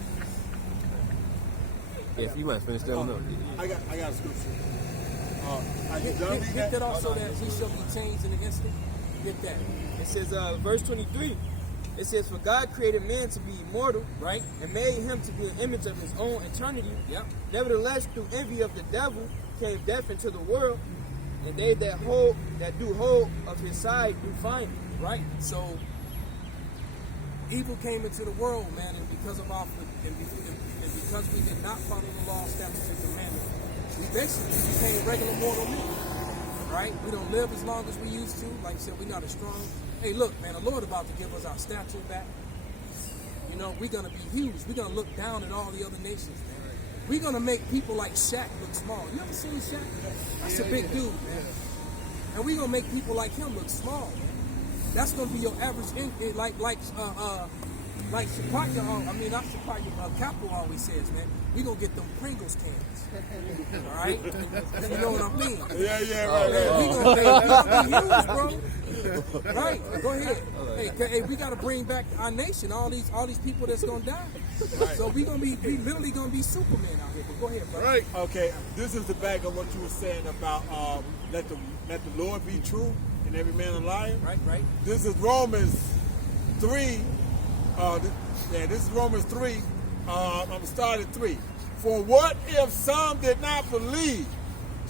Yes, you might finish that one up. I got a scripture. Are you done? Get that off so that he shall be changed in an instant. Get that. It says, verse 23. It says, for God created man to be immortal, Right. and made him to be an image of his own eternity. Yep. Nevertheless, through envy of the devil came death into the world, and they that do hold of his side do find it. Right. So evil came into the world, man, and because of our and because we did not follow the law, statutes, and commandments, we basically became regular mortal men. Right? We don't live as long as we used to. Like I said, we're not as strong. Hey, look, man, the Lord about to give us our stature back. You know, we're gonna be huge. We're gonna look down at all the other nations, man. We're gonna make people like Shaq look small. You ever seen Shaq? That's a big dude, man. And we're gonna make people like him look small, man. That's gonna be your average, like Shapaya, I mean not Shapaya, Capital always says, man. We gonna get them Pringles cans, all right? You know what I mean? Yeah, We gonna be huge, bro. Right? Go ahead. Hey, we gotta bring back our nation. All these people that's gonna die. So we literally gonna be Superman out here. But go ahead, bro. Right. Okay. This is the back of what you were saying about let the Lord be true and every man a liar. Right. This is Romans 3. This is Romans 3. I'm gonna start at 3. For what if some did not believe?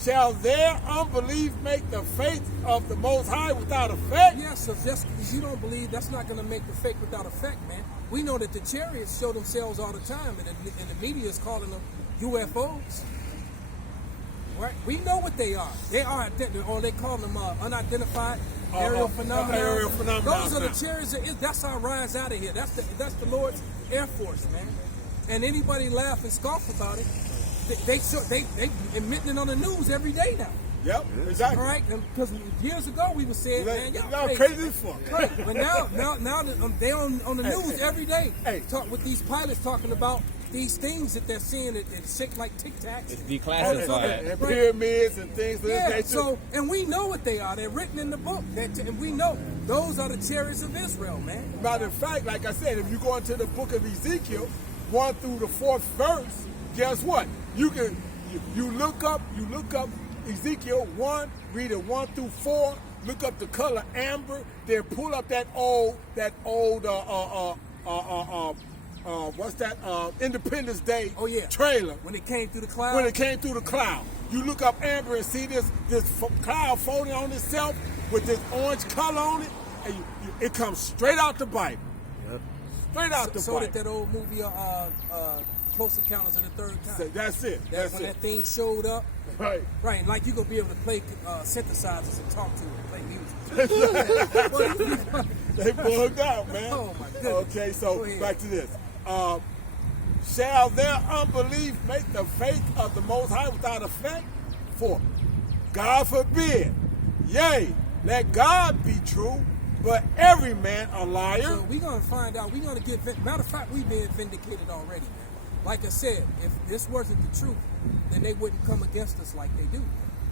Shall their unbelief make the faith of the Most High without effect? Yeah, so just because you don't believe, that's not going to make the faith without effect, man. We know that the chariots show themselves all the time, and the media is calling them UFOs. Right? We know what they are. They are, or they call them unidentified aerial phenomena. Aerial phenomena. Those are the chariots. That's our rise out of here. That's the Lord's Air Force, man. And anybody laugh and scoff about it, they emitting it on the news every day now. Yep, exactly. All right, because years ago we were saying, man, y'all crazy as fuck. Right, but now they on the news every day. Talk with these pilots talking about these things that they're seeing that shake like Tic Tacs. It's declassified. And pyramids and things. Yeah, so and we know what they are. They're written in the book. And we know those are the chariots of Israel, man. Matter of fact, like I said, if you go into the book of Ezekiel, 1 through the 4th verse, guess what? You look up Ezekiel 1, read it 1 through 4, look up the color amber, then pull up that old Independence Day trailer. When it came through the cloud. You look up amber and see this cloud folding on itself with this orange color on it, and it comes straight out the Bible. Yep. Straight out the Bible. So did that old movie Close Encounters of the Third Kind. That's it. When that thing showed up. Right. Right, like you're going to be able to play synthesizers and talk to it and play music. They bugged out, man. Oh, my goodness. Okay, so back to this. Shall their unbelief make the faith of the Most High without effect? For God forbid. Yea, let God be true, but every man a liar. So we're going to find out. We're going to get, matter of fact, we've been vindicated already, man. Like I said, if this wasn't the truth, then they wouldn't come against us like they do.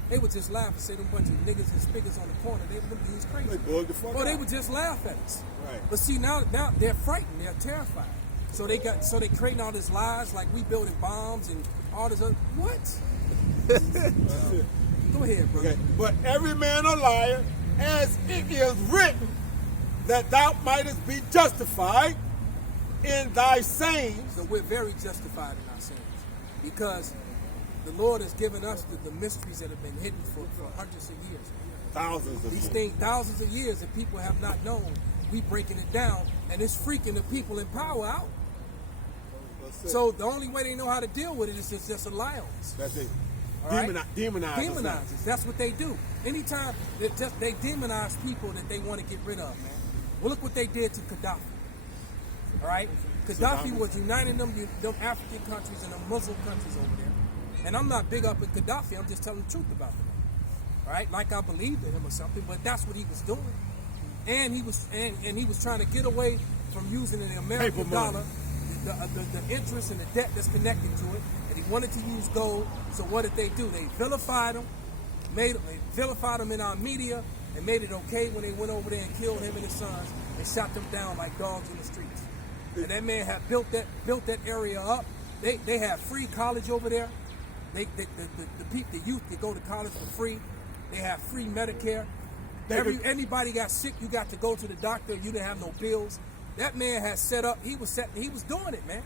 They would just laugh and say them bunch of niggas and spiggers on the corner. They would be crazy. They bugged the fuck out. They would just laugh at us. Right. But see, now they're frightened. They're terrified. So they creating all this lies, like we building bombs and all this other. What? Go ahead, bro. Okay. But every man a liar, as it is written, that thou mightest be justified in thy sayings. So we're very justified in our sayings because the Lord has given us the mysteries that have been hidden for hundreds of years. Thousands of these years. things, thousands of years that people have not known. We breaking it down, and it's freaking the people in power out. So the only way they know how to deal with it is just a lie on us. That's it. Right? Demonize us. That's what they do. Anytime they demonize people that they want to get rid of, man. Well, look what they did to Gaddafi. All right? Gaddafi was uniting them African countries and the Muslim countries over there. And I'm not big up at Gaddafi. I'm just telling the truth about him. All right? Like I believed in him or something, but that's what he was doing. And he was trying to get away from using the American dollar, the interest and the debt that's connected to it. And he wanted to use gold. So what did they do? They vilified him, they vilified him in our media, and made it okay when they went over there and killed him and his sons and shot them down like dogs in the streets. And that man had built that area up. They have free college over there. The youth that go to college for free. They have free Medicare. Anybody got sick, you got to go to the doctor. You didn't have no bills. That man has set up. He was doing it, man. And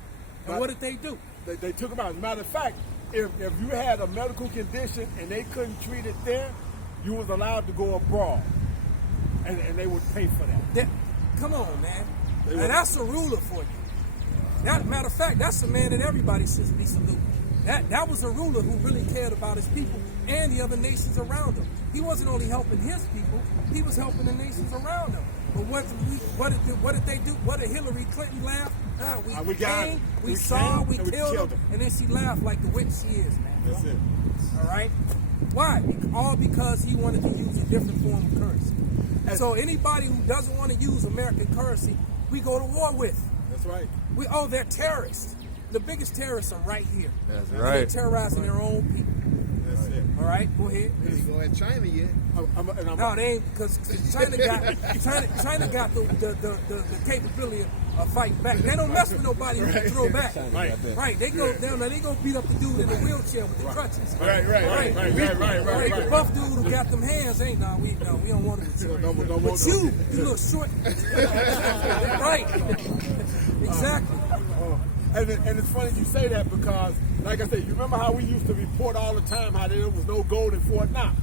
But- what did they do? They took him out. As a matter of fact, if you had a medical condition and they couldn't treat it there, you was allowed to go abroad, and they would pay for that. Come on, man. They And would- that's a ruler for you. Matter of fact, that's a man that everybody should be saluting. That was a ruler who really cared about his people and the other nations around him. He wasn't only helping his people; he was helping the nations around him. But what did they do? What did Hillary Clinton laugh? We got came, him. we We saw, came, we and we killed killed him, him. and then she laughed like the witch she is, man. That's it. All right. Why? All because he wanted to use a different form of currency. So anybody who doesn't want to use American currency, we go to war with. That's right. They're terrorists. The biggest terrorists are right here. That's They're right. terrorizing their own people. That's it. All right, go ahead. They ain't going to China yet. No, they ain't, because China got the capability of fighting back. They don't mess with nobody who can throw back. Right. They go down there. They go beat up the dude in the wheelchair with the crutches. Right. The buff dude who got them hands ain't we don't want it with you. But you little short. Right. Exactly. And it's funny you say that because, like I said, you remember how we used to report all the time how there was no gold in Fort Knox,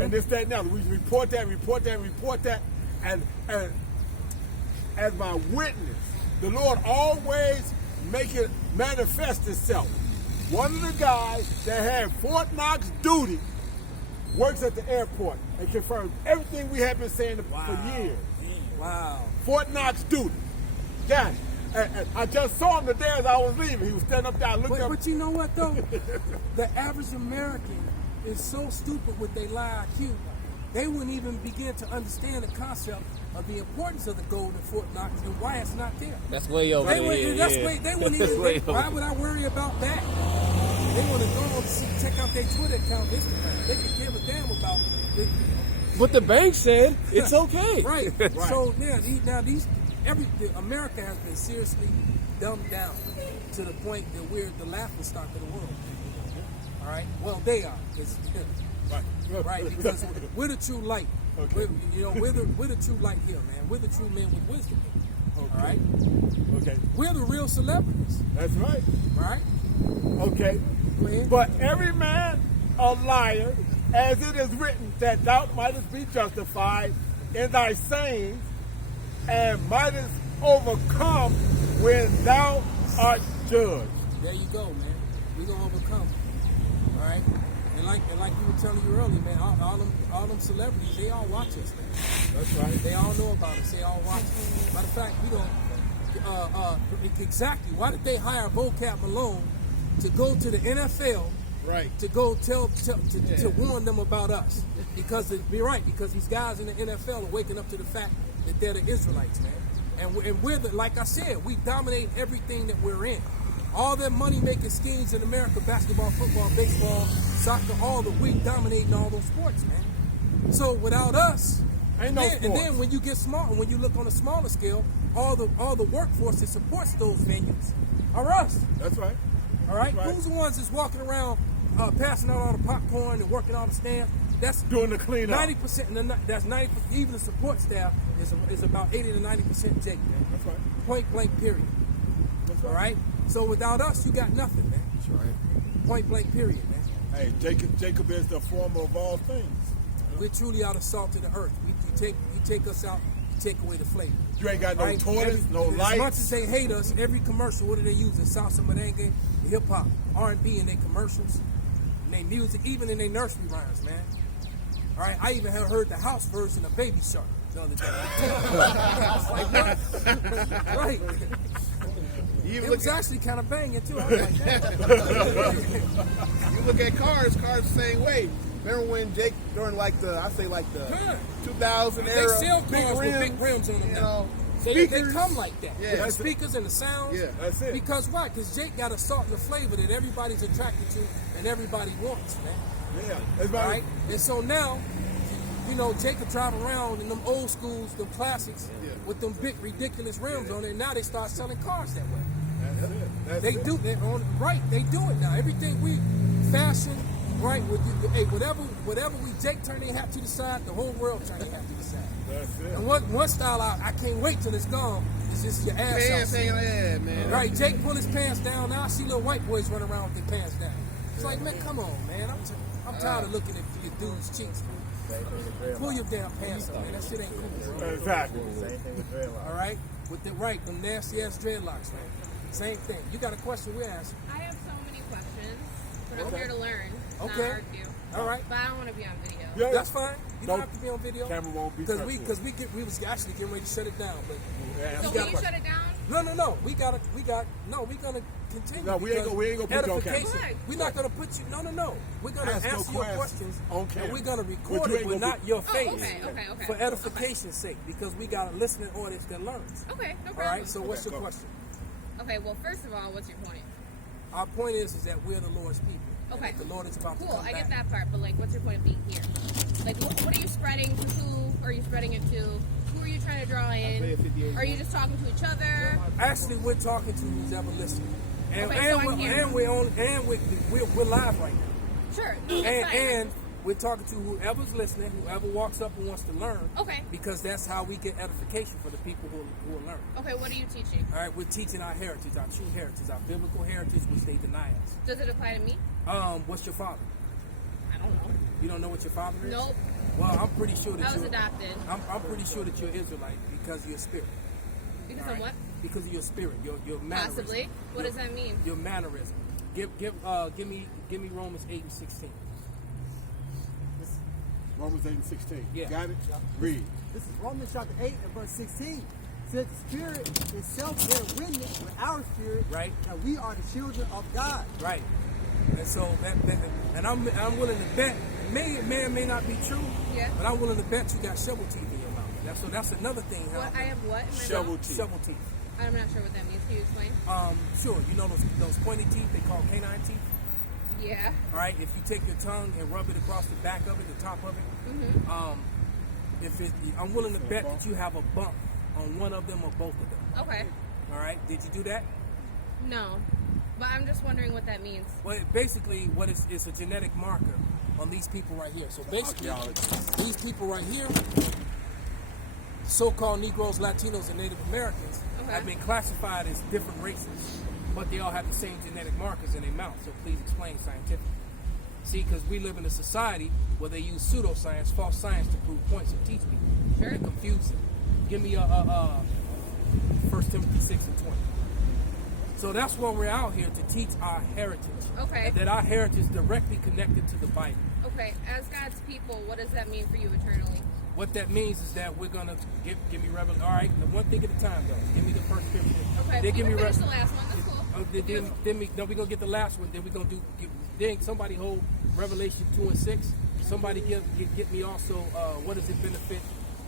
and this, that, and that. We report that, and as my witness, the Lord always make it manifest itself. One of the guys that had Fort Knox duty works at the airport and confirms everything we have been saying for years. Wow. Fort Knox duty. Got it. And I just saw him today as I was leaving. He was standing up there. I looked up. But you know what, though? The average American is so stupid with their lie IQ, they wouldn't even begin to understand the concept of the importance of the gold in Fort Knox and why it's not there. That's way over there. They wouldn't even. Why would I worry about that? They want to go and check out their Twitter account, Instagram. They can give a damn about it. But the bank said it's okay. Right. So America has been seriously dumbed down to the point that we're the laughing stock of the world. All right. Well, they are. Right. Because we're the true light. Okay. We're the true light here, man. We're the true men with wisdom. Okay. All right. Okay. We're the real celebrities. That's right. All right. Okay. Go ahead. But every man a liar, as it is written, that thou mightest be justified in thy sayings, and mightest overcome when thou art judged. There you go, man. We're gonna overcome. All right. And like you were telling you earlier, man, all them celebrities, they all watch us, man. That's right. They all know about us. They all watch us. Matter of fact, exactly. Why did they hire Vocab Malone to go to the NFL? Right. To go to warn them about us? Because because these guys in the NFL are waking up to the fact that they're the Israelites, man. And we're like I said, we dominate everything that we're in. All their money-making schemes in America, basketball, football, baseball, soccer, we dominating all those sports, man. So without us, ain't no sports. And then when you get smaller, when you look on a smaller scale, all the workforce that supports those venues are us. That's right. All right? That's right. Who's the ones that's walking around passing out all the popcorn and working all the stands? That's doing the cleanup. 90%. That's 90%. Even the support staff is about 80 to 90% Jake, man. That's right. Point blank. Period. That's right. All right. So without us, you got nothing, man. That's right. Point blank. Period, man. Hey, Jacob is the former of all things. We're truly out of salt of the earth. You take us out, you take away the flavor. You ain't got no toilets, no lights. As much as they hate us, every commercial, what do they use? In salsa, merengue, hip hop, R&B in their commercials, in their music, even in their nursery rhymes, man. All right, I even heard the house version of Baby Shark the other day. Like what? Right. It was actually kind of banging too. I was like, You look at cars the same way. Remember when Jake, during like the 2000 era, they sell cars big with big rims on them you now. know, They come like that. Yeah. With the speakers and the sounds. Yeah, that's it. Because why? Because Jake got a salt and a flavor that everybody's attracted to and everybody wants, man. Yeah. That's All right? And so now, Jake could drive around in them old schools, them classics, with them big, ridiculous rims on it, and now they start selling cars that way. That's it. That's They it. do. They do it now. Everything we fashion, right? Whatever we Jake turn their hat to the side, the whole world turn their hat to the side. That's it. And one style I can't wait till it's gone is just your ass out. Pants ain't yeah, man. Right, Jake pull his pants down. Now I see little white boys running around with their pants down. It's like, man, come on, man. I'm tired of looking at your dude's cheeks. Pull your damn pants up, man. That shit ain't cool. Exactly. Same thing with dreadlocks. All right, with the them nasty ass dreadlocks, man. Same thing. You got a question? We're asking. I have so many questions, but I'm here to learn, not Okay. argue. All right. But I don't want to be on video. Yeah. That's fine. You don't have to be on video. Camera won't be because censored. we was actually getting ready to shut it down, but So will you shut it down? no. We gonna continue. No, we ain't gonna put you on camera. Why? We're not gonna put you. No. We're gonna Ask no answer your questions questions, on and camera. we're gonna But record you it, ain't but gonna not your Oh, face. okay. For edification's sake, because we got a listening audience that learns. Okay, no All problem. right. So what's your question? Okay, well, first of all, what's your point? Our point is that we're the Lord's people. Okay. And the Lord is about to Cool, come I back. get that part, but like, what's your point of being here? Like, what are you spreading to who? Are you spreading it to? Who are you trying to draw in? Are you just talking to each other? Actually, we're talking to who's ever listening, and Okay, so I'm we're, here. and we're on and we're live right now. Sure. No, that's fine. And we're talking to whoever's listening, whoever walks up and wants to learn. Okay. Because that's how we get edification for the people who are learning. Okay, what are you teaching? All right, we're teaching our heritage, our true heritage, our biblical heritage, which they deny us. Does it apply to me? What's your father? I don't know. You don't know what your father is? Nope. Well, I'm pretty sure that I was you're adopted. I'm pretty sure that you're Israelite because of your spirit. Because All of what? Because of your spirit, your mannerism. Possibly. What does that mean? Your mannerism. Give me Romans 8:16. Romans 8:16. Yeah. Got it? Read. This is Romans chapter 8 and verse 16. Says the Spirit itself bear witness with our spirit Right. that we are the children of God. Right. And so and I'm willing to bet, it may or may not be true, Yeah. but I'm willing to bet you got shovel teeth in your mouth. That's another thing. What? I have what in my Shovel mouth? teeth. Shovel teeth. I'm not sure what that means. Can you explain? Sure. You know those pointy teeth they call canine teeth? Yeah. All right. If you take your tongue and rub it across the back of it, the top of it, I'm willing to bet that you have a bump on one of them or both of them. Okay. All right. Did you do that? No. But I'm just wondering what that means. Well, basically, what it's a genetic marker on these people right here. So basically, these people right here, so-called Negroes, Latinos, and Native Americans, have been classified as different races, but they all have the same genetic markers in their mouth. So please explain scientifically. See, because we live in a society where they use pseudoscience, false science to prove points and teach people. Sure. And confuse them. Give me 1 Timothy 6:20. So that's why we're out here to teach our heritage. Okay. That our heritage is directly connected to the Bible. Okay. As God's people, what does that mean for you eternally? What that means is that we're gonna give me revelation. All right, the one thing at a time though. Give me the first scripture. Okay. Then give me finish the last one. That's cool. Then we're gonna get the last one. Then we're gonna then somebody hold Revelation 2 and 6. Somebody get me also what does it benefit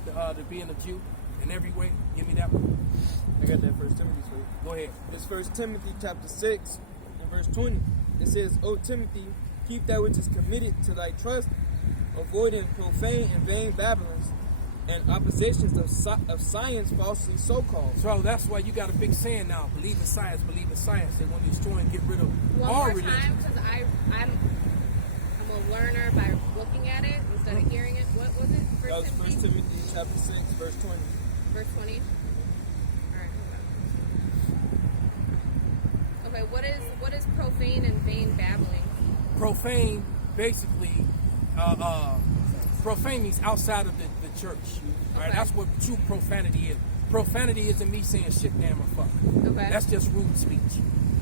to being a Jew in every way? Give me that one. I got that First Timothy for you. Go ahead. It's 1 Timothy chapter 6 and verse 20. It says, O Timothy, keep that which is committed to thy trust, avoiding profane and vain babblings and oppositions of science falsely so called. So that's why you got a big saying now. Believe in science, believe in science. They want to destroy and get rid of One all more religion. time, because I'm a learner by looking at it instead of hearing it. What was it? That was 1 Timothy chapter 6 verse 20. Verse 20. All right. Hold on. Okay. What is profane and vain babbling? Profane, basically, profane means outside of the church. All right, Okay. that's what true profanity is. Profanity isn't me saying shit, damn, or fuck. Okay. That's just rude speech.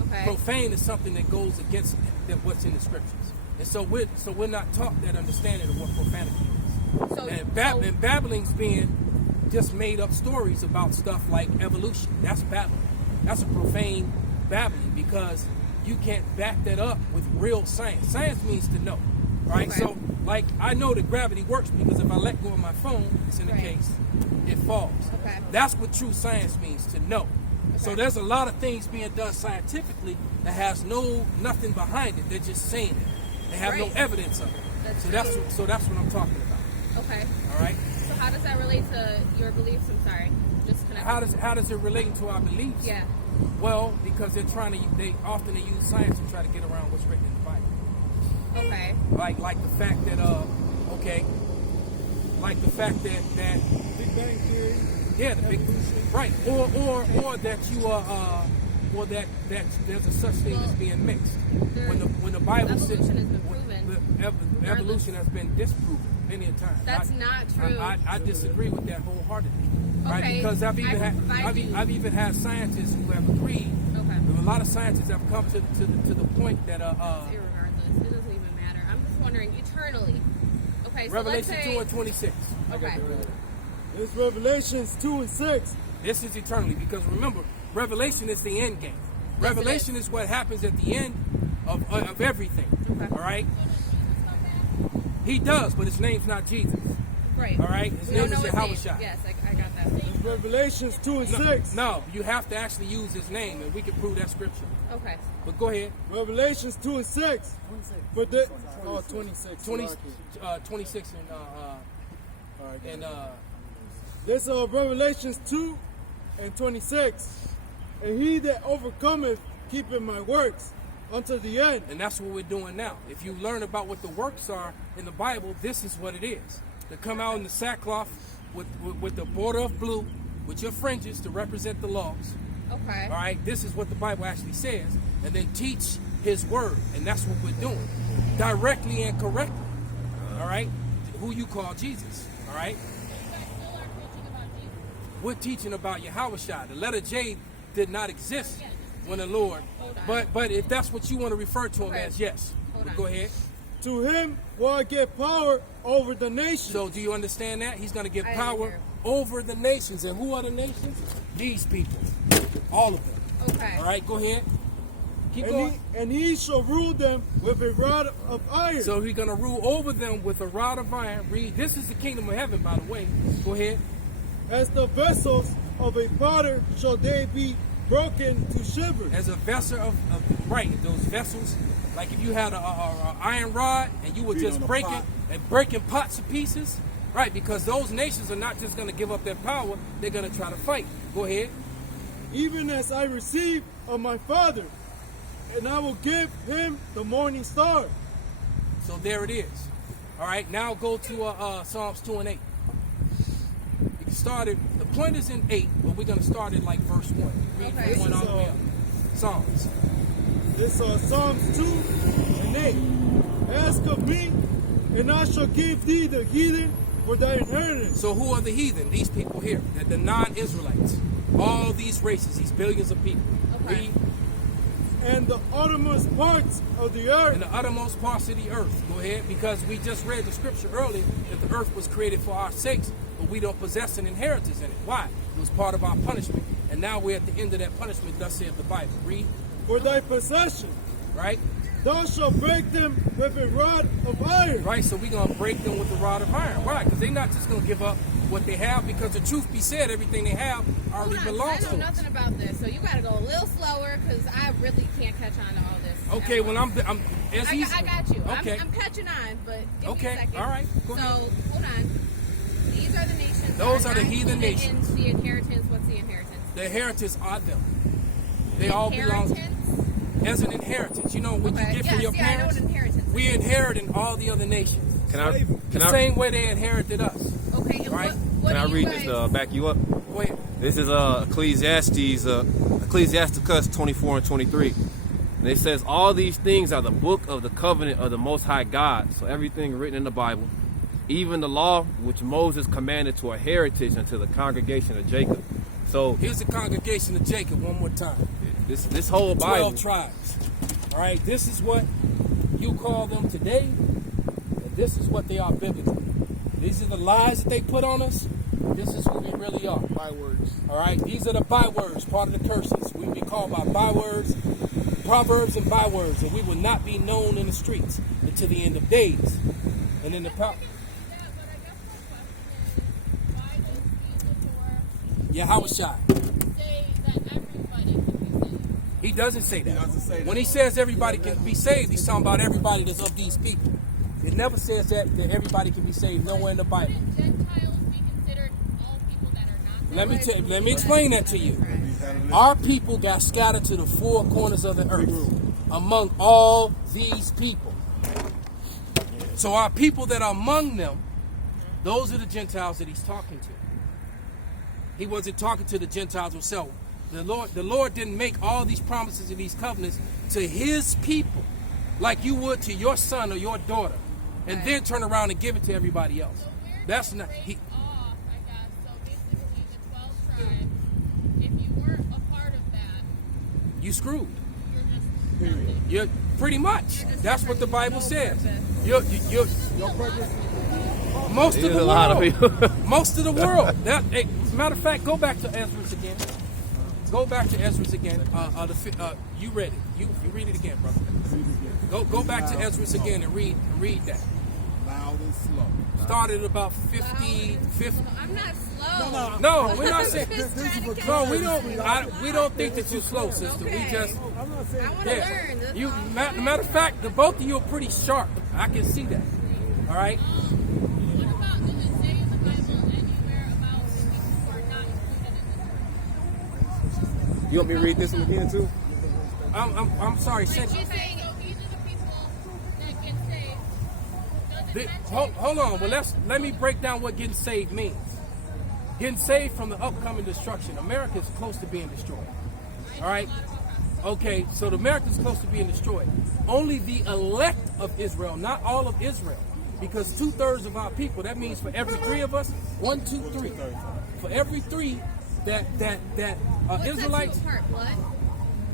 Okay. Profane is something that goes against what's in the scriptures, and so we're not taught that understanding of what profanity is. So, And babbling's being just made up stories about stuff like evolution. That's babbling. That's a profane babbling because you can't back that up with real science. Science means to know, right? Okay. So, like, I know that gravity works because if I let go of my phone, it's in the case, it falls. Okay. That's what true science means, to know. So Okay. there's a lot of things being done scientifically that has nothing behind it. They're just saying it. They have Right. no evidence of it. So that's what I'm talking about. Okay. All right. So how does that relate to your beliefs? I'm sorry. Just connect. How does it relate to our beliefs? Yeah. Well, because they often use science to try to get around what's written in the Bible. Okay. Like the fact that like the fact that Big Bang Theory. yeah, the big right, or that you are or that there's a such thing as being mixed. When the Bible says evolution has been proven. evolution has been disproven many a time. That's not true. I disagree with that wholeheartedly. Right? Okay, Because I've even had scientists who have agreed. Okay. A lot of scientists have come to the point that Irregardless, it doesn't even matter. I'm just wondering eternally. Okay, so Revelation let's say, 2:26. Okay. It's Revelations 2 and 6. This is eternally, because remember, Revelation is the end game. Revelation is what happens at the end of everything. Okay. All right. He does, but his name's not Jesus. Right. All right. His We don't name is know his name. Yahushua. Yes, I got that. It's Revelations 2 and 6. No, you have to actually use his name, and we can prove that scripture. Okay. But go ahead. Revelations 2 and 6. But the, 26. 26 and this is Revelations 2 and 26. And he that overcometh keepeth my works unto the end. And that's what we're doing now. If you learn about what the works are in the Bible, this is what it is. To come out in the sackcloth with the border of blue, with your fringes to represent the laws. Okay. All right, this is what the Bible actually says. And then teach his word. And that's what we're doing. Directly and correctly. All right? Who you call Jesus. All right? We're teaching about Yahushua. The letter J did not exist when the Lord. But if that's what you want to refer to him as, yes. But go ahead. To him will I give power over the nations. So do you understand that? He's going to give I power do. over the nations. And who are the nations? These people. All of them. Okay. All right, go ahead. Keep going. And he shall rule them with a rod of iron. So he's going to rule over them with a rod of iron. Read, this is the kingdom of heaven, by the way. Go ahead. As the vessels of a potter shall they be broken to shivers. As a vessel of right, those vessels, like if you had a iron rod and you were just breaking pots to pieces, right? Because those nations are not just going to give up their power, they're going to try to fight. Go ahead. Even as I received of my Father, and I will give him the morning star. So there it is. All right, now go to Psalms 2 and 8. You can start it. The point is in 8, but we're going to start it like verse 1. Read Okay. 1 all the way up. Psalms. This is Psalms 2 and 8. Ask of me, and I shall give thee the heathen for thy inheritance. So who are the heathen? These people here. They're the non-Israelites. All these races, these billions of people. Okay. Read. And the uttermost parts of the earth. In the uttermost parts of the earth. Go ahead. Because we just read the scripture earlier that the earth was created for our sakes, but we don't possess an inheritance in it. Why? It was part of our punishment. And now we're at the end of that punishment, thus saith the Bible. Read. For thy possession. Right? Thou shalt break them with a rod of iron. Right, so we're going to break them with the rod of iron. Why? Because they're not just going to give up what they have, because the truth be said, everything they have already belongs I to know us. nothing about this, so you got to go a little slower because I really can't catch on to all this. Okay, well, I'm as he's... I got you. Okay. I'm catching on, but give Okay, me a second. all right, go so, ahead. hold on. These are the nations. Those that are the not heathen included nations. In the inheritance, what's the inheritance? The inheritance are them. They all belong as an inheritance. You know what you get from your I know parents? what inheritance is. We inherited all the other nations. Can Same way they inherited us. Okay, and right? what Can I do read you this guys- to back you up? Go ahead. This is Ecclesiasticus 24 and 23. And it says, all these things are the book of the covenant of the Most High God. So everything written in the Bible, even the law which Moses commanded to a heritage unto the congregation of Jacob. So here's the congregation of Jacob one more time. This whole Bible. 12 tribes. All right, this is what you call them today, and this is what they are biblically. These are the lies that they put on us. This is who we really are. Bywords. All right, these are the bywords, part of the curses. We be called by bywords, proverbs and bywords, and we will not be known in the streets until the end of days. And in the Yahushua. He doesn't say that. When he says everybody can be saved, he's talking about everybody that's of these people. It never says that everybody can be saved nowhere in the Bible. Let me explain that to you. Our people got scattered to the four corners of the earth among all these people. So our people that are among them, Those are the Gentiles that he's talking to. He wasn't talking to the Gentiles himself. The Lord didn't make all these promises and these covenants to his people like you would to your son or your daughter, and then turn around and give it to everybody else. That's not he. Off, I guess. So basically, the 12 tribes, if you weren't a part of that, You screwed. you're just nothing. You're pretty much. That's what the Bible says. You're most of There's the a lot of world. people. Most of the world. Matter of fact, go back to Ezra again. Go back to Ezra again. You read it. You read it again, brother. Go back to Ezra again and read that. Loud and slow. Started about 50. I'm not slow. No, we're not saying. No, we don't. This We don't think that you're slow, sister. We Okay. just. I want to learn. That's You. all. Matter of fact, the both of you are pretty sharp. I can see that. All right. What about, does it say in the Bible anywhere about the people who are not included in this? You want me to read this one again too? I'm sorry. Like Said, she's saying, so these are the people that get saved. Does it mention? hold on. Well, let me break down what getting saved means. Getting saved from the upcoming destruction. America is close to being destroyed. All right. Okay, so the America is close to being destroyed. Only the elect of Israel, not all of Israel, because 2/3 of our people. That means for every 3 of us, 1, 2, 3. For every 3 that are What Israelites. sets you apart? Blood?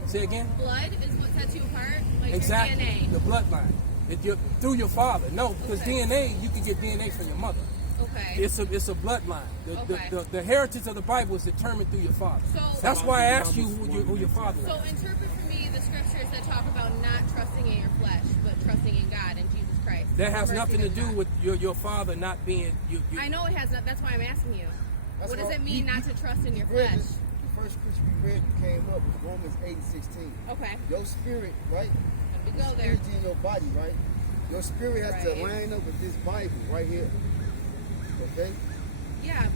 Say again. Blood is what sets you apart? Like Exactly. your DNA? The bloodline. Through your father. No, because DNA, you can get DNA from your mother. Okay. It's a bloodline. The heritage of the Bible is determined through your father. So- That's why I asked you who your father is. So interpret for me the scriptures that talk about not trusting in your flesh, but trusting in God and Jesus Christ. That has Trusting nothing to in do God. with your father not being you. I know it has not. That's why I'm asking you. That's What does why it mean not to trust in your read flesh? this- The first scripture we read came up was Romans 8:16. Okay. Your spirit, right? Let me go there. Spirit in your body, right? Your spirit has to Right. line up with this Bible right here. Okay? Yeah.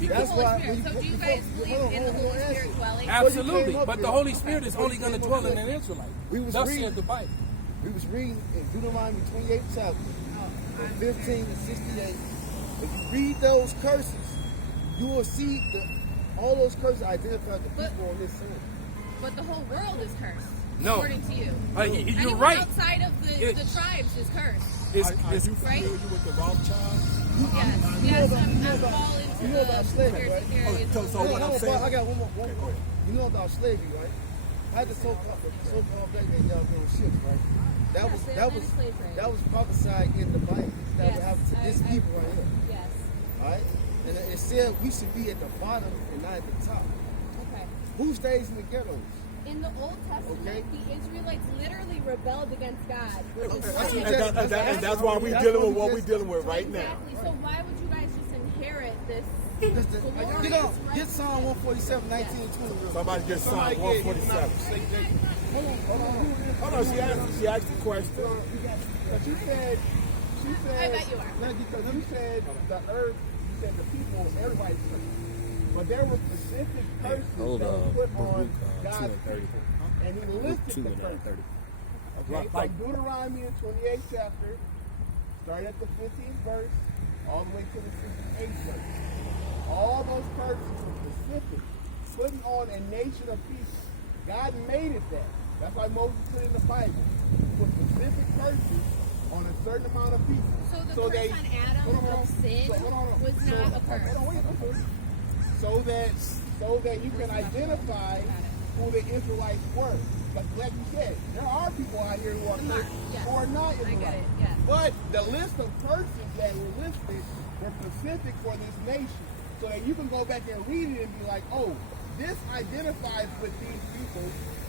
That's the Holy why Spirit. when So do you before- guys believe hold on, in the hold on, Holy answer. Spirit dwelling? Absolutely, up but here- the Holy Spirit is before only you going to came dwell up in an here, Israelite. We was Thus reading. saith the Bible. We was reading in Deuteronomy 28 chapter, from 15 to 68. If you read those curses, you will see all those curses identify the people on this scene. But the whole world is cursed. No. According to you. You're Anyone right. outside of the tribes is cursed. Are you Right? familiar with the Rothschilds? Yes. Yes. I'm fall into You know about the slavery, conspiracy right? theories. So what I'm saying, I got one more. You know about slavery, right? How the so-called black man y'all doing ships, right? That Yes, was they that have was been slave trade. that was prophesied in the Bible. That would Yes, happen to this I- people right here. Yes. All right? And it said we should be at the bottom and not at the top. Okay. Who stays in the ghettos? In the Old Testament, Okay. the Israelites literally rebelled against God. and that's why we're dealing with what we're dealing with right now. Exactly. So why would you guys just inherit this? Get Psalm 147, 19 and 20. real Somebody quick. get Psalm 147. Hold on, she asked the question. But she said, I bet you are. No, because you said the earth, you said the people, everybody's cursed. But there were specific curses Hold that on. were put on Baruch, God's 2 and 30. people. And he listed the curses. Okay, from Deuteronomy in 28th chapter, starting at the 15th verse, all the way to the 68th verse. All those curses were specific, putting on a nation of people. God made it that. That's why Moses put in the Bible. He put specific curses on a certain amount of people. So the curse on Adam of sin was not a curse. So that you can identify who the Israelites were. But like you said, there are people out here who are cursed, who are not I Israelites. get it. Yes. But the list of curses that were listed were specific for this nation. So that you can go back and read it and be like, oh, this identifies with these people.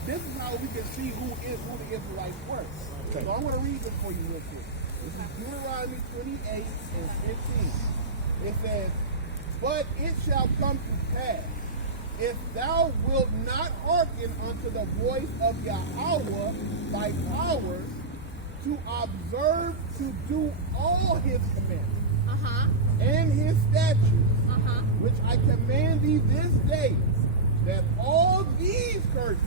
This is how we can see who the Israelites were. Okay. So I'm going to read this for you real quick. This is Deuteronomy 28 and 15. It says, but it shall come to pass, if thou wilt not hearken unto the voice of Yahweh thy power, to observe to do all his commandments and his statutes, which I command thee this day, that all these curses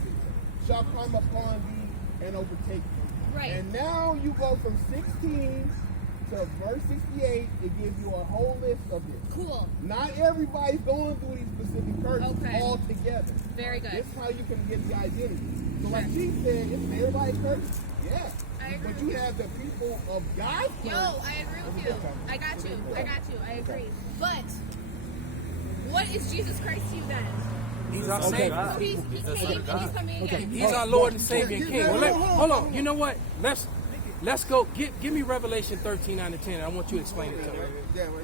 shall come upon thee and overtake thee. Right. And now you go from 16 because verse 68, it gives you a whole list of this. Cool. Not everybody's going through these specific curses Okay. all together. Very good. This is how you can get the identity. So like Chief said, isn't everybody cursed? Yeah. I agree But with you you. have the people of God. Yo, I agree with you. I got you. I agree. But what is Jesus Christ to you then? He's our So Savior. he came and he's coming again. He's our Lord and Savior and King. Well, hold on. You know what? Let's go. Give me Revelation 13:9-10. I want you to explain it to me.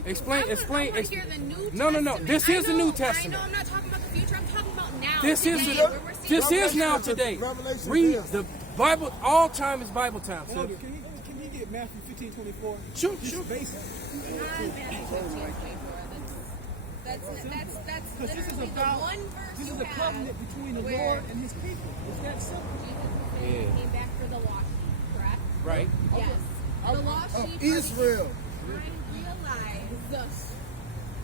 Explain. I want to hear the New No. Testament. This is the New I know Testament. I'm not talking about the future. I'm talking about now. This is today, the, where we're seeing this is now Revelation. today. Revelation Read is. the Bible. All time is Bible time. sis. Elder, can he get Matthew 15:24? Sure. Just basic. That's Because this is literally the about, one verse this you is a have covenant between the where Lord and his people. It's that simple. Jesus came back for the lost sheep, correct? Right. Yes. The lost Of sheep Israel. I realize,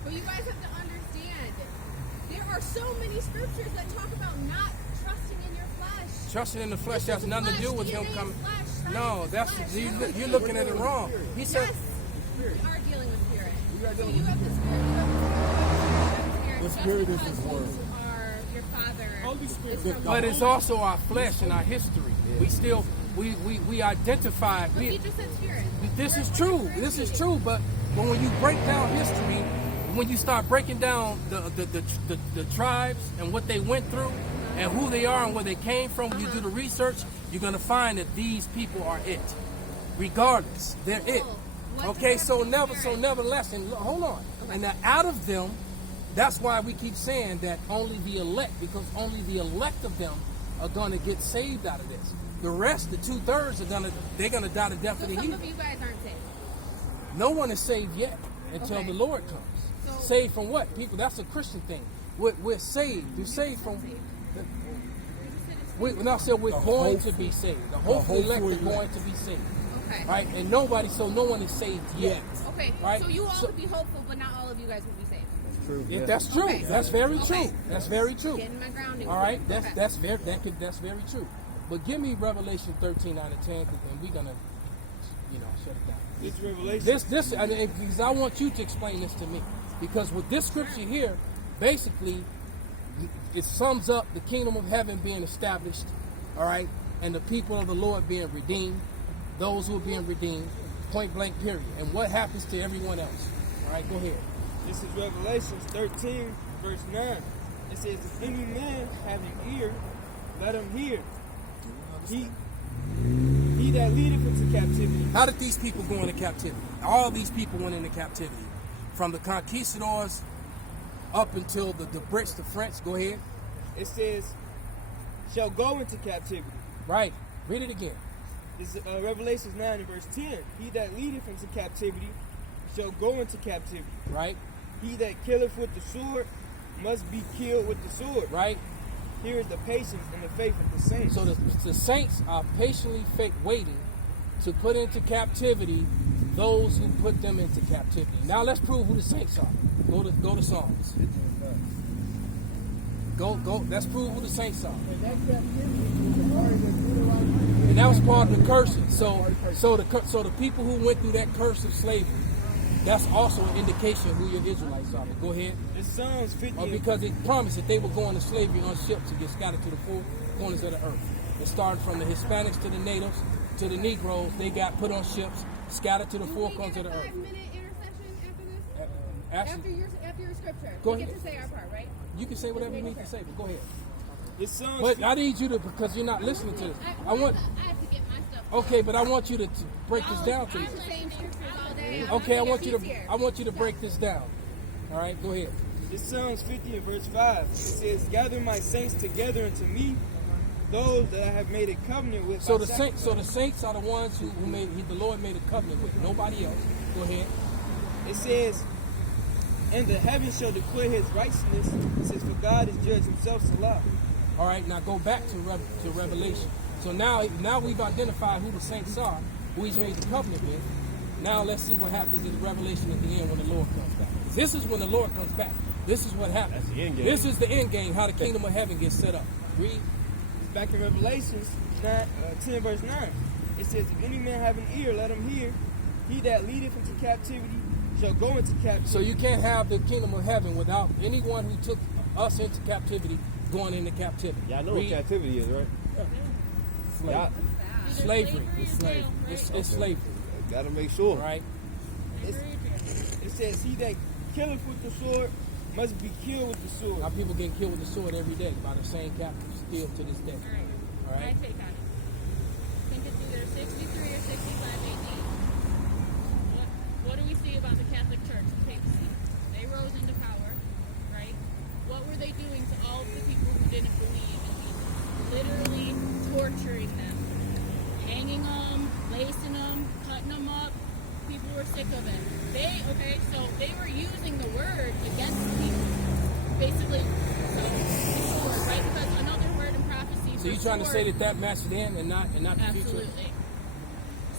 but you guys have to understand, there are so many scriptures that talk about not trusting in your flesh. Trusting in the flesh This has is nothing to do flesh, with him DNA is coming. flesh, No, science is that's flesh. you're looking at it wrong. He said. Yes, we are dealing with spirit. We are So dealing you with have the spirit. The Just spirit is because his word. you are your father. Holy Spirit. is from But the it's Holy also our flesh and our history. We still we identify. But he just said spirit. This is true. This is true. But when you break down history, when you start breaking down the tribes and what they went through and who they are and where they came from, when you do the research, you're gonna find that these people are it. Regardless, they're it. Okay, so nevertheless, and hold on. And now out of them, that's why we keep saying that only the elect, because only the elect of them are gonna get saved out of this. The rest, the 2/3 they're gonna die the death So of the some heathen. of you guys aren't saved. No one is saved yet until Okay. the Lord comes. So- Saved from what? People, that's a Christian thing. We're saved. You're saved from. We're going to be saved. The hopeful elect are going to be saved. Okay. Right? And no one is saved yet. Okay. Right? So you all So- would be hopeful, but not all of you guys would be saved. Yeah, that's true. Okay. That's very Okay. true. That's very true. Getting my grounding. All right, Okay. that's very true. But give me Revelation 13:9-10, and we're gonna, shut it down. This revelation. Because I want you to explain this to me. Because with this scripture here, basically, it sums up the kingdom of heaven being established, all right, and the people of the Lord being redeemed, those who are being redeemed, point blank, period. And what happens to everyone else? All right, go ahead. This is Revelation 13, verse 9. It says, if any man have an ear, let him hear. He that leadeth into captivity. How did these people go into captivity? All these people went into captivity. From the conquistadors up until the Brits, the French. Go ahead. It says, shall go into captivity. Right. Read it again. This is Revelation 9 and verse 10. He that leadeth into captivity shall go into captivity. Right. He that killeth with the sword must be killed with the sword. Right. Here is the patience and the faith of the saints. So the saints are patiently waiting to put into captivity those who put them into captivity. Now let's prove who the saints are. Go to Psalms. Go. Let's prove who the saints are. And that was part of the cursing. So the people who went through that curse of slavery, that's also an indication of who your Israelites are. But go ahead. It's Psalms 50. Because it promised that they were going to slavery on ships to get scattered to the four corners of the earth. It started from the Hispanics to the natives to the Negroes. They got put on ships, scattered to the four corners of the earth. 5-minute intercession Actually, after your scripture. Go We ahead. get to say our part, right? you can say whatever you need to say, but go ahead. It's Psalms But 50. I need you to, because you're not listening to this. I want, I have to get my stuff. okay, but I want you to break this down to me. I'm saying scriptures all day. Okay, I want you to break this down. All right, go ahead. It's Psalms 50 and verse 5. It says, gather my saints together unto me, those that I have made a covenant with. So by the saints are the ones who the Lord made a covenant with. Nobody else. Go ahead. It says, and the heavens shall declare his righteousness. It says, for God is judge himself, Salah. All right, now go back to Revelation. So now we've identified who the saints are, who he's made the covenant with. Now let's see what happens in Revelation at the end when the Lord comes back. This is when the Lord comes back. This is what happens. That's the end game. This is the end game, how the kingdom of heaven gets set up. Read. Back in Revelations 10 verse 9. It says, if any man have an ear, let him hear. he that leadeth into captivity shall go into captivity. So you can't have the kingdom of heaven without anyone who took us into captivity going into captivity. Y'all know what captivity is, right? Slavery. Slavery. Slavery is Slavery. real, It's right? slavery. Gotta make sure. Right? It says, he that killeth with the sword must be killed with the sword. Our people getting killed with the sword every day by the same captives still to this day. All All right? my take on it. I think it's either 63 or 65 AD. What do we see about the Catholic Church, the papacy? They rose into power, right? What were they doing to all of the people who didn't believe in Jesus? Literally torturing them, hanging them, lacing them, cutting them up. People were sick of it. So they were using the word against people, basically. So the sword, right? Because another word in prophecy. So you're trying to say that matched in and not the future? Absolutely.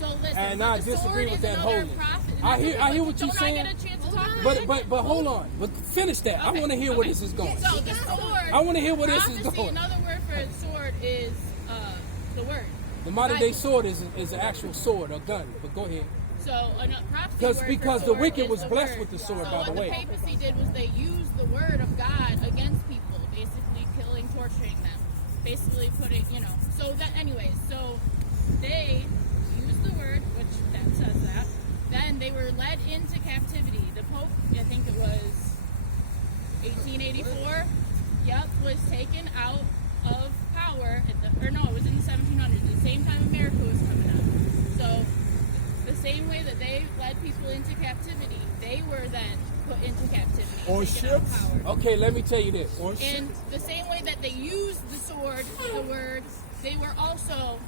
So listen, And I the disagree sword with is that another wholly. prophet. I hear what you're Don't saying. I get a chance to talk? But hold on. But finish that. I want to hear where this is going. So the sword. I want to hear where this is prophecy, going. Another word for sword is the word. The modern day sword is an actual sword or gun. But go ahead. So prophecy Because for the sword wicked is was a blessed word. with the sword, So by the what way. the papacy did was they used the word of God against people, basically killing, torturing them, basically putting, So that, anyways, so they used the word, which that says that. Then they were led into captivity. The Pope, I think it was 1884, was taken out of power. It was in the 1700s, the same time America was coming up. So the same way that they led people into captivity, they were then put into captivity. On taken out of ships? power. Okay, let me tell you this. And the same way that they used the sword, the word, they were also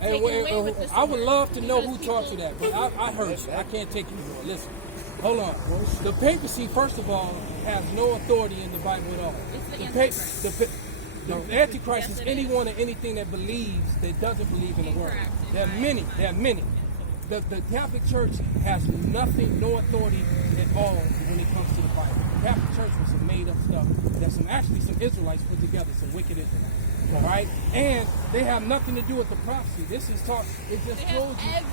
Hey, taken away with the sword. I would love to know who Because taught you that, but I heard you. I can't take you more. Listen, hold on. The papacy, first of all, has no authority in the Bible at all. It's the Antichrist. The Antichrist Yes, is it anyone or anything that believes that doesn't believe in the word. Incorrect. There are many. There are many. The Catholic Church has nothing, no authority at all when it comes to the Bible. The Catholic Church was some made up stuff that some Israelites put together, some wicked Israelites. All right? And they have nothing to do with the prophecy. This is talk. It just They told have you.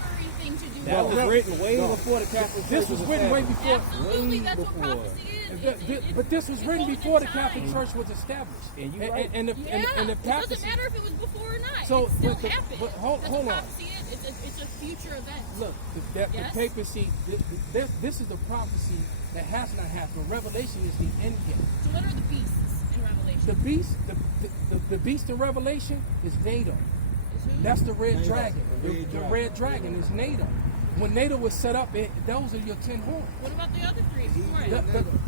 everything to do That with was it. written way before the Catholic Church. This was written way before. Absolutely, that's what prophecy is. But this was it's written golden before the time. Catholic Church was established. And you and, right. and the It papacy. doesn't matter if it was before or not. So, it still but happened. but hold That's on. what prophecy is. It's a future event. Look, Yes? the papacy. This is the prophecy that has not happened. Revelation is the end game. So what are the beasts in Revelation? The beast, the beast in Revelation is NATO. Is who? That's the red NATO. dragon. The red The dragon. red dragon is NATO. When NATO was set up, those are your 10 horns. What about the other three before it?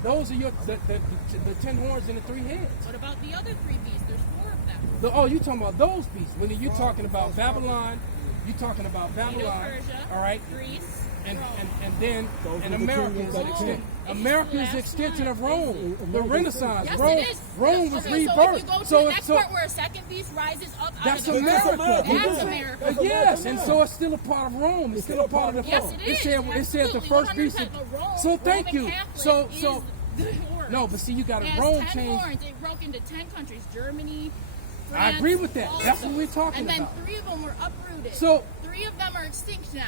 Those are the 10 horns and the 3 heads. What about the other three beasts? There's 4 of them. You talking about those beasts? When you're talking about Babylon, you're talking about Babylon. Persia, All right. Greece, And Rome. then Those and are the America kingdoms is of the extent, kingdom. America is It's the the extension last of Rome, the Renaissance. Yes, Rome, it is. Rome was Okay, so if you rebirthed. go to So the it's next so part where a second beast rises up out that's of the America. earth, You that's know? America. Yes, and so it's still a part of Rome. It's still a part of the. Yes, it is. It said the Absolutely. first beast. 100%, but Rome, So thank Roman you. Catholic So is the horns. no, but see, you got It to has Rome 10 change. horns. It broke into 10 countries. Germany, I France, agree with that. all of That's what those. we're talking and about. And then 3 of them were uprooted. So- 3 of them are extinct now.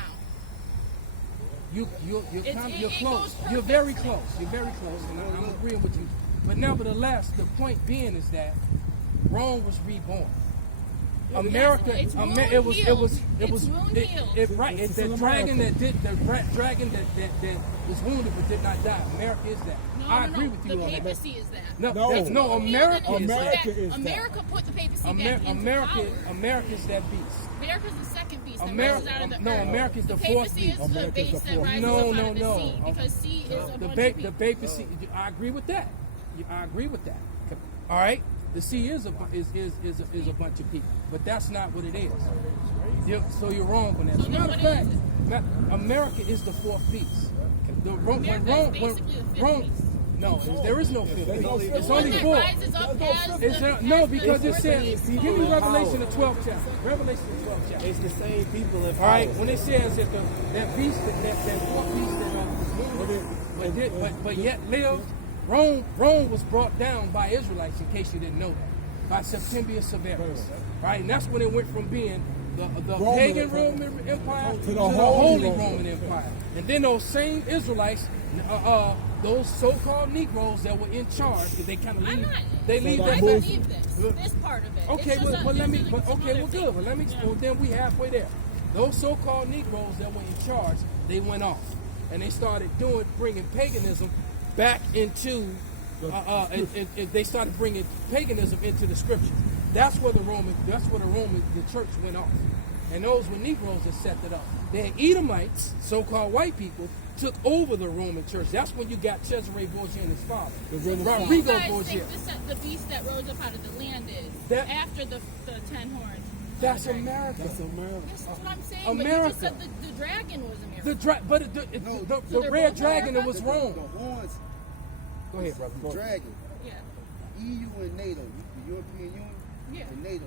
You're It close. goes You're very perfectly. close. You're very close, and I'm agreeing with you. But nevertheless, the point being is that Rome was reborn. America, it's wound it was healed. right. It's the dragon that was wounded but did not die. America is that. No, I no, agree no. with you The on that. papacy is that. No, No. that's, no, America is America that. is that. America put the papacy back into America, power. America's that beast. America's the second beast that America- rises out of the no, earth. America's the papacy fourth beast. is the America's base the that fourth. rises No, up no, out of the no. sea because sea is a bunch of The people. papacy. I agree with that. I agree with that. All right. The sea is a bunch of people, but that's not what it is. So you're wrong on that. So As a then matter of what fact, is America is the fourth beast. America is basically the fifth beast. No, there is no fifth beast. It's One only that 4. rises up as It's the, no, as the because it fourth says, beast. give me Revelation the 12th chapter. Revelation the 12th chapter. It's the same people in All right, power. when it says that that beast, that fourth beast that was wounded, but yet lived, Rome was brought down by Israelites, in case you didn't know that, by Septimius Severus. Right, and that's when it went from being the Roman pagan Empire. Roman Empire To the Holy Roman Empire. And then those same Israelites, those so-called Negroes that were in charge, because they kind of I'm leave, not. they leave I that. believe this part of it. Okay, It's just well, let me. this is But, some okay, other well, thing. good. Well, let me. Well, then we halfway there. Those so-called Negroes that were in charge, they went off, and they started bringing paganism back into. And they started bringing paganism into the scriptures. That's where the church went off, and those were Negroes that set it up. Then Edomites, so-called white people, took over the Roman church. That's when you got Cesare Borgia and his father, You Rodrigo guys Borgia. think the beast that rose up out of the land is That- after the 10 horns? That's America. That's America. That's what I'm saying. America. But you just said the dragon was America. The they're red both dragon, it America? was Rome. The horns, Go ahead, brother. the dragon, Yeah. EU and NATO, the European Union Yeah. and NATO,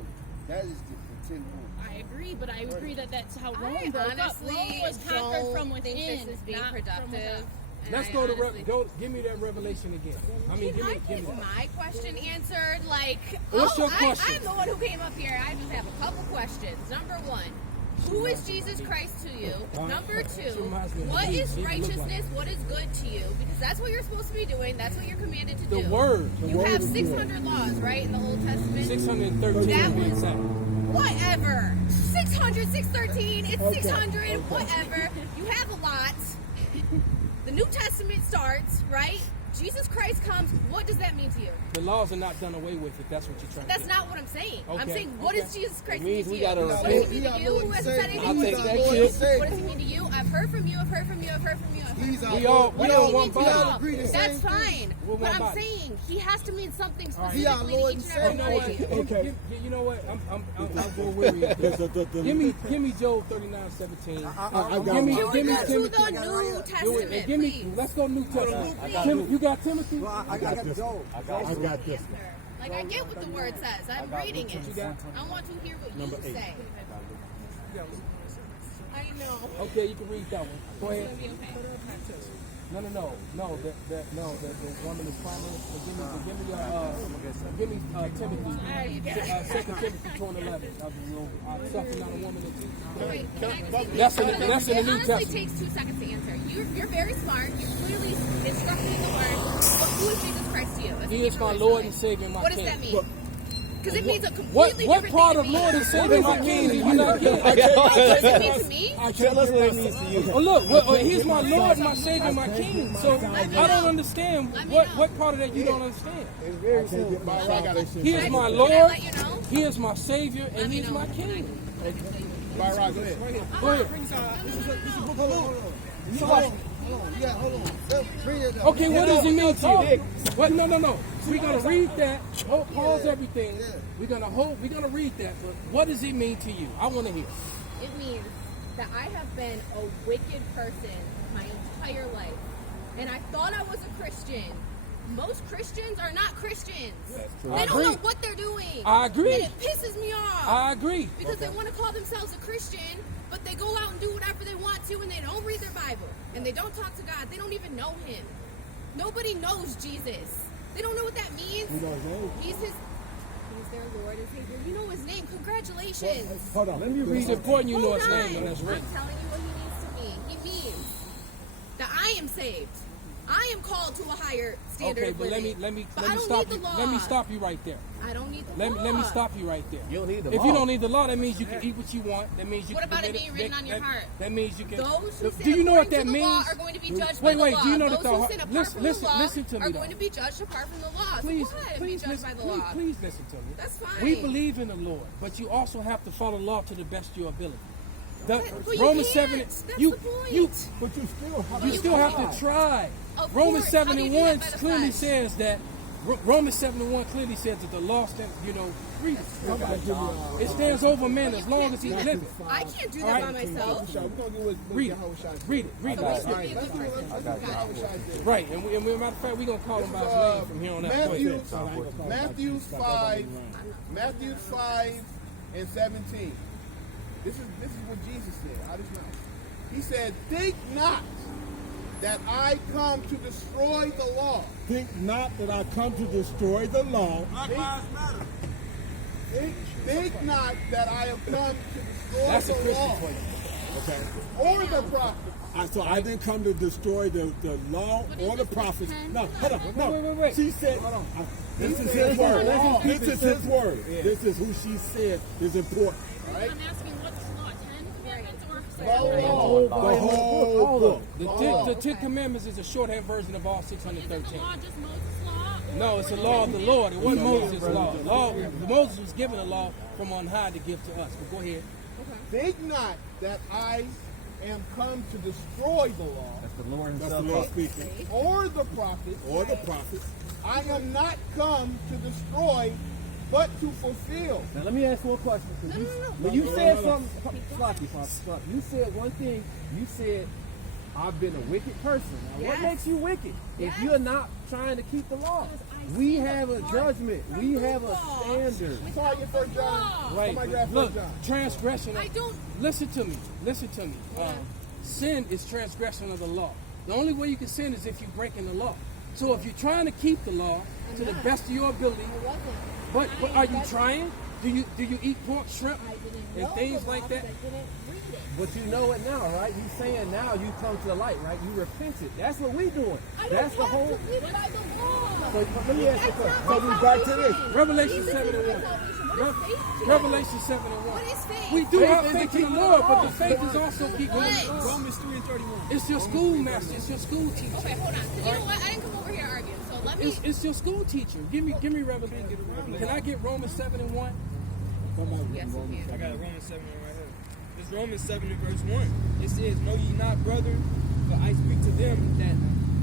that is the 10 horns. I agree, but I agree that that's how Rome I broke up. honestly Rome was conquered don't from within, think this is being not from productive. without. and Let's I go to honestly- give me that revelation again. I mean, Can I give get me that. my question answered? Like, What's your I'm question? the one who came up here. I just have a couple questions. Number one, who is Jesus Christ to you? Number two, reminds me of what me. is He look like- righteousness? What is good to you? Because that's what you're supposed to be doing. That's what you're commanded to The do. word. You have 600 laws, right, in the Old Testament? 613 That to be was- exact. Whatever. 600, 613, it's 600, whatever. You have a lot. The New Testament starts, right? Jesus Christ comes. What does that mean to you? The laws are not done away with if that's what you're trying That's to do. not what I'm saying. I'm Okay, saying, what okay. does Jesus Christ It mean means to we you? gotta What does repent. he mean to you? Who hasn't said anything I'll to take you? that shit. What does he mean to you? I've heard from you, I've heard from you, I've heard from you, I've heard from you. We all What does he one mean to body. y'all? That's fine. We're But one I'm body. saying he has to mean something All right. specifically to each and You every know one what? of you. Okay. You know what? I'm going weary. Give me Job 39:17. I got Give me one. Can we go to Timothy. the New Testament, Give me. please? Let's go New Testament. Please. You got Timothy? I got this. I got this. Like, I get what the word says. I'm reading it. got? I want to hear what Number you 8. say. I know. Okay, you can read that one. Go ahead. It's gonna be okay. No. The woman is prominent. Give me Timothy. 2 Timothy 2:11. Something not a woman that teaches. Wait, can I just That's take in the it New honestly Testament. takes 2 seconds to answer. You're very smart. You're clearly instructing the word. But who is Jesus Christ to you? As a He is Hebrew my Israelite? Lord and Savior and my What does King. that mean? Because it means a What completely what different part thing of to me. Lord and Savior and my King do you not get? What does it mean to me? Tell us what it means to you. Oh look, he's my Lord, my Savior, my King. So I don't understand what part of that you don't understand. It's very simple. He is my Can I Lord, let you know? He is my Savior, and Let me He's know. my King. Byron, go ahead. Go ahead. Hold on. Bring it down. Okay, what does it mean to you? What? No. We're gonna read that. Pause everything. We're gonna read that. But what does it mean to you? I want to hear. It means that I have been a wicked person my entire life. And I thought I was a Christian. Most Christians are not Christians. true. They I don't know agree. what they're doing. I agree. And it pisses me off. I agree. Because they want to call themselves a Christian, but they go out and do whatever they want to, and they don't read their Bible. And they don't talk to God. They don't even know Him. Nobody knows Jesus. They don't know what that means. He's their Lord and Savior. You know His name. Congratulations. Hold on. Let me read It's important you know Hold His on. name, and that's I'm written. telling you what He means to me. He means that I am saved. I am called to a higher standard Okay, of but living. let me But I don't stop need you. the law. Let me stop you right there. I don't need the law. Let me stop you right there. You don't need the If law. you don't need the law, that means you can eat what you want. That means you What can about it commit being written on your heart? That means you can. Those who sin Do you know what according that to the law means? are going to be judged Wait, by wait. the law. Do you know that Those the who sin apart from listen the law listen to me are though. going to be judged apart from the law. Please, so go ahead and please be judged listen. by the law. Please listen to me. That's fine. We believe in the Lord, but you also have to follow the law to the best of your ability. But you Romans can't. 7. That's You the point. But you still have you still have to try. Of Romans course. 7 How do and you do 1 that by the clearly flesh? says that. Romans 7 and 1 clearly says that the law stands. Read it. It stands over man as long as he liveth. I can't do All that right. by myself. We're gonna get what Read it. Read it. Read So we it. should be a good person. Gotcha. Right, and matter of fact, we're gonna call him by his name from here on out. Go ahead. Matthew 5 and 17. This is what Jesus said out his mouth. He said, "Think not that I come to destroy the law." Think not that I come to destroy the law. Black Lives Matter. Think not that I have come to destroy That's a the Christian law for you. Okay. or the prophets. So I didn't come to destroy the law or the prophets. No, hold on. No. Wait. She said, this is his word. This is his word. This is who she said is important. Right? I'm asking what's law, 10 commandments or The whole book. The Ten Commandments is a shorthand version of all 613. Is the law just Moses' law? No, it's the law of the Lord. It wasn't Moses' law. Moses was given a law from on high to give to us. But go ahead. Think not that I am come to destroy the law That's the Lord That's the himself. Lord speaking. or the prophets. Or the prophets. I am not come to destroy, but to fulfill. Now let me ask one question. When you said something, Sloppy, you said one thing. You said, I've been a wicked person. Now, what makes you wicked? If you're not trying to keep the law. We have a judgment. We have a standard. Somebody get 1 John. Right. Somebody grab 1 Look, John. transgression. I don't. Listen to me. Sin is transgression of the law. The only way you can sin is if you're breaking the law. So if you're trying to keep the law to the best of your ability, but are you trying? Do you eat pork, shrimp, and things like that? But you know it now, right? He's saying now you come to the light, right? You repented. That's what we doing. That's the whole. So let me ask you a question. So we back to this. Revelation 7 and 1. Revelation 7 and 1. What is faith? We do Faith have is faith the in the key. Lord, but the faith is also keeping What? the law. Romans 3 and 31. It's your schoolmaster. It's your school teacher. Okay, hold on. 'Cause you know what? I didn't come over here arguing. So let me. It's your school teacher. Give me Revelation. Can I get Romans 7 and 1? Yes, you can. I got Romans 7 right here. It's Romans 7 and verse 1. It says, Know ye not, brethren, for I speak to them that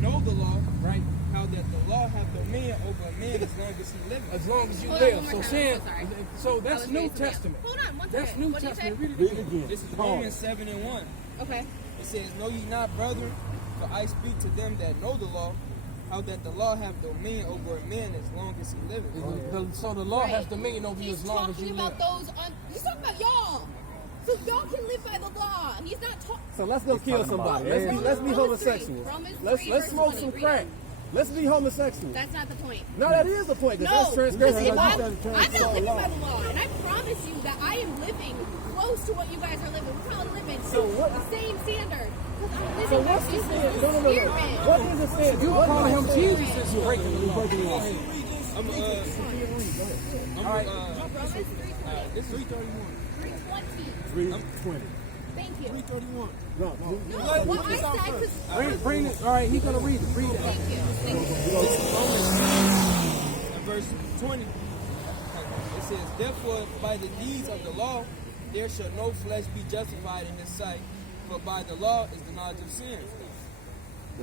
know the law, Right. how that the law hath dominion over a man as long as he liveth. As long as you Hold on, live. one So more time. saying, I'm so sorry. so I that's was New raised in that. Testament. Hold on, one That's second. New What did you Testament. say? Read it Read again. it again. This is Pause. Romans 7 and 1. Okay. It says, Know ye not, brethren, for I speak to them that know the law, how that the law hath dominion over a man as long as he liveth. So the law Right. has dominion over you He's as long as talking you about live. those. He's talking about y'all. So y'all can live by the law. He's not talking. So let's go kill somebody. Let's be homosexual. Romans 3, Let's verse smoke 20. some Read crack. it. Let's be homosexual. That's not the point. No, that is the point. No, That's because transgression. if I'm That's not living by the law, and I promise you that I am living close to what you guys are living. We're probably living So what- the same standard. Because I'm living So by what's the Jesus' standard? No. spirit. What is the standard? You What calling is him the standard? Jesus is breaking the law. I'm Alright. this is 331. 3:20. 3:20. Thank you. 331. No. No, what I said, because Bring it. All right, he's gonna read it. Read it. thank you. Thank you. This is Romans and verse 20. It says, Therefore, by the deeds of the law, there shall no flesh be justified in his sight, for by the law is the knowledge of sin.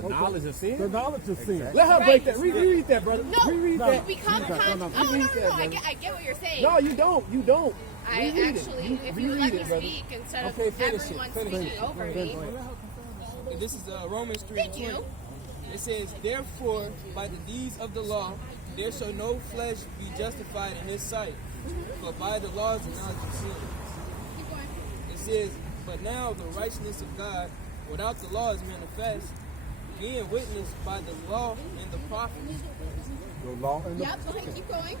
The knowledge of sin? The knowledge of sin. Let her break that. Right. Reread that, brother. No, Reread no, that. become No, conscious. no, Oh, reread no, that, I brother. get what you're saying. No, you don't. You don't. I Reread it. actually, if you reread let me it, brother. speak instead of Okay, finish it. everyone Finish it. speaking over me. And this is Romans 3 Thank you. It says, Therefore, by the deeds of the law, there shall no flesh be justified in his sight, for by the law is the knowledge of sin. Keep going. It says, But now the righteousness of God without the law is manifest, being witnessed by the law and the prophets. The law and the Yep, go ahead, keep going.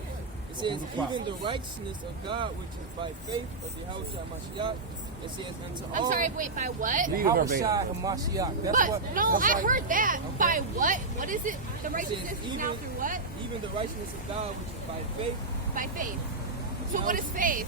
It says, Even the righteousness of God, which is by faith of Yahweh Mashiach. It says, Unto I'm all. sorry, wait, by what? Havashai Hamashiach. That's But, what. no, that's I like- heard that. By what? What is it? The It righteousness says, is now through what? Even the righteousness of God, which is by faith. By faith. So what is faith?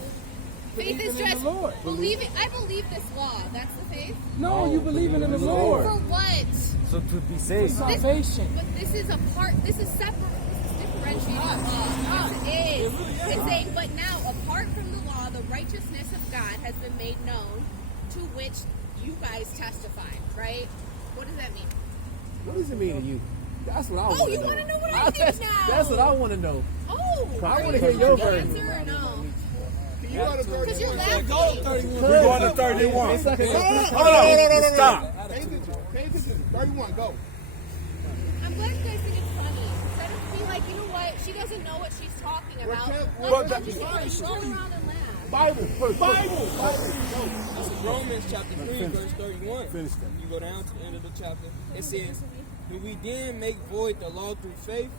Faith is Believing in just the Lord. believing. I believe this law. That's the faith. No, you believing in the Lord. For what? So to be saved. Salvation. But this is a part. This is separate. This is differentiating law. Yes, it is. It's saying, but now, apart from the law, the righteousness of God has been made known, to which you guys testify. Right? What does that mean? What does it mean to you? That's what I want to know. Oh, you want to know what I think now? That's what I want to know. Oh, I are wanna you hear your the version. answer or no? You go to 31. Because you're laughing. We're going to 31. One second. Hold on. Stop. Pay attention. 31, go. I'm glad you guys think it's funny. Instead of being like, you know what, she doesn't know what she's talking about. Well, Let's just go around and laugh. Bible first. Bible. This is Romans chapter 3, verse 31. Finish that. You go down to the end of the chapter. It says, Do we then make void the law through faith?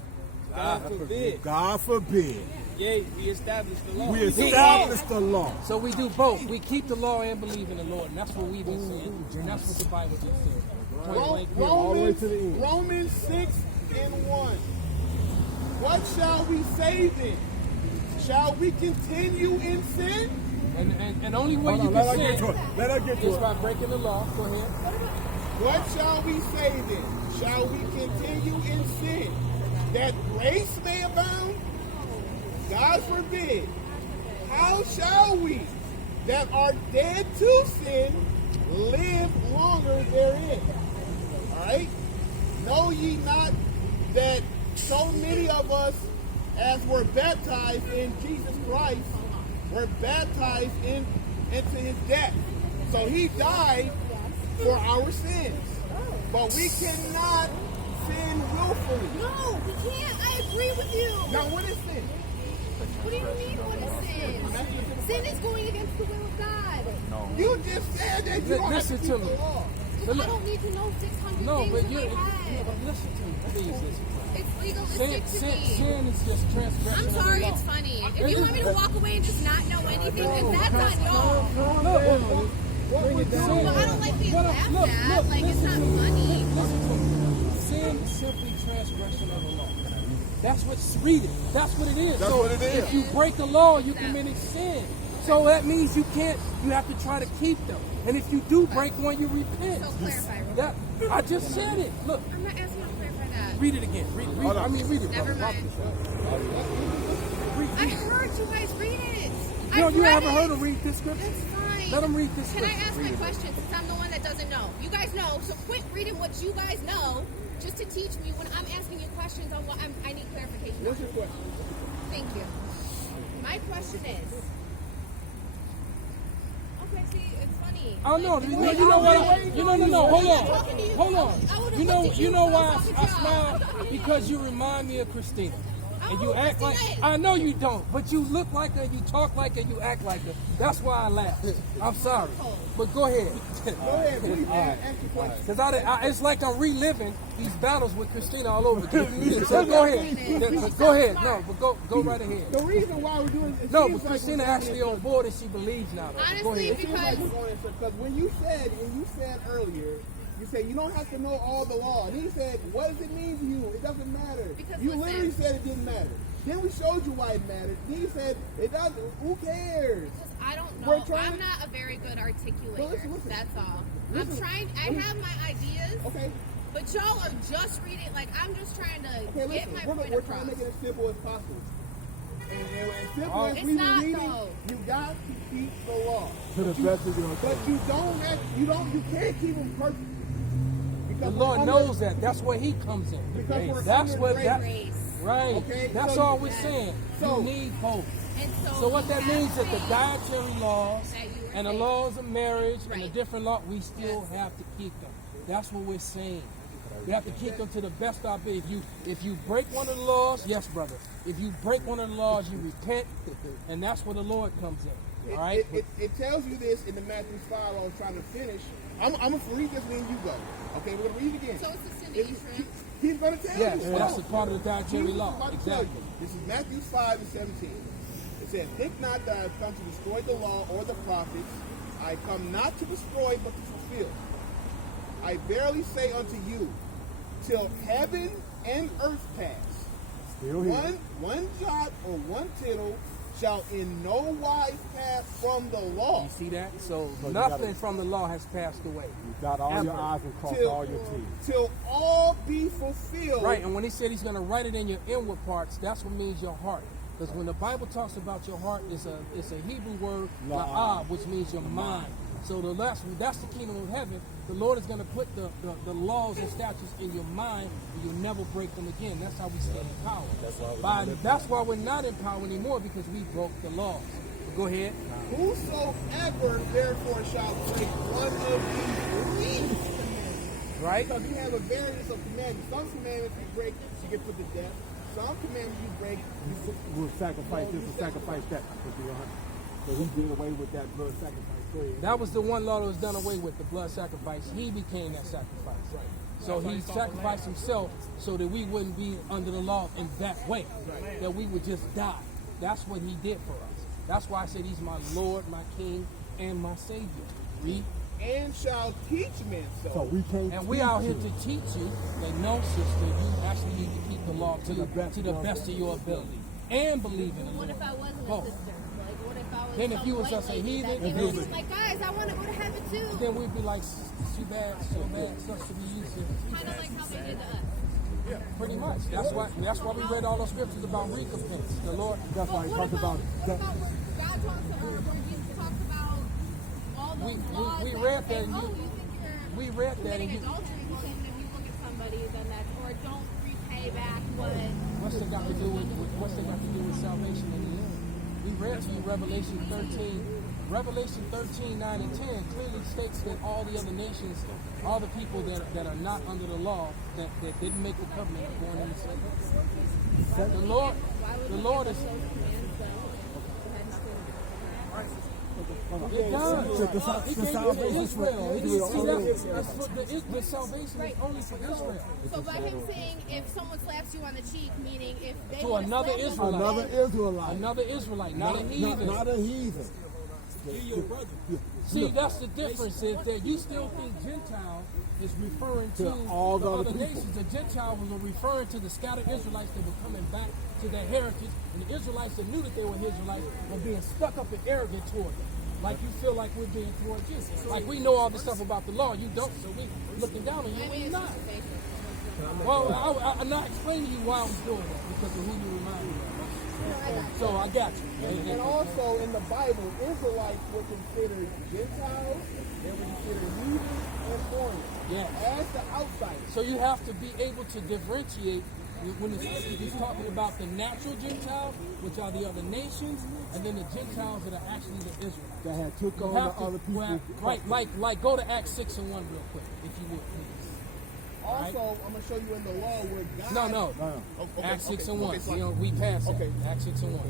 God forbid. God forbid. Yea, we established the law. We establish the law. So we do both. We keep the law and believe in the Lord, and that's what we've been saying. And that's what the Bible just said. Point blank, period. all the way to the end. Romans 6:1. What shall we say then? Shall we continue in sin? And only way you Let can sin her get to is it. by breaking the law. Go ahead. What shall we say then? Shall we continue in sin that grace may abound? God forbid. How shall we that are dead to sin live longer therein? Alright? Know ye not that so many of us as were baptized in Jesus Christ were baptized into his death. So he died for our sins. But we cannot sin willfully. No, we can't. I agree with you. Now what is sin? What do you mean what is sin? Sin is going against the will of God. You just said that you don't have to Listen keep to the me. law. I don't need to know 600 No, things but in you my head. listen to me. Please listen to me. It's legalistic to me. Sin is just transgression I'm of the sorry, law. it's funny. If you want me to walk away and just not know anything, then that's on y'all. Look, But I don't like being laughed at. Like, it's not funny. sin is simply transgression of the law. That's what's read it. That's what it is. That's so what it is. if you break the law, you committed sin. So that means you can't. You have to try to keep them. And if you do break one, you repent. So clarify. That I just said it. Look, I'm not asking you to clarify that. read it again. Read it. I mean, read it. Never brother. mind. I heard you guys read it. No, I've you read haven't it. heard him read this scripture. That's fine. Let him read this Can I scripture. ask my question since I'm the one that doesn't know? You guys know, so quit reading what you guys know just to teach me when I'm asking you questions on what I need clarification What's on. your question? Thank you. My question is. Okay, see, it's funny. Oh no! Like, You know what? No. Hold on. talking to you. Hold I on. would've You know looked at you why when I was I talking to smile? y'all. Because you remind me of Christina. And you Oh, act like Christina. I know you don't, but you look like her, you talk like her, you act like her. That's why I laugh. I'm sorry, but go ahead. Go ahead, please ask your question. Because it's like I'm reliving these battles with Christina all over again. So go ahead. Go ahead. No, but go right ahead. The reason why we're doing this, No, but Christina actually on board and she believes now. Go Honestly, ahead. because when you said earlier, you said you don't have to know all the law. And he said, what does it mean to you? It doesn't matter. Because you listen. literally said it didn't matter. Then we showed you why it mattered. Then he said it doesn't. Who cares? I don't We're know. trying- I'm not a very good articulator. Well, listen. That's all. Listen. I'm trying. I have my ideas. Okay. But y'all are just reading. Like, I'm just trying to Okay, get listen. my point We're across. trying to make it as simple as possible. And simple as It's we not, were reading, though. you got to keep the law. To the best of your But you can't keep them perfect. The Because Lord we're knows that. That's where He comes in. Because we're That's under what grace. that. Grace. Right. Okay, That's so- all we're saying. So- You need both. And So what you that have means that the faith dietary laws that you were and the saying. laws of marriage and the Right. different laws, we still have to keep them. That's what we're saying. We have to keep them to the best of our ability. If you break one of the laws, yes, brother. If you break one of the laws, you repent, and that's where the Lord comes in. All right. It tells you this in the Matthew 5 I was trying to finish. I'm going to read this and then you go. Okay, we're going to read it again. So it's a sin that you shrimp. He's going to tell Yes, you. that's a part of the dietary He's law. about to tell Exactly. you. This is Matthew 5 and 17. It says, think not that I have come to destroy the law or the prophets. I come not to destroy, but to fulfill. I verily say unto you, till heaven and earth pass, Still here. one jot or one tittle shall in no wise pass from the law. You see that? So you nothing gotta- from the law has passed away. You got all your Ever. eyes and crossed Till- all your T's. Till all be fulfilled. Right, and when he said he's going to write it in your inward parts, that's what means your heart. Because when the Bible talks about your heart, it's a Hebrew word, la'ah, which means your mind. So that's the kingdom of heaven. The Lord is going to put the laws and statutes in your mind, and you'll never break them again. That's how we stay in power. That's why we're not in power anymore, because we broke the laws. But go ahead. Whosoever therefore shall break one of these least commandments. Right? Because we have a variance of commandments. Some commandments you break, you get put to death. Some commandments you break, We'll sacrifice this and sacrifice that. So he did away with that blood sacrifice. That was the one law that was done away with, the blood sacrifice. He became that sacrifice. Right. So he sacrificed himself so that we wouldn't be under the law in that way, that we would just die. That's what he did for us. That's why I said he's my Lord, my King, and my Savior. Read. And shall teach men so. So we can't. And we out here to teach you that no, sister, you actually need to keep the law to the best of your ability and believe in it. What if I wasn't a sister? Like, what if I was Then if some you was white just a lady heathen, that came in, like, guys, I want to go to heaven too. Then we'd be like, too bad, so bad, such to be used to. Kind of like how they did to us. Yeah, pretty much. That's why we read all those scriptures about recompense. The Lord. That's why he talked about. What about where God talks about, where Jesus talks about all those laws? We read that. And you think you're we read that. committing adultery? Well, then if you look at somebody, then that's, or don't repay back what. What's that got to do with salvation in the end? We read to you Revelation 13. Revelation 13, 9 and 10 clearly states that all the other nations, all the people that are not under the law, that didn't make the covenant are going into slavery. The Lord is. It does. He gave it to Israel. The salvation is only for Israel. So by him saying, if someone slaps you on the cheek, meaning if they To another Israelite. Another Israelite, not a heathen. Not a heathen. See, that's the difference, is that you still think Gentile is referring to all the the other other people. nations. The Gentile was referring to the scattered Israelites that were coming back to their heritage, and the Israelites that knew that they were Israelites were being stuck up and arrogant toward them. Like you feel like we're being toward you. Like we know all this stuff about the law, you don't, so we looking down on you when you're not. Well, I'm not explaining to you why I was doing that, because of who you remind me of. So I got you. And also in the Bible, Israelites were considered Gentiles, they were considered heathens and foreigners. Yeah. As the outsiders. So you have to be able to differentiate when he's talking about the natural Gentiles, which are the other nations, and then the Gentiles that are actually the Israelites. That had took on the other people. Like go to Acts 6 and 1 real quick, if you would, please. Also, I'm going to show you in the law where God... No. Okay, Acts 6 and 1. Okay, so We passed okay. that. Acts 6 and 1.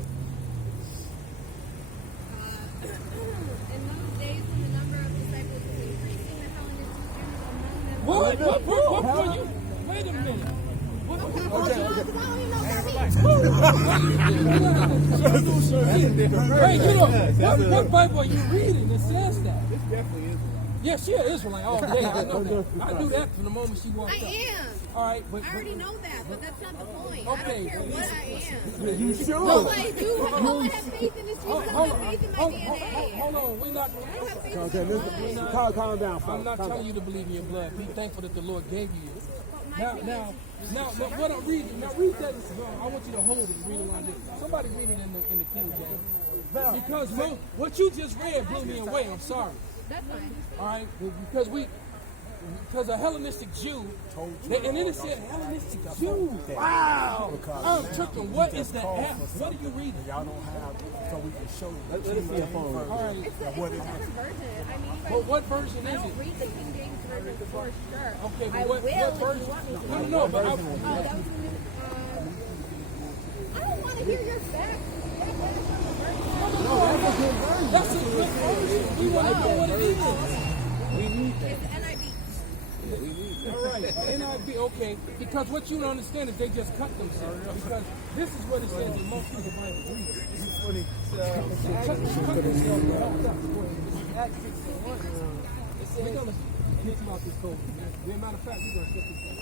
In those days when the number of disciples was increasing, the Hellenistic Jews among them. What? You? Wait a minute. What Bible are you reading that says that? This definitely is. Yeah, she an Israelite all day. I know that. I knew that from the moment she walked up. I am. All right, but I already know that, but that's not the point. Okay. I don't care what I am. You sure? No, I do. No, I have faith in this Jesus. I have faith in my DNA. Hold on. We're not. I have faith in my blood. Calm down, I'm not telling you to believe in your blood. Be thankful that the Lord gave you yours. Now, what I'm reading. Now, read that. I want you to hold it and read it like this. Somebody read it in the King James. Because what you just read blew me away. I'm sorry. That's fine. All right, because a Hellenistic Jew, and then it said Hellenistic Jew. Wow, I'm tripping. What is that? What are you reading? Y'all don't have, so we can show you. Let us see a phone. All right. It's a different version. I mean, But what version I is don't it? read the King James version for sure. Okay, but I what will if version? you want me to. No, but Oh, that was I don't want to hear your facts. That's a good version. We want to know what it is. We need that. It's NIV. All right, NIV, okay. Because what you don't understand is they just cut themselves. Because this is what it says in most of the Bible. Read it. Cut themselves to help us. Acts 6 and 1. It says, we're going to get you out this cold. As a matter of fact, we're going to get this out.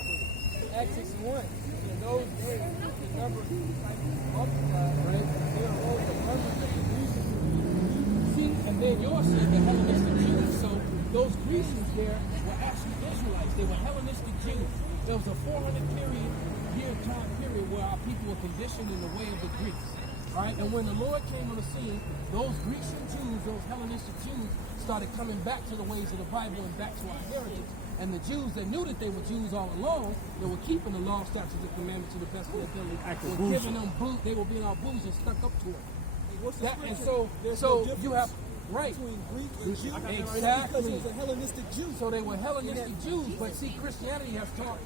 Acts 6 and 1. In those days, the number of disciples multiplied, right? There arose a murmur that the Grecians were see, and then yours said the Hellenistic Jews. So those Grecians there were actually Israelites. They were Hellenistic Jews. There was a 400-year time period where our people were conditioned in the way of the Greeks. Right? And when the Lord came on the scene, those Grecian Jews, those Hellenistic Jews, started coming back to the ways of the Bible and back to our heritage. And the Jews that knew that they were Jews all along, they were keeping the law, statutes, and commandments to the best of their ability. Were giving them booze, they were being all booze and stuck up to it. And so you have right. Between Greek and Jew. Exactly. Because it was a Hellenistic Jew. So they were Hellenistic Jews, but see, Christianity has taught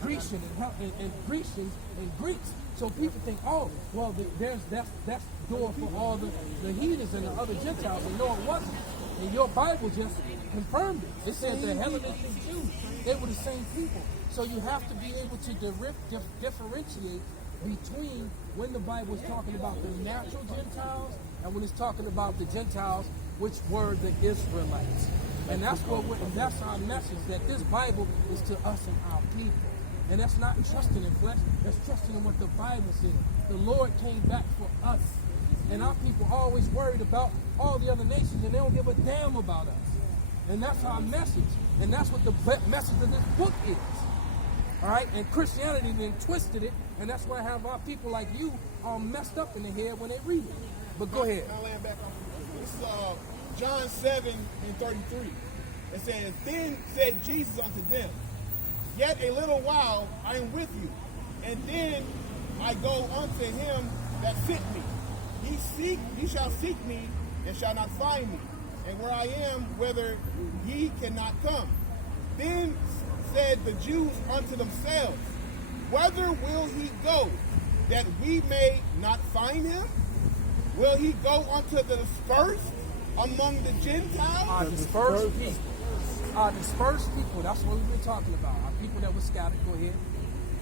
Grecian and Grecians and Greeks. So people think, oh, well, that's door for all the heathens and the other Gentiles, and no, it wasn't. And your Bible just confirmed it. It said the Hellenistic Jews, they were the same people. So you have to be able to differentiate between when the Bible is talking about the natural Gentiles and when it's talking about the Gentiles, which were the Israelites. And that's that's our message, that this Bible is to us and our people. And that's not trusting in flesh, that's trusting in what the Bible said. The Lord came back for us. And our people are always worried about all the other nations, and they don't give a damn about us. And that's our message. And that's what the message of this book is. All right? And Christianity then twisted it, and that's why I have our people like you all messed up in the head when they read it. But go ahead. I'll land back on this. This is John 7:33. It says, Then said Jesus unto them, Yet a little while I am with you, and then I go unto him that sent me. Ye shall seek me, and shall not find me. And where I am, whither ye cannot come. Then said the Jews unto themselves, Whither will he go, that we may not find him? Will he go unto the dispersed among the Gentiles? Our dispersed people. Our dispersed people, that's what we've been talking about. Our people that were scattered, go ahead.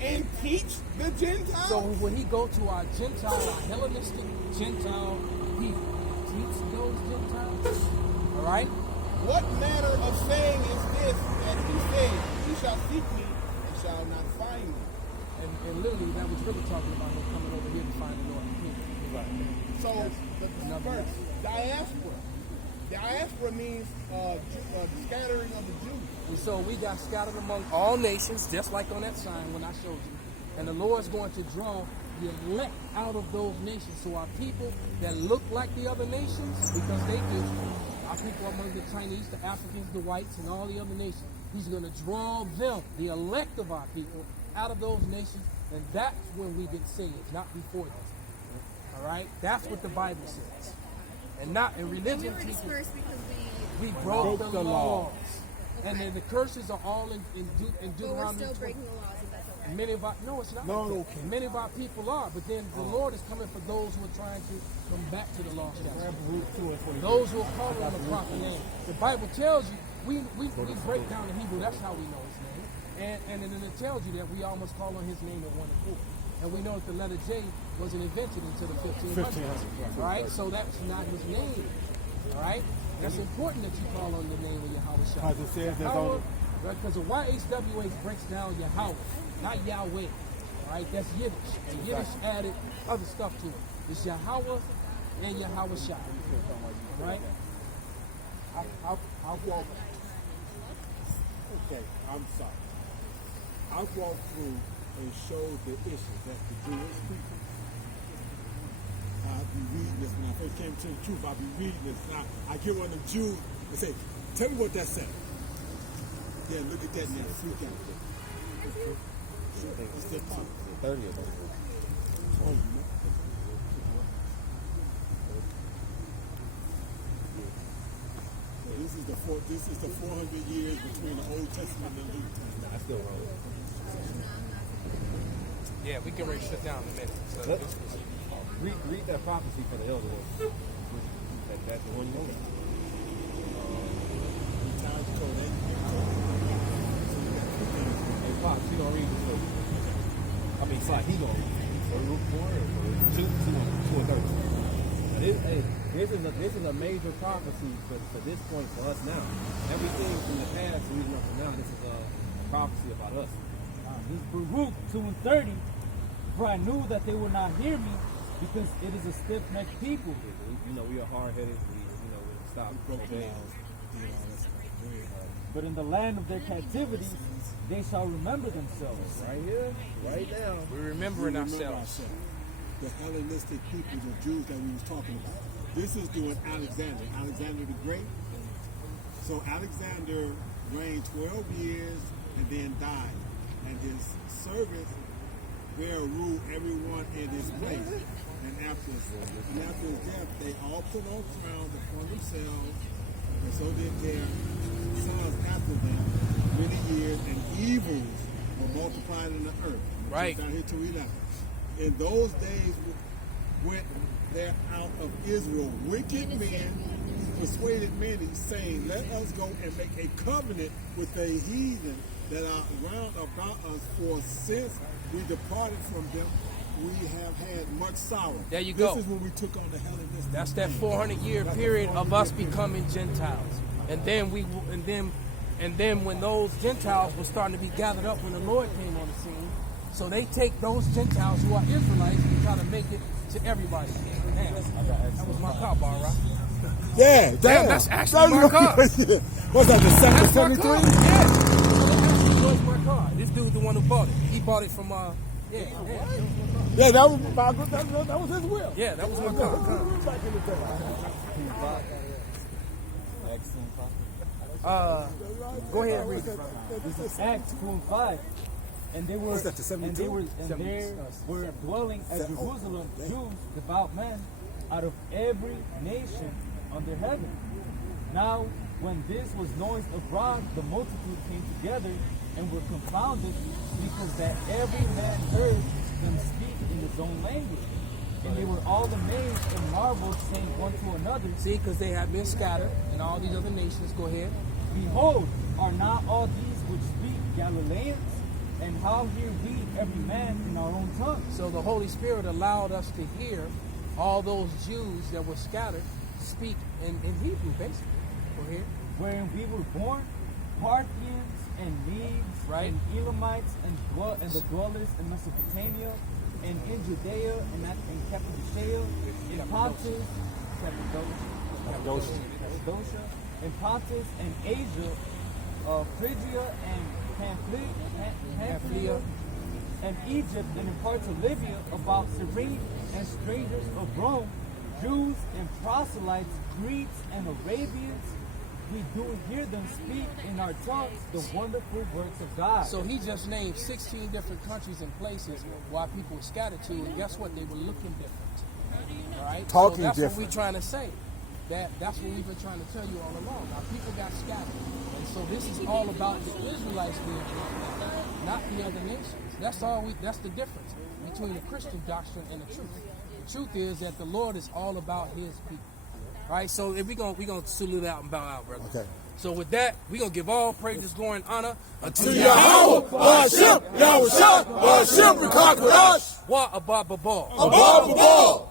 And teach the Gentiles? So when he go to our Gentile, our Hellenistic Gentile people, teach those Gentiles. All right? What manner of saying is this that he said, Ye shall seek me and shall not find me? And literally, that was really talking about him coming over here to find the Lord King. Right. So the first, diaspora. Diaspora means scattering of the Jews. And so we got scattered among all nations, just like on that sign when I showed you. And the Lord's going to draw the elect out of those nations. So our people that look like the other nations, because they do, our people among the Chinese, the Africans, the whites, and all the other nations, he's going to draw them, the elect of our people, out of those nations. And that's when we get saved, not before that. All right? That's what the Bible says. And not in religion. We were dispersed because we broke the laws. Okay. And then the curses are all in Deuteronomy. But we're still breaking the laws, and that's okay. Many of our, no, it's not. No, okay. Many of our people are, but then the Lord is coming for those who are trying to come back to the law. Those who are calling on the proper name. The Bible tells you, we break down the Hebrew, that's how we know his name. And then it tells you that we almost call on his name at 1 and 4. And we know that the letter J wasn't invented until the 1500s. Right? So that's not his name. All right? That's important that you call on the name of Yahweh Shah. Because the YHWH breaks down Yahweh, not Yahweh. All right? That's Yiddish. And Yiddish added other stuff to it. It's Yahweh and Yahweh Shah. All right? I'll walk. Okay, I'm sorry. I'll walk through and show the issues that the Jewish people. I'll be reading this when I first came to the truth. I'll be reading this. Now I get one of the Jews and say, "Tell me what that said." Yeah, look at that and then freak out. It's the 30 of them. Oh, you know. This is the 400 years between the Old Testament and the New Testament. I still wrong. Yeah, we can already shut down in a minute. So read that prophecy for the elder. That's the one you know. Hey, Fox, you gonna read this for you? I mean, Fox, he gonna read it. For Luke 4 or 2 and 30. This is a major prophecy for this point for us now. Everything from the past leading up to now, this is a prophecy about us. This is Baruch 2 and 30. For I knew that they would not hear me, because it is a stiff-necked people. You know, we are hard-headed. We stop obeying. But in the land of their captivity, they shall remember themselves. Right here, right now. We're remembering ourselves. The Hellenistic people, the Jews that we was talking about. This is doing Alexander the Great. So Alexander reigned 12 years and then died. And his servants there ruled everyone in his place. And after his death, they all put on crowns upon themselves, and so did their sons after them many years, and evils were multiplied in the earth. Right. Down here to 11. In those days went there out of Israel wicked men, persuaded many, saying, let us go and make a covenant with the heathen that are round about us, for since we departed from them, we have had much sorrow. There you go. This is when we took on the Hellenistic. That's that 400-year period of us becoming Gentiles. And then when those Gentiles were starting to be gathered up when the Lord came on the scene, so they take those Gentiles who are Israelites and try to make it to everybody. Man, that was my car, bar, right? Yeah, damn. That's actually my car. What's that, the 73? Yeah. That was my car. This dude, the one who bought it. He bought it from, Yeah, that was his will. Yeah, that was my car. Back in the day. Go ahead and read it. This is Acts 2:5. And they were, that, the 72? and there were dwelling at Jerusalem Jews, devout men, out of every nation under heaven. Now, when this was noised abroad, the multitude came together and were confounded, because that every man heard them speak in his own language. And they were all amazed and marveled, saying one to another, See, because they have been scattered in all these other nations. Go ahead. Behold, are not all these which speak Galileans? And how hear we every man in our own tongue? So the Holy Spirit allowed us to hear all those Jews that were scattered speak in Hebrew, basically. Go ahead. Wherein we were born, Parthians and Medes, Right. and Elamites, and the dwellers in Mesopotamia, and in Judea, and Cappadocia, in Pontus, Cappadocia, in Pontus and Asia, Phrygia and Pamphylia, and Egypt, and in parts of Libya, about Cyrene, and strangers of Rome, Jews and proselytes, Greeks and Arabians. We do hear them speak in our tongues the wonderful works of God. So he just named 16 different countries and places where people were scattered to, and guess what? They were looking different. All right? Talking so that's different. what we're trying to say. That's what we've been trying to tell you all along. Now, people got scattered. And so this is all about the Israelites being scattered, not the other nations. That's the difference between the Christian doctrine and the truth. The truth is that the Lord is all about his people. All right? So if we're gonna salute out and bow out, brother. Okay. So with that, we're going to give all praises, glory, and honor unto Yahweh, Hashem, Yahweh, Hashem, Rikakwadash, Wa Abba Babal. Abba Babal.